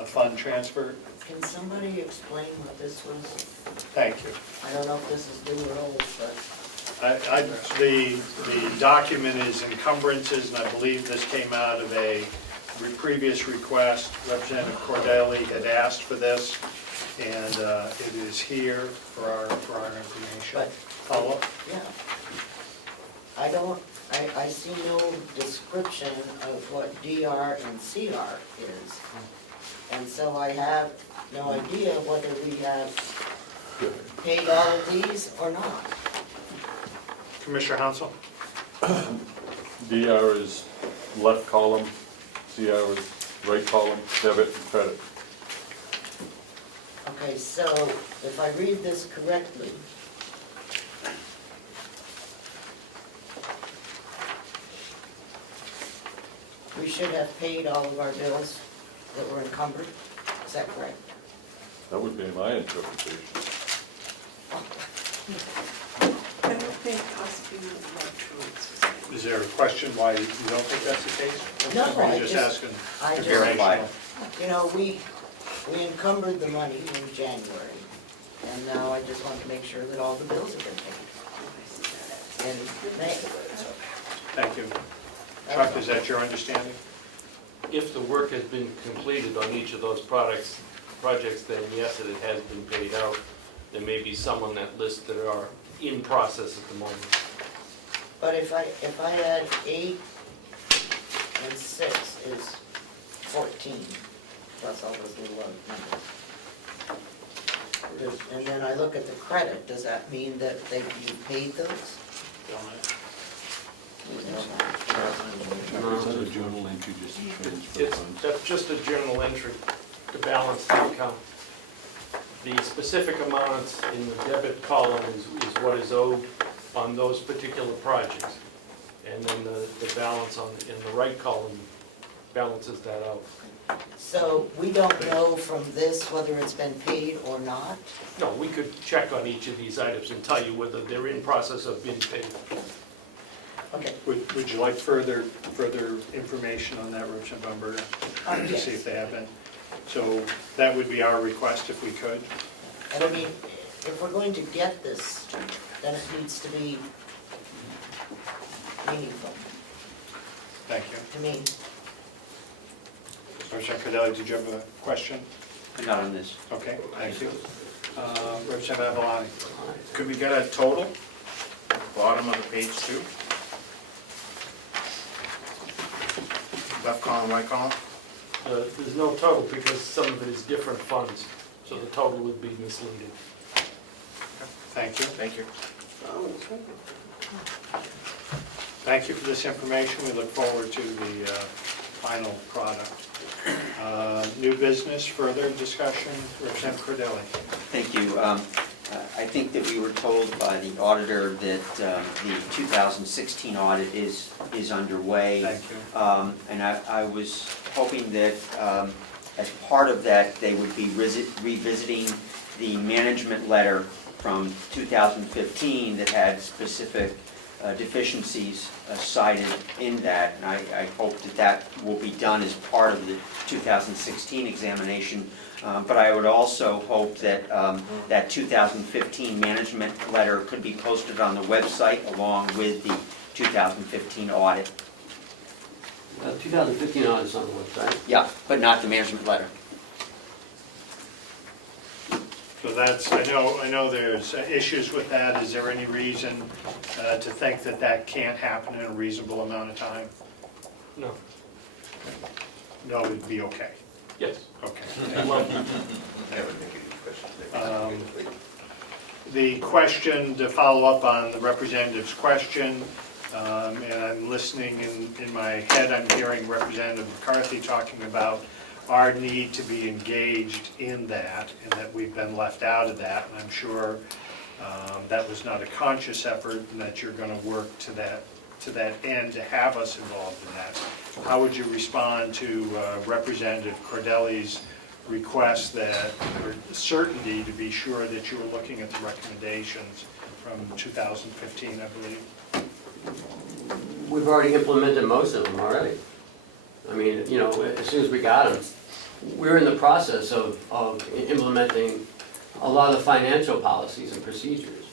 a fund transfer? Can somebody explain what this was? Thank you. I don't know if this is new or old, but The document is encumbrances, and I believe this came out of a previous request. Representative Cordelli had asked for this, and it is here for our information. But- Follow up? yeah. I see no description of what DR and CR is. And so I have no idea whether we have paid all of these or not. Commissioner Hansel? DR is left column, CR is right column, debit and credit. Okay, so if I read this correctly, we should have paid all of our bills that were encumbered, is that correct? That would be my interpretation. I don't think Ossipee knows about truants. Is there a question why you don't think that's the case? No, Or I you just just- asking I just- informational? You know, we encumbered the money in January, and now I just want to make sure that all the bills have been paid. And May. Thank you. Chuck, is that your understanding? If the work has been completed on each of those projects, then yes, it has been paid out. There may be some on that list that are in process at the moment. But if I add 8 and 6 is 14, plus all those little other numbers. And then I look at the credit, does that mean that you paid those? Is that a journal entry just to transfer funds? That's just a journal entry to balance the account. The specific amounts in the debit column is what is owed on those particular projects. And then the balance in the right column balances that out. So we don't know from this whether it's been paid or not? No, we could check on each of these items and tell you whether they're in process of being paid. Okay. Would you like further information on that, Representative Umberger? To Yes. see if they have been? So that would be our request if we could. And I mean, if we're going to get this, then it needs to be meaningful Thank you. to me. Representative Cordelli, did you have a question? Not on this. Okay, thank you. Representative Avalani? Could we get a total? Bottom of the page 2? Left column, right column? There's no total because some of it is different funds, so the total would be misleading. Thank you. Thank you. Thank you for this information. We look forward to the final product. New business, further discussion, Representative Cordelli. Thank you. I think that we were told by the auditor that the 2016 audit is underway. Thank you. And I was hoping that as part of that, they would be revisiting the management letter from 2015 that had specific deficiencies cited in that. And I hope that that will be done as part of the 2016 examination. But I would also hope that that 2015 management letter could be posted on the website along with the 2015 audit. 2015 audit is on the website. Yeah, but not the management letter. So that's, I know there's issues with that. Is there any reason to think that that can't happen in a reasonable amount of time? No. No, it'd be okay. Yes. Okay. The question, to follow up on the representative's question, and I'm listening in my head, I'm hearing Representative McCarthy talking about our need to be engaged in that, and that we've been left out of that. And I'm sure that was not a conscious effort, and that you're going to work to that end to have us involved in that. How would you respond to Representative Cordelli's request that, or certainty to be sure that you were looking at the recommendations from 2015, I believe? We've already implemented most of them already. I mean, you know, as soon as we got them, we're in the process of implementing a lot of the financial policies and procedures.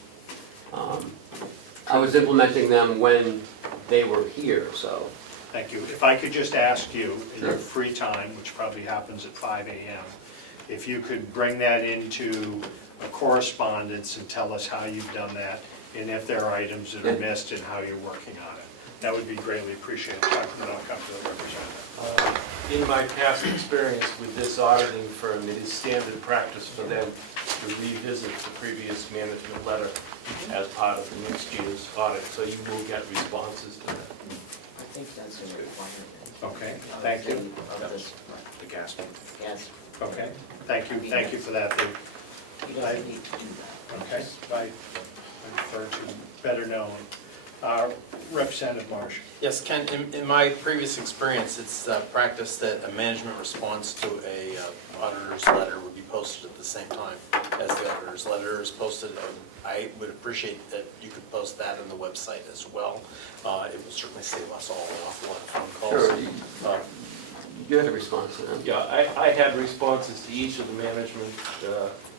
I was implementing them when they were here, so. Thank you. If I could just ask you, in Sure. your free time, which probably happens at 5 a.m., if you could bring that into a correspondence and tell us how you've done that, and if there are items that are missed and how you're working on it. That would be greatly appreciated. Dr. I'll come to the representative. In my past experience with this auditing firm, it is standard practice for them to revisit the previous management letter as part of the next year's audit, so you will get responses to that. I think that's a requirement. Okay, thank you. Of this, The gas one. yes. Okay, thank you for that. He doesn't need to do that. Okay, I refer to better known. Representative Marsh. Yes, Ken, in my previous experience, it's practice that a management response to a auditor's letter would be posted at the same time as the auditor's letter is posted. I would appreciate that you could post that on the website as well. It would certainly save us all an awful lot of phone calls. Sure. You had a response to them? Yeah, I had responses to each of the management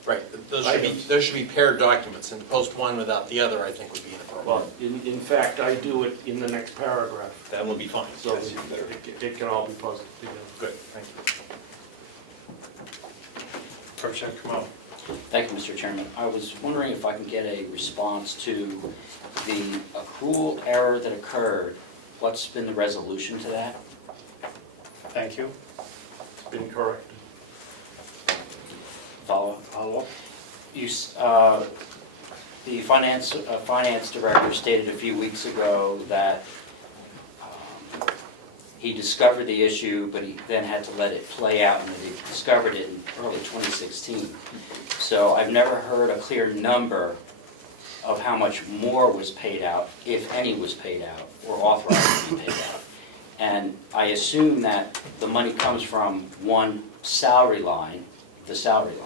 Right, those should be paired documents, and post one without the other, I think, would be inappropriate. Well, in fact, I do it in the next paragraph. That will be fine. So it can all be posted together. Good, thank you. Representative Comeau. Thank you, Mr. Chairman. I was wondering if I can get a response to the accrual error that occurred. What's been the resolution to that? Thank you. It's been corrected. Follow-up. The finance director stated a few weeks ago that he discovered the issue, but he then had to let it play out, and that he discovered it in early 2016. So I've never heard a clear number of how much more was paid out, if any was paid out, or authorized to be paid out. And I assume that the money comes from one salary line, the salary line.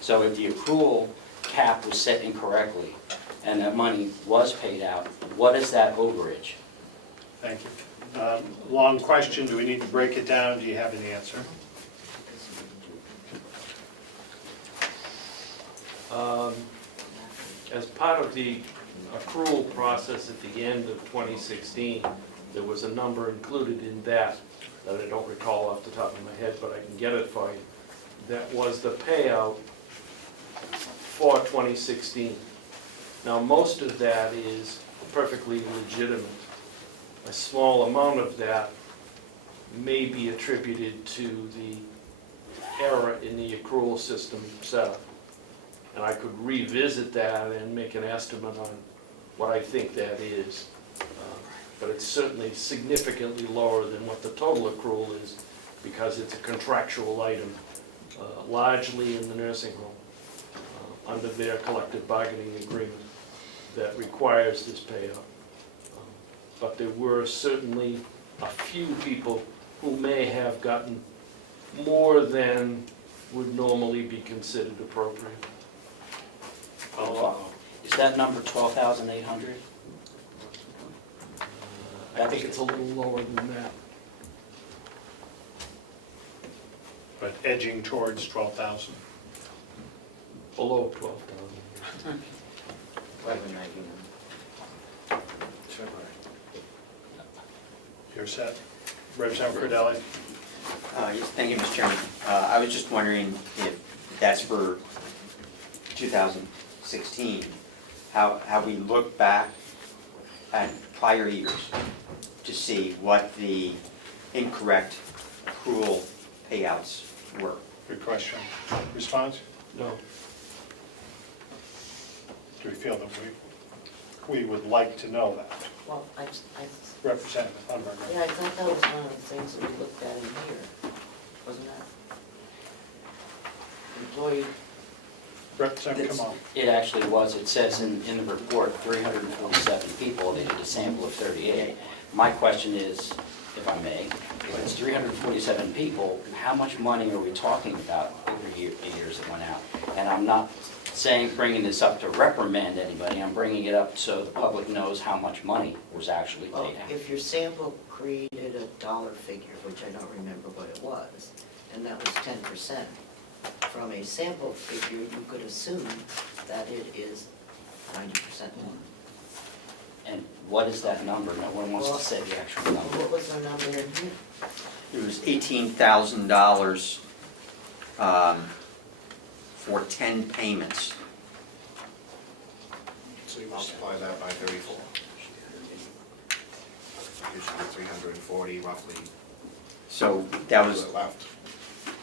So if the accrual cap was set incorrectly and that money was paid out, what is that overage? Thank you. Long question. Do we need to break it down? Do you have an answer? As part of the accrual process at the end of 2016, there was a number included in that I don't recall off the top of my head, but I can get it for you. That was the payout for 2016. Now, most of that is perfectly legitimate. A small amount of that may be attributed to the error in the accrual system setup. and I could revisit that and make an estimate on what I think that is. But it's certainly significantly lower than what the total accrual is, because it's a contractual item, largely in the nursing home, under their collective bargaining agreement that requires this payout. But there were certainly a few people who may have gotten more than would normally be considered appropriate. Is that number 12,800? I think it's a little lower than that. But edging towards 12,000. Below 12,000. 11.99. You're set. Representative Cordelli? Yes, thank you, Mr. Chairman. I was just wondering if that's for 2016, how we look back at prior years to see what the incorrect accrual payouts were. Good question. Response? No. Do we feel that we would like to know that? Well, Representative Umberger? yeah, I thought that was one of the things that we looked at in here, wasn't that? Employee, Representative Comeau? It actually was. It says in the report, 347 people, they did a sample of 38. My question is, if I may, if it's 347 people, how much money are we talking about over the years that went out? And I'm not saying, bringing this up to reprimand anybody, I'm bringing it up so the public knows how much money was actually well, paid out. if your sample created a dollar figure, which I don't remember what it was, and that was 10%, from a sample figure, you could assume that it is 90% more. And what is that number? No one wants Well, to say the actual number. What was the number in here? It was $18,000 for 10 payments. So you multiply that by 34. Gives you 340 roughly. So that was, Left.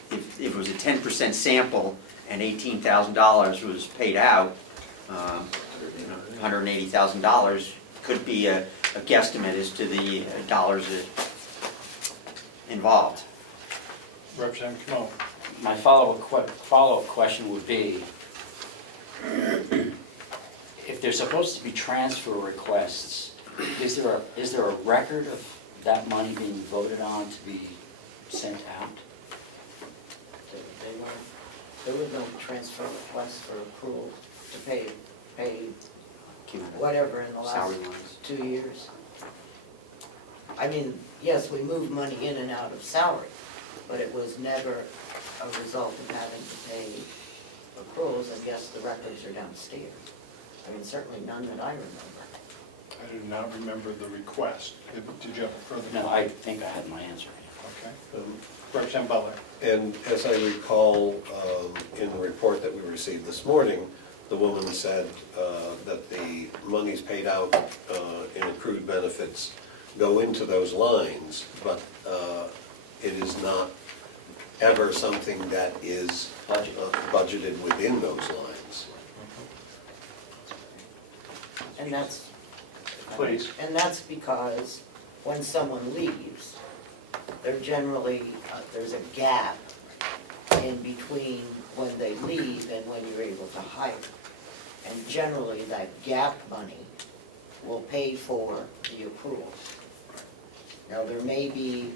if it was a 10% sample and $18,000 was paid out, $180,000 could be a guesstimate as to the dollars involved. Representative Comeau? My follow-up question would be, if there's supposed to be transfer requests, is there a record of that money being voted on to be sent out? There were no transfer requests for accrual to pay whatever in the last Salary lines. 2 years. I mean, yes, we moved money in and out of salary, but it was never a result of having to pay accruals, and yes, the records are downstairs. I mean, certainly none that I remember. I do not remember the request. Did you have a further? No, I think I had my answer. Okay. Representative Butler? And as I recall, in the report that we received this morning, the woman said that the monies paid out in accrued benefits go into those lines, but it is not ever something that is budgeted within those lines. And that's, Please. and that's because when someone leaves, they're generally, there's a gap in between when they leave and when you're able to hire. And generally, that gap money will pay for the accruals. Now, there may be,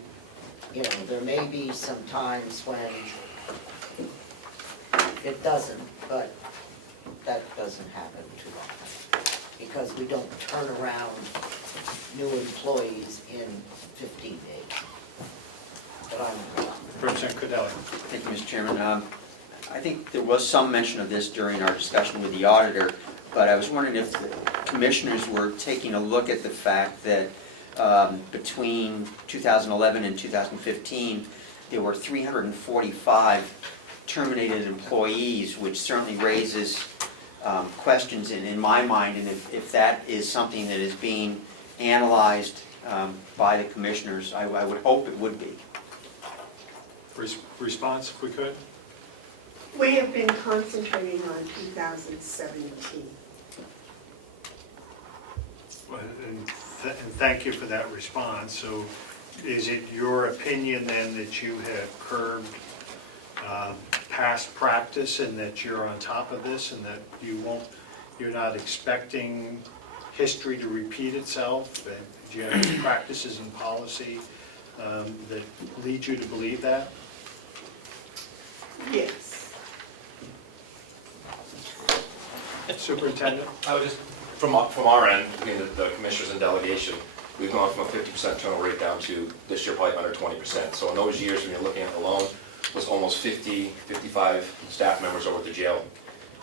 there may be some times when it doesn't, but that doesn't happen too often, because we don't turn around new employees in 15 days. But I'm Representative Cordelli? Thank you, Mr. Chairman. I think there was some mention of this during our discussion with the auditor, but I was wondering if the commissioners were taking a look at the fact that between 2011 and 2015, there were 345 terminated employees, which certainly raises questions in my mind, and if that is something that is being analyzed by the commissioners, I would hope it would be. Response, if we could? We have been concentrating on 2017. And thank you for that response. So is it your opinion then that you have curbed past practice and that you're on top of this and that you're not expecting history to repeat itself? And do you have any practices and policy that lead you to believe that? Yes. Superintendent? I would just, from our end, between the commissioners and delegation, we've gone from a 50% turnover rate down to this year probably under 20%. So in those years when you're looking at the loan, was almost 50, 55 staff members over at the jail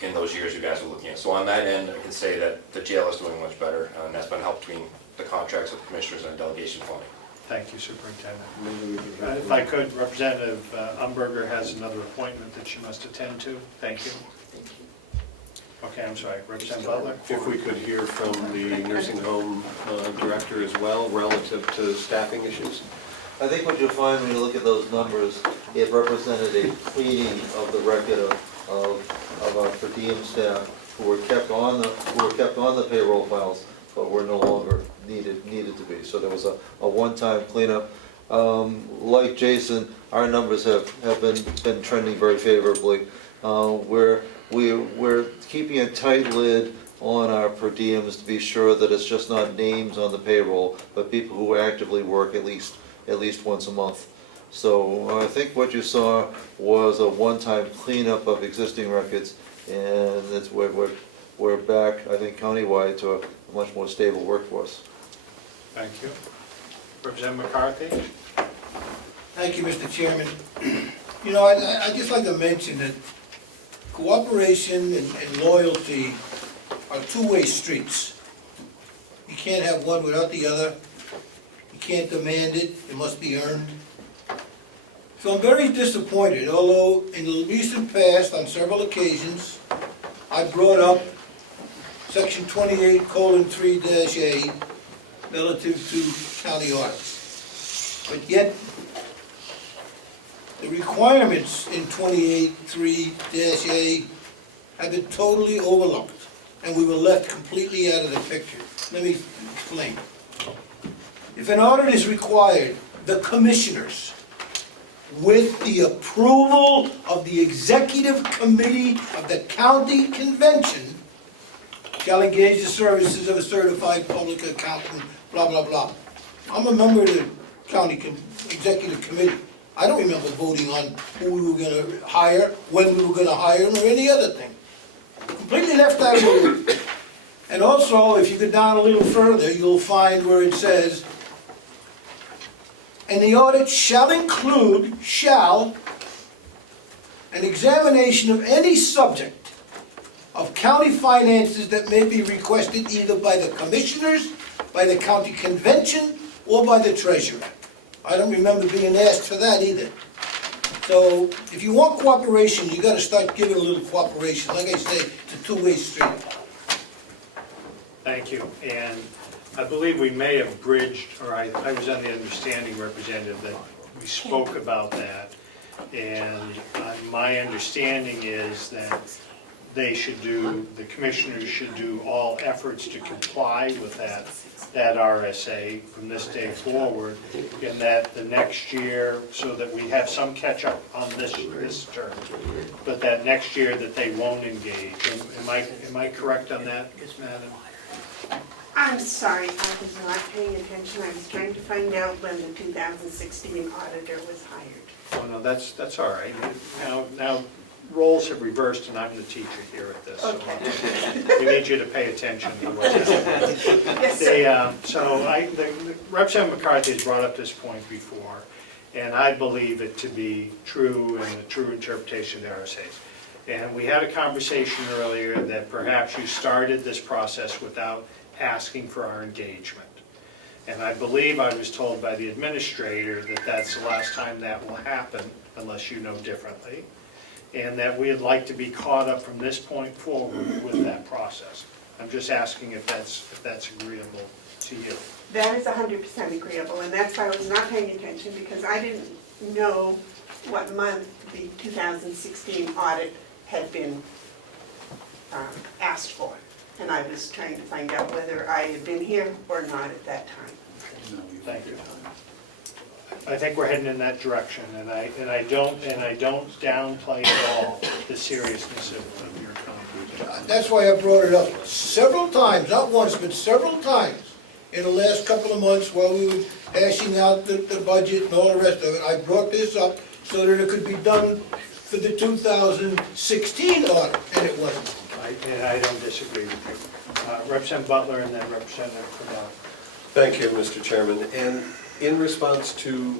in those years you guys were looking at. So on that end, I can say that the jail is doing much better, and that's been helped between the contracts with commissioners and delegation funding. Thank you, Superintendent. If I could, Representative Umberger has another appointment that she must attend to. Thank you. Okay, I'm sorry, Representative Butler? If we could hear from the nursing home director as well, relative to staffing issues. I think what you'll find when you look at those numbers, it represented a cleaning of the record of our per diem staff who were kept on the payroll files, but were no longer needed to be. So there was a one-time cleanup. Like Jason, our numbers have been trending very favorably. We're keeping a tight lid on our per diems to be sure that it's just not names on the payroll, but people who actively work at least once a month. So I think what you saw was a one-time cleanup of existing records, and we're back, I think, countywide to a much more stable workforce. Thank you. Representative McCarthy? Thank you, Mr. Chairman. You know, I'd just like to mention that cooperation and loyalty are two-way streets. You can't have one without the other. You can't demand it, it must be earned. So I'm very disappointed, although in the recent past, on several occasions, I brought up section 28:3-A relative to county audits. But yet, the requirements in 28:3-A have been totally overlooked, and we were left completely out of the picture. Let me explain. If an audit is required, the commissioners, with the approval of the executive committee of the county convention, shall engage the services of a certified public accountant, blah, blah, blah. I'm a member of the county executive committee. I don't remember voting on who we were gonna hire, when we were gonna hire them, or any other thing. Completely left that alone. And also, if you go down a little further, you'll find where it says, and the audit shall include, an examination of any subject of county finances that may be requested either by the commissioners, by the county convention, or by the treasurer. I don't remember being asked for that either. So, if you want cooperation, you gotta start giving a little cooperation. Like I say, it's a two-way street. Thank you. And I believe we may have bridged, or I was on the understanding, Representative, that we spoke about that. And my understanding is that the commissioners should do all efforts to comply with that RSA from this day forward, and that the next year, so that we have some catch up on this term, but that next year that they won't engage. Am I correct on that, Madam? I'm sorry, I was not paying attention. I was trying to find out when the 2016 auditor was hired. Oh, no, that's all right. Now, roles have reversed, and I'm the teacher here at this. Okay. So we need you to pay attention to what's happening. Yes, sir. Representative McCarthy has brought up this point before, and I believe it to be true and a true interpretation of the RSAs. And we had a conversation earlier that perhaps you started this process without asking for our engagement. And I believe I was told by the administrator that that's the last time that will happen, unless you know differently, and that we'd like to be caught up from this point forward with that process. I'm just asking if that's agreeable to you. That is 100% agreeable, and that's why I was not paying attention, because I didn't know what month the 2016 audit had been asked for. And I was trying to find out whether I had been here or not at that time. Thank you. I think we're heading in that direction, and I don't downplay at all the seriousness of your comment. That's why I brought it up several times, not once, but several times in the last couple of months while we were hashing out the budget and all the rest of it. I brought this up so that it could be done for the 2016 audit, and it wasn't. And I don't disagree with you. Representative Butler and then Representative Cordelli. Thank you, Mr. Chairman. And in response to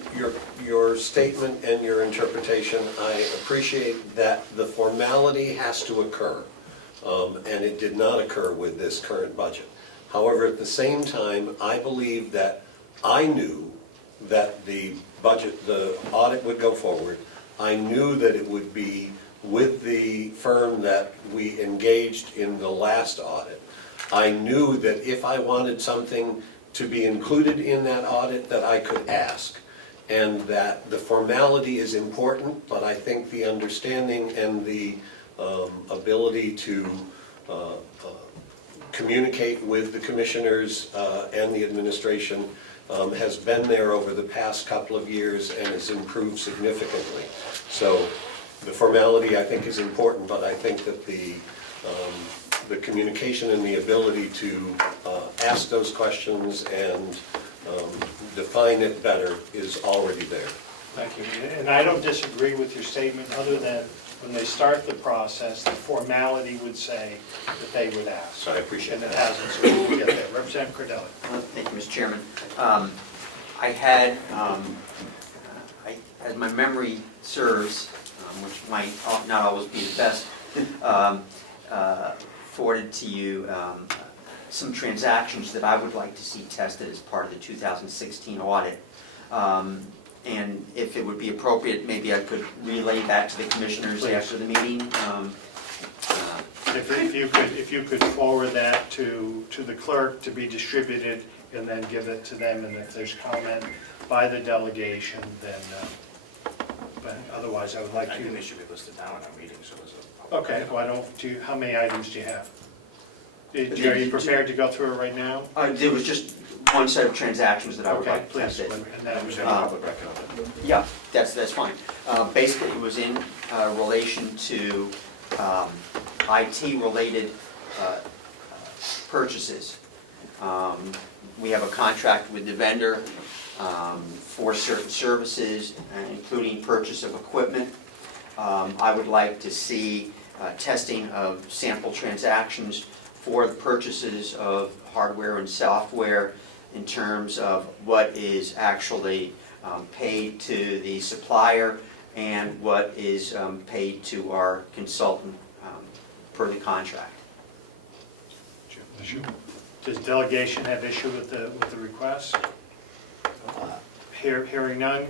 your statement and your interpretation, I appreciate that the formality has to occur, and it did not occur with this current budget. However, at the same time, I believe that I knew that the budget, the audit would go forward. I knew that it would be with the firm that we engaged in the last audit. I knew that if I wanted something to be included in that audit, that I could ask. And that the formality is important, but I think the understanding and the ability to communicate with the commissioners and the administration has been there over the past couple of years and has improved significantly. So the formality, I think, is important, but I think that the communication and the ability to ask those questions and define it better is already there. Thank you. And I don't disagree with your statement, other than when they start the process, the formality would say that they would ask. So I appreciate that. And that. it hasn't, so we'll get there. Representative Cordelli. Thank you, Mr. Chairman. I had, as my memory serves, which might not always be the best, forwarded to you some transactions that I would like to see tested as part of the 2016 audit. And if it would be appropriate, maybe I could relay that to the commissioners after the meeting. If you could forward that to the clerk to be distributed and then give it to them, and if there's comment by the delegation, then, but otherwise I would like I to. think they should be listed down in our meeting, so it's a. Okay, why don't you, how many items do you have? Are you prepared to go through it right now? There was just one set of transactions that I would Okay, like to please. test. And that was public record of it. Yeah, that's fine. Basically, it was in relation to IT-related purchases. We have a contract with the vendor for certain services, including purchase of equipment. I would like to see testing of sample transactions for the purchases of hardware and software in terms of what is actually paid to the supplier and what is paid to our consultant per the contract. Does delegation have issue with the request? Hearing none.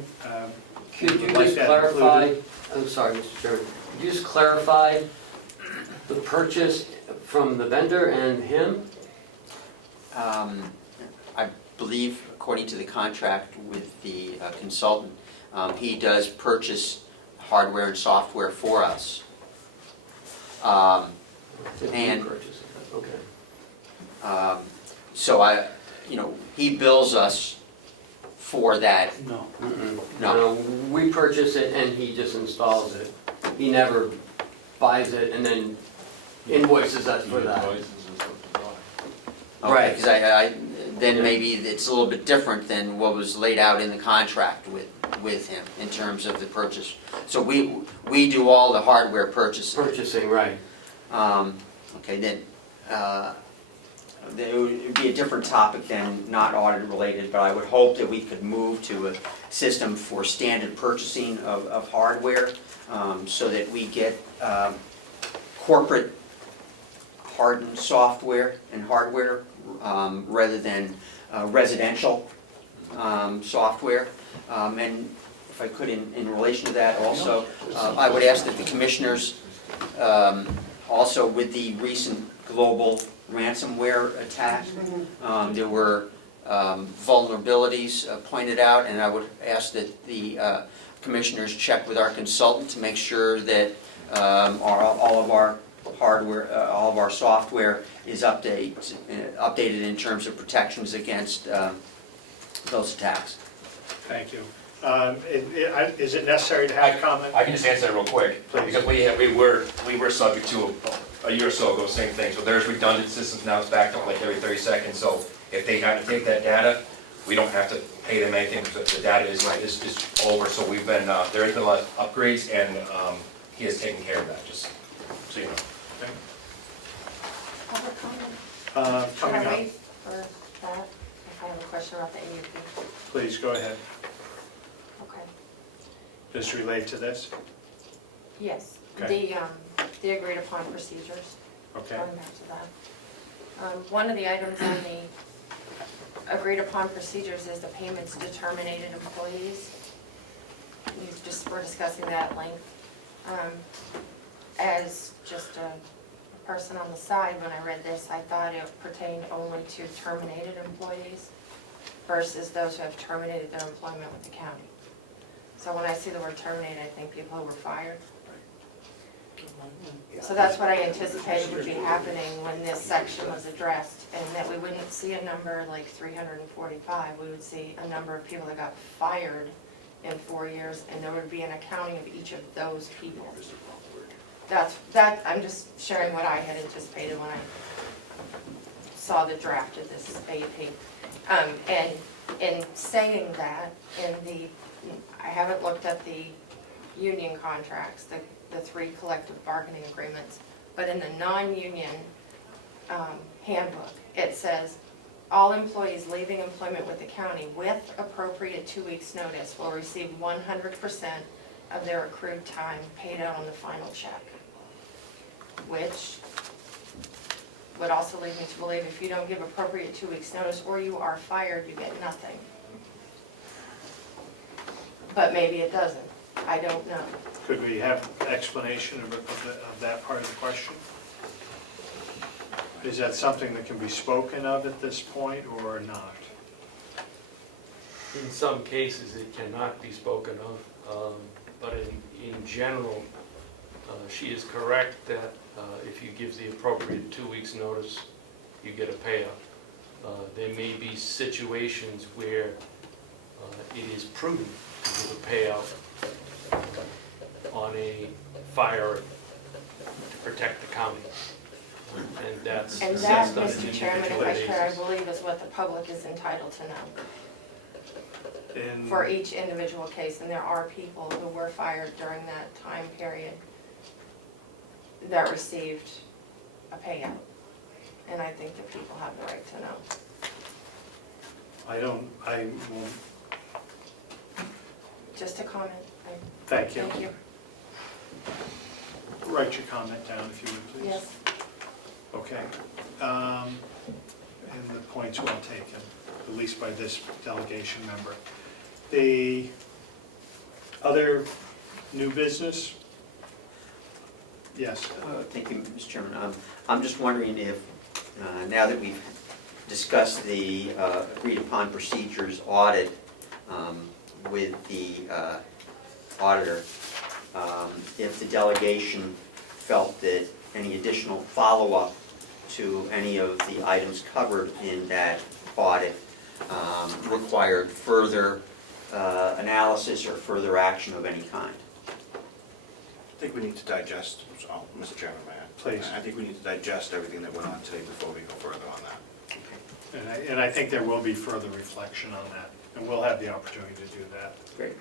Could you would like just that clarify, included. I'm sorry, Mr. Chairman, could you just clarify the purchase from the vendor and him? I believe, according to the contract with the consultant, he does purchase hardware and software for us. And Okay. so he bills us for that. No. No. We purchase it and he just installs it. He never buys it and then invoices us for that. Okay, because then maybe it's a little bit different than what was laid out in the contract with him in terms of the purchase. So we do all the hardware purchases. Purchasing, right. Okay, then it would be a different topic than not audit related, but I would hope that we could move to a system for standard purchasing of hardware so that we get corporate hardened software and hardware rather than residential software. And if I could, in relation to that also, I would ask that the commissioners, also with the recent global ransomware attack, there were vulnerabilities pointed out, and I would ask that the commissioners check with our consultant to make sure that all of our hardware, all of our software is updated in terms of protections against those attacks. Thank you. Is it necessary to have comment? I can just answer that real quick, because we were subject to a year or so ago, same thing. So there's redundant systems now, it's backed up like every 30 seconds. So if they have to take that data, we don't have to pay them anything, because the data is over. So we've been, there has been a lot of upgrades, and he has taken care of that, just so you know. Public comment? Should Coming I up. wait for that? If I have a question about the AUP. Please, go ahead. Okay. Just relate to this? Yes. Okay. The agreed upon procedures. Okay. Going back to that. One of the items on the agreed upon procedures is the payments to terminated employees. We just were discussing that at length. As just a person on the side, when I read this, I thought it pertained only to terminated employees versus those who have terminated their employment with the county. So when I see the word terminated, I think people who were fired. So that's what I anticipated would be happening when this section was addressed, and that we wouldn't see a number like 345, we would see a number of people that got fired in 4 years, and there would be an accounting of each of those people. I'm just sharing what I had anticipated when I saw the draft of this AUP. And in saying that, I haven't looked at the union contracts, the 3 collective bargaining agreements, but in the non-union handbook, it says, all employees leaving employment with the county with appropriate 2 weeks' notice will receive 100% of their accrued time paid out on the final check, which would also lead me to believe if you don't give appropriate 2 weeks' notice or you are fired, you get nothing. But maybe it doesn't. I don't know. Could we have explanation of that part of the question? Is that something that can be spoken of at this point or not? In some cases, it cannot be spoken of, but in general, she is correct that if you give the appropriate 2 weeks' notice, you get a payout. There may be situations where it is prudent to give a payout on a fire to protect the county. And that's And that, assessed on an Mr. Chairman, individual if I could, I basis. believe is what the public is entitled to know In- for each individual case. And there are people who were fired during that time period that received a payout. And I think that people have the right to know. I will, Just a comment. thank you. Thank you. Write your comment down if you would, please. Yes. Okay. And the point's well taken, at least by this delegation member. The other new business? Yes. Thank you, Mr. Chairman. I'm just wondering if, now that we've discussed the agreed upon procedures audit with the auditor, if the delegation felt that any additional follow-up to any of the items covered in that audit required further analysis or further action of any kind. I think we need to digest, Mr. Chairman, may I? Please. I think we need to digest everything that went on today before we go further on that. And I think there will be further reflection on that, and we'll have the opportunity to do that. Great.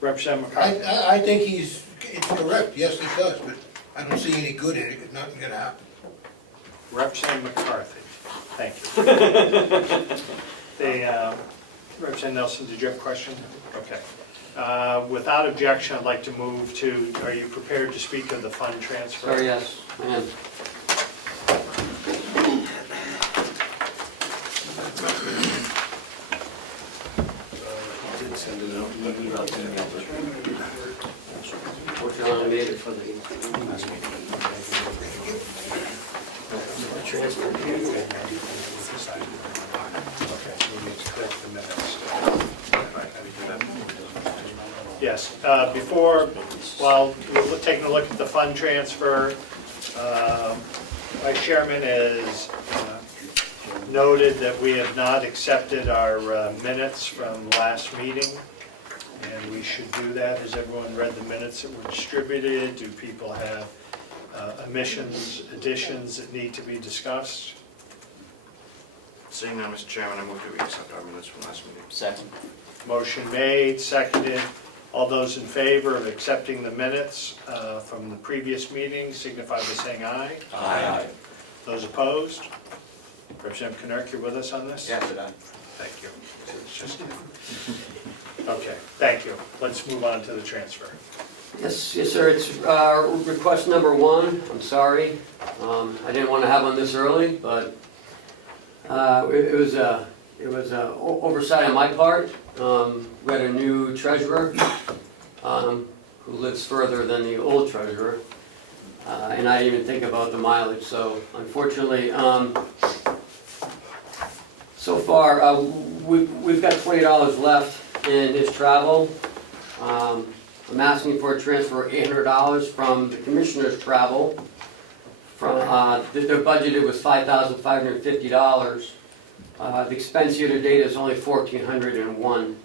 Representative McConkey? I think it's correct, yes, it does, but I don't see any good in it, it's not gonna happen. Representative McCarthy, thank you. Representative Nelson, did you have a question? Okay. Without objection, I'd like to move to, are you prepared to speak of the fund transfer? Sorry, yes, I am. Fortunately, I made it for the transfer. Okay, we need to correct the minutes. Yes, while we're taking a look at the fund transfer, Vice Chairman has noted that we have not accepted our minutes from last meeting, and we should do that. Has everyone read the minutes that were distributed? Do people have omissions, additions that need to be discussed? Seeing none, Mr. Chairman, I move that we accept our minutes from last meeting. Second. Motion made, seconded. All those in favor of accepting the minutes from the previous meeting signify by saying aye. Aye. Those opposed? Representative Knirk, you're with us on this? Yes, it Thank you. Okay, thank you. Let's move on to the transfer. Yes, sir, it's request number 1, I'm sorry. I didn't want to have on this early, but it was a oversight on my part. We had a new treasurer who lives further than the old treasurer, and I didn't even think about the mileage, so unfortunately, so far, we've got $20 left in his travel. I'm asking for a transfer of $800 from the commissioner's travel. Their budgeted was $5,550. The expense year to date is only $1,401.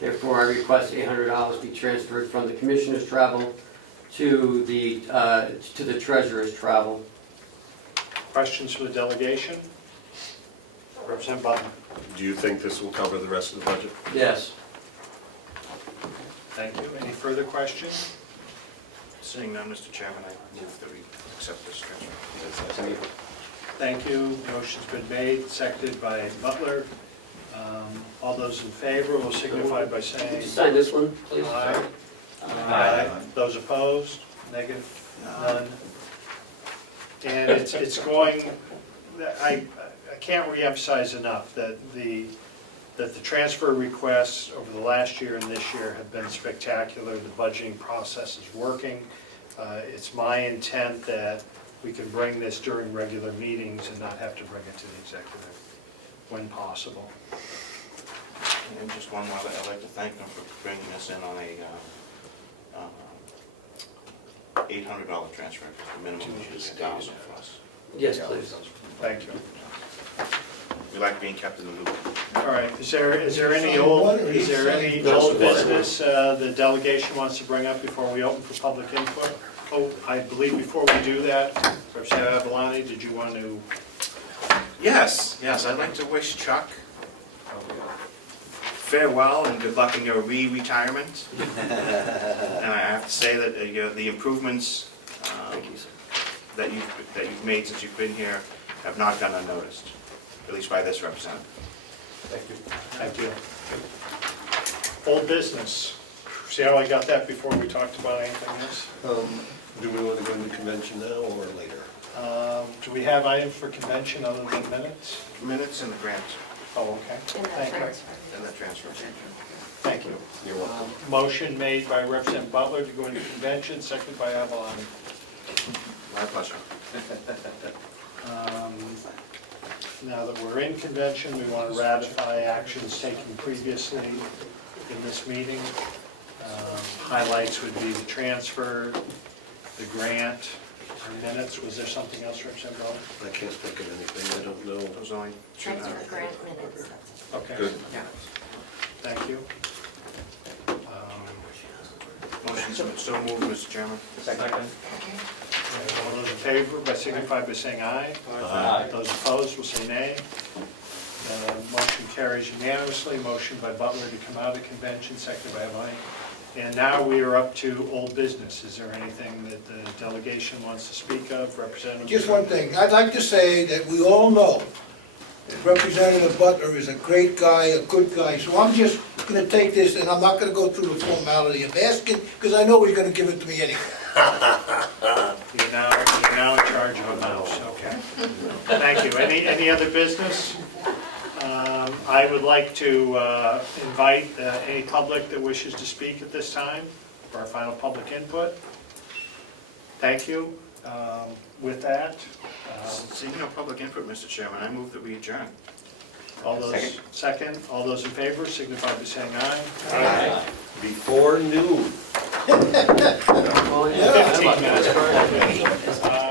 Therefore, I request $800 be transferred from the commissioner's travel to the treasurer's travel. Questions for the delegation? Representative Butler. Do you think this will cover the rest of the budget? Yes. Thank you. Any further questions? Seeing none, Mr. Chairman, I move that we accept this transfer. Thank you. Motion's been made, seconded by Butler. All those in favor will signify by saying Sign this one, please. aye. Aye. Those opposed? Negative? None. And it's going, I can't reemphasize enough that the transfer requests over the last year and this year have been spectacular. The budgeting process is working. It's my intent that we can bring this during regular meetings and not have to bring it to the executive when possible. And just one more, I'd like to thank them for bringing us in on a $800 transfer, because the minimum is $1,000 for us. Yes, please. Thank you. We like being kept in the loop. All right, is there any old business the delegation wants to bring up before we open for public input? Oh, I believe before we do that, Representative Avalani, did you want to? Yes, I'd like to wish Chuck farewell and good luck in your retirement. And I have to say that the improvements that you've made since you've been here have not gone unnoticed, at least by this representative. Thank you. Old business. See how I got that before we talked about anything else? Do we want to go into convention now or later? Do we have items for convention other than minutes? Minutes and the grant. Oh, okay. Thank you. And the transfer. Thank you. You're welcome. Motion made by Representative Butler to go into convention, seconded by Avalani. My pleasure. Now that we're in convention, we want to ratify actions taken previously in this meeting. Highlights would be the transfer, the grant, and minutes. Was there something else, Representative Butler? I can't think of anything, I don't know. Those only two. Transfer grant minutes. Okay. Good. Yeah. Thank you. Motion so moved, Mr. Chairman. Second. All those in favor, by signify by saying aye. Aye. Those opposed will say nay. Motion carries unanimously. Motion by Butler to come out of convention, seconded by Avalani. And now we are up to old business. Is there anything that the delegation wants to speak of, Representative? Just one thing, I'd like to say that we all know that Representative Butler is a great guy, a good guy, so I'm just gonna take this, and I'm not gonna go through the formality of asking, because I know he's gonna give it to me anyway. You're now in charge of a mouse, okay. Thank you. Any other business? I would like to invite any public that wishes to speak at this time for our final public input. Thank you. With that, Seeing no public input, Mr. Chairman, I move that we adjourn. All those, second, all those in favor signify by saying aye. Aye. Before noon. Well, yeah. 15 minutes.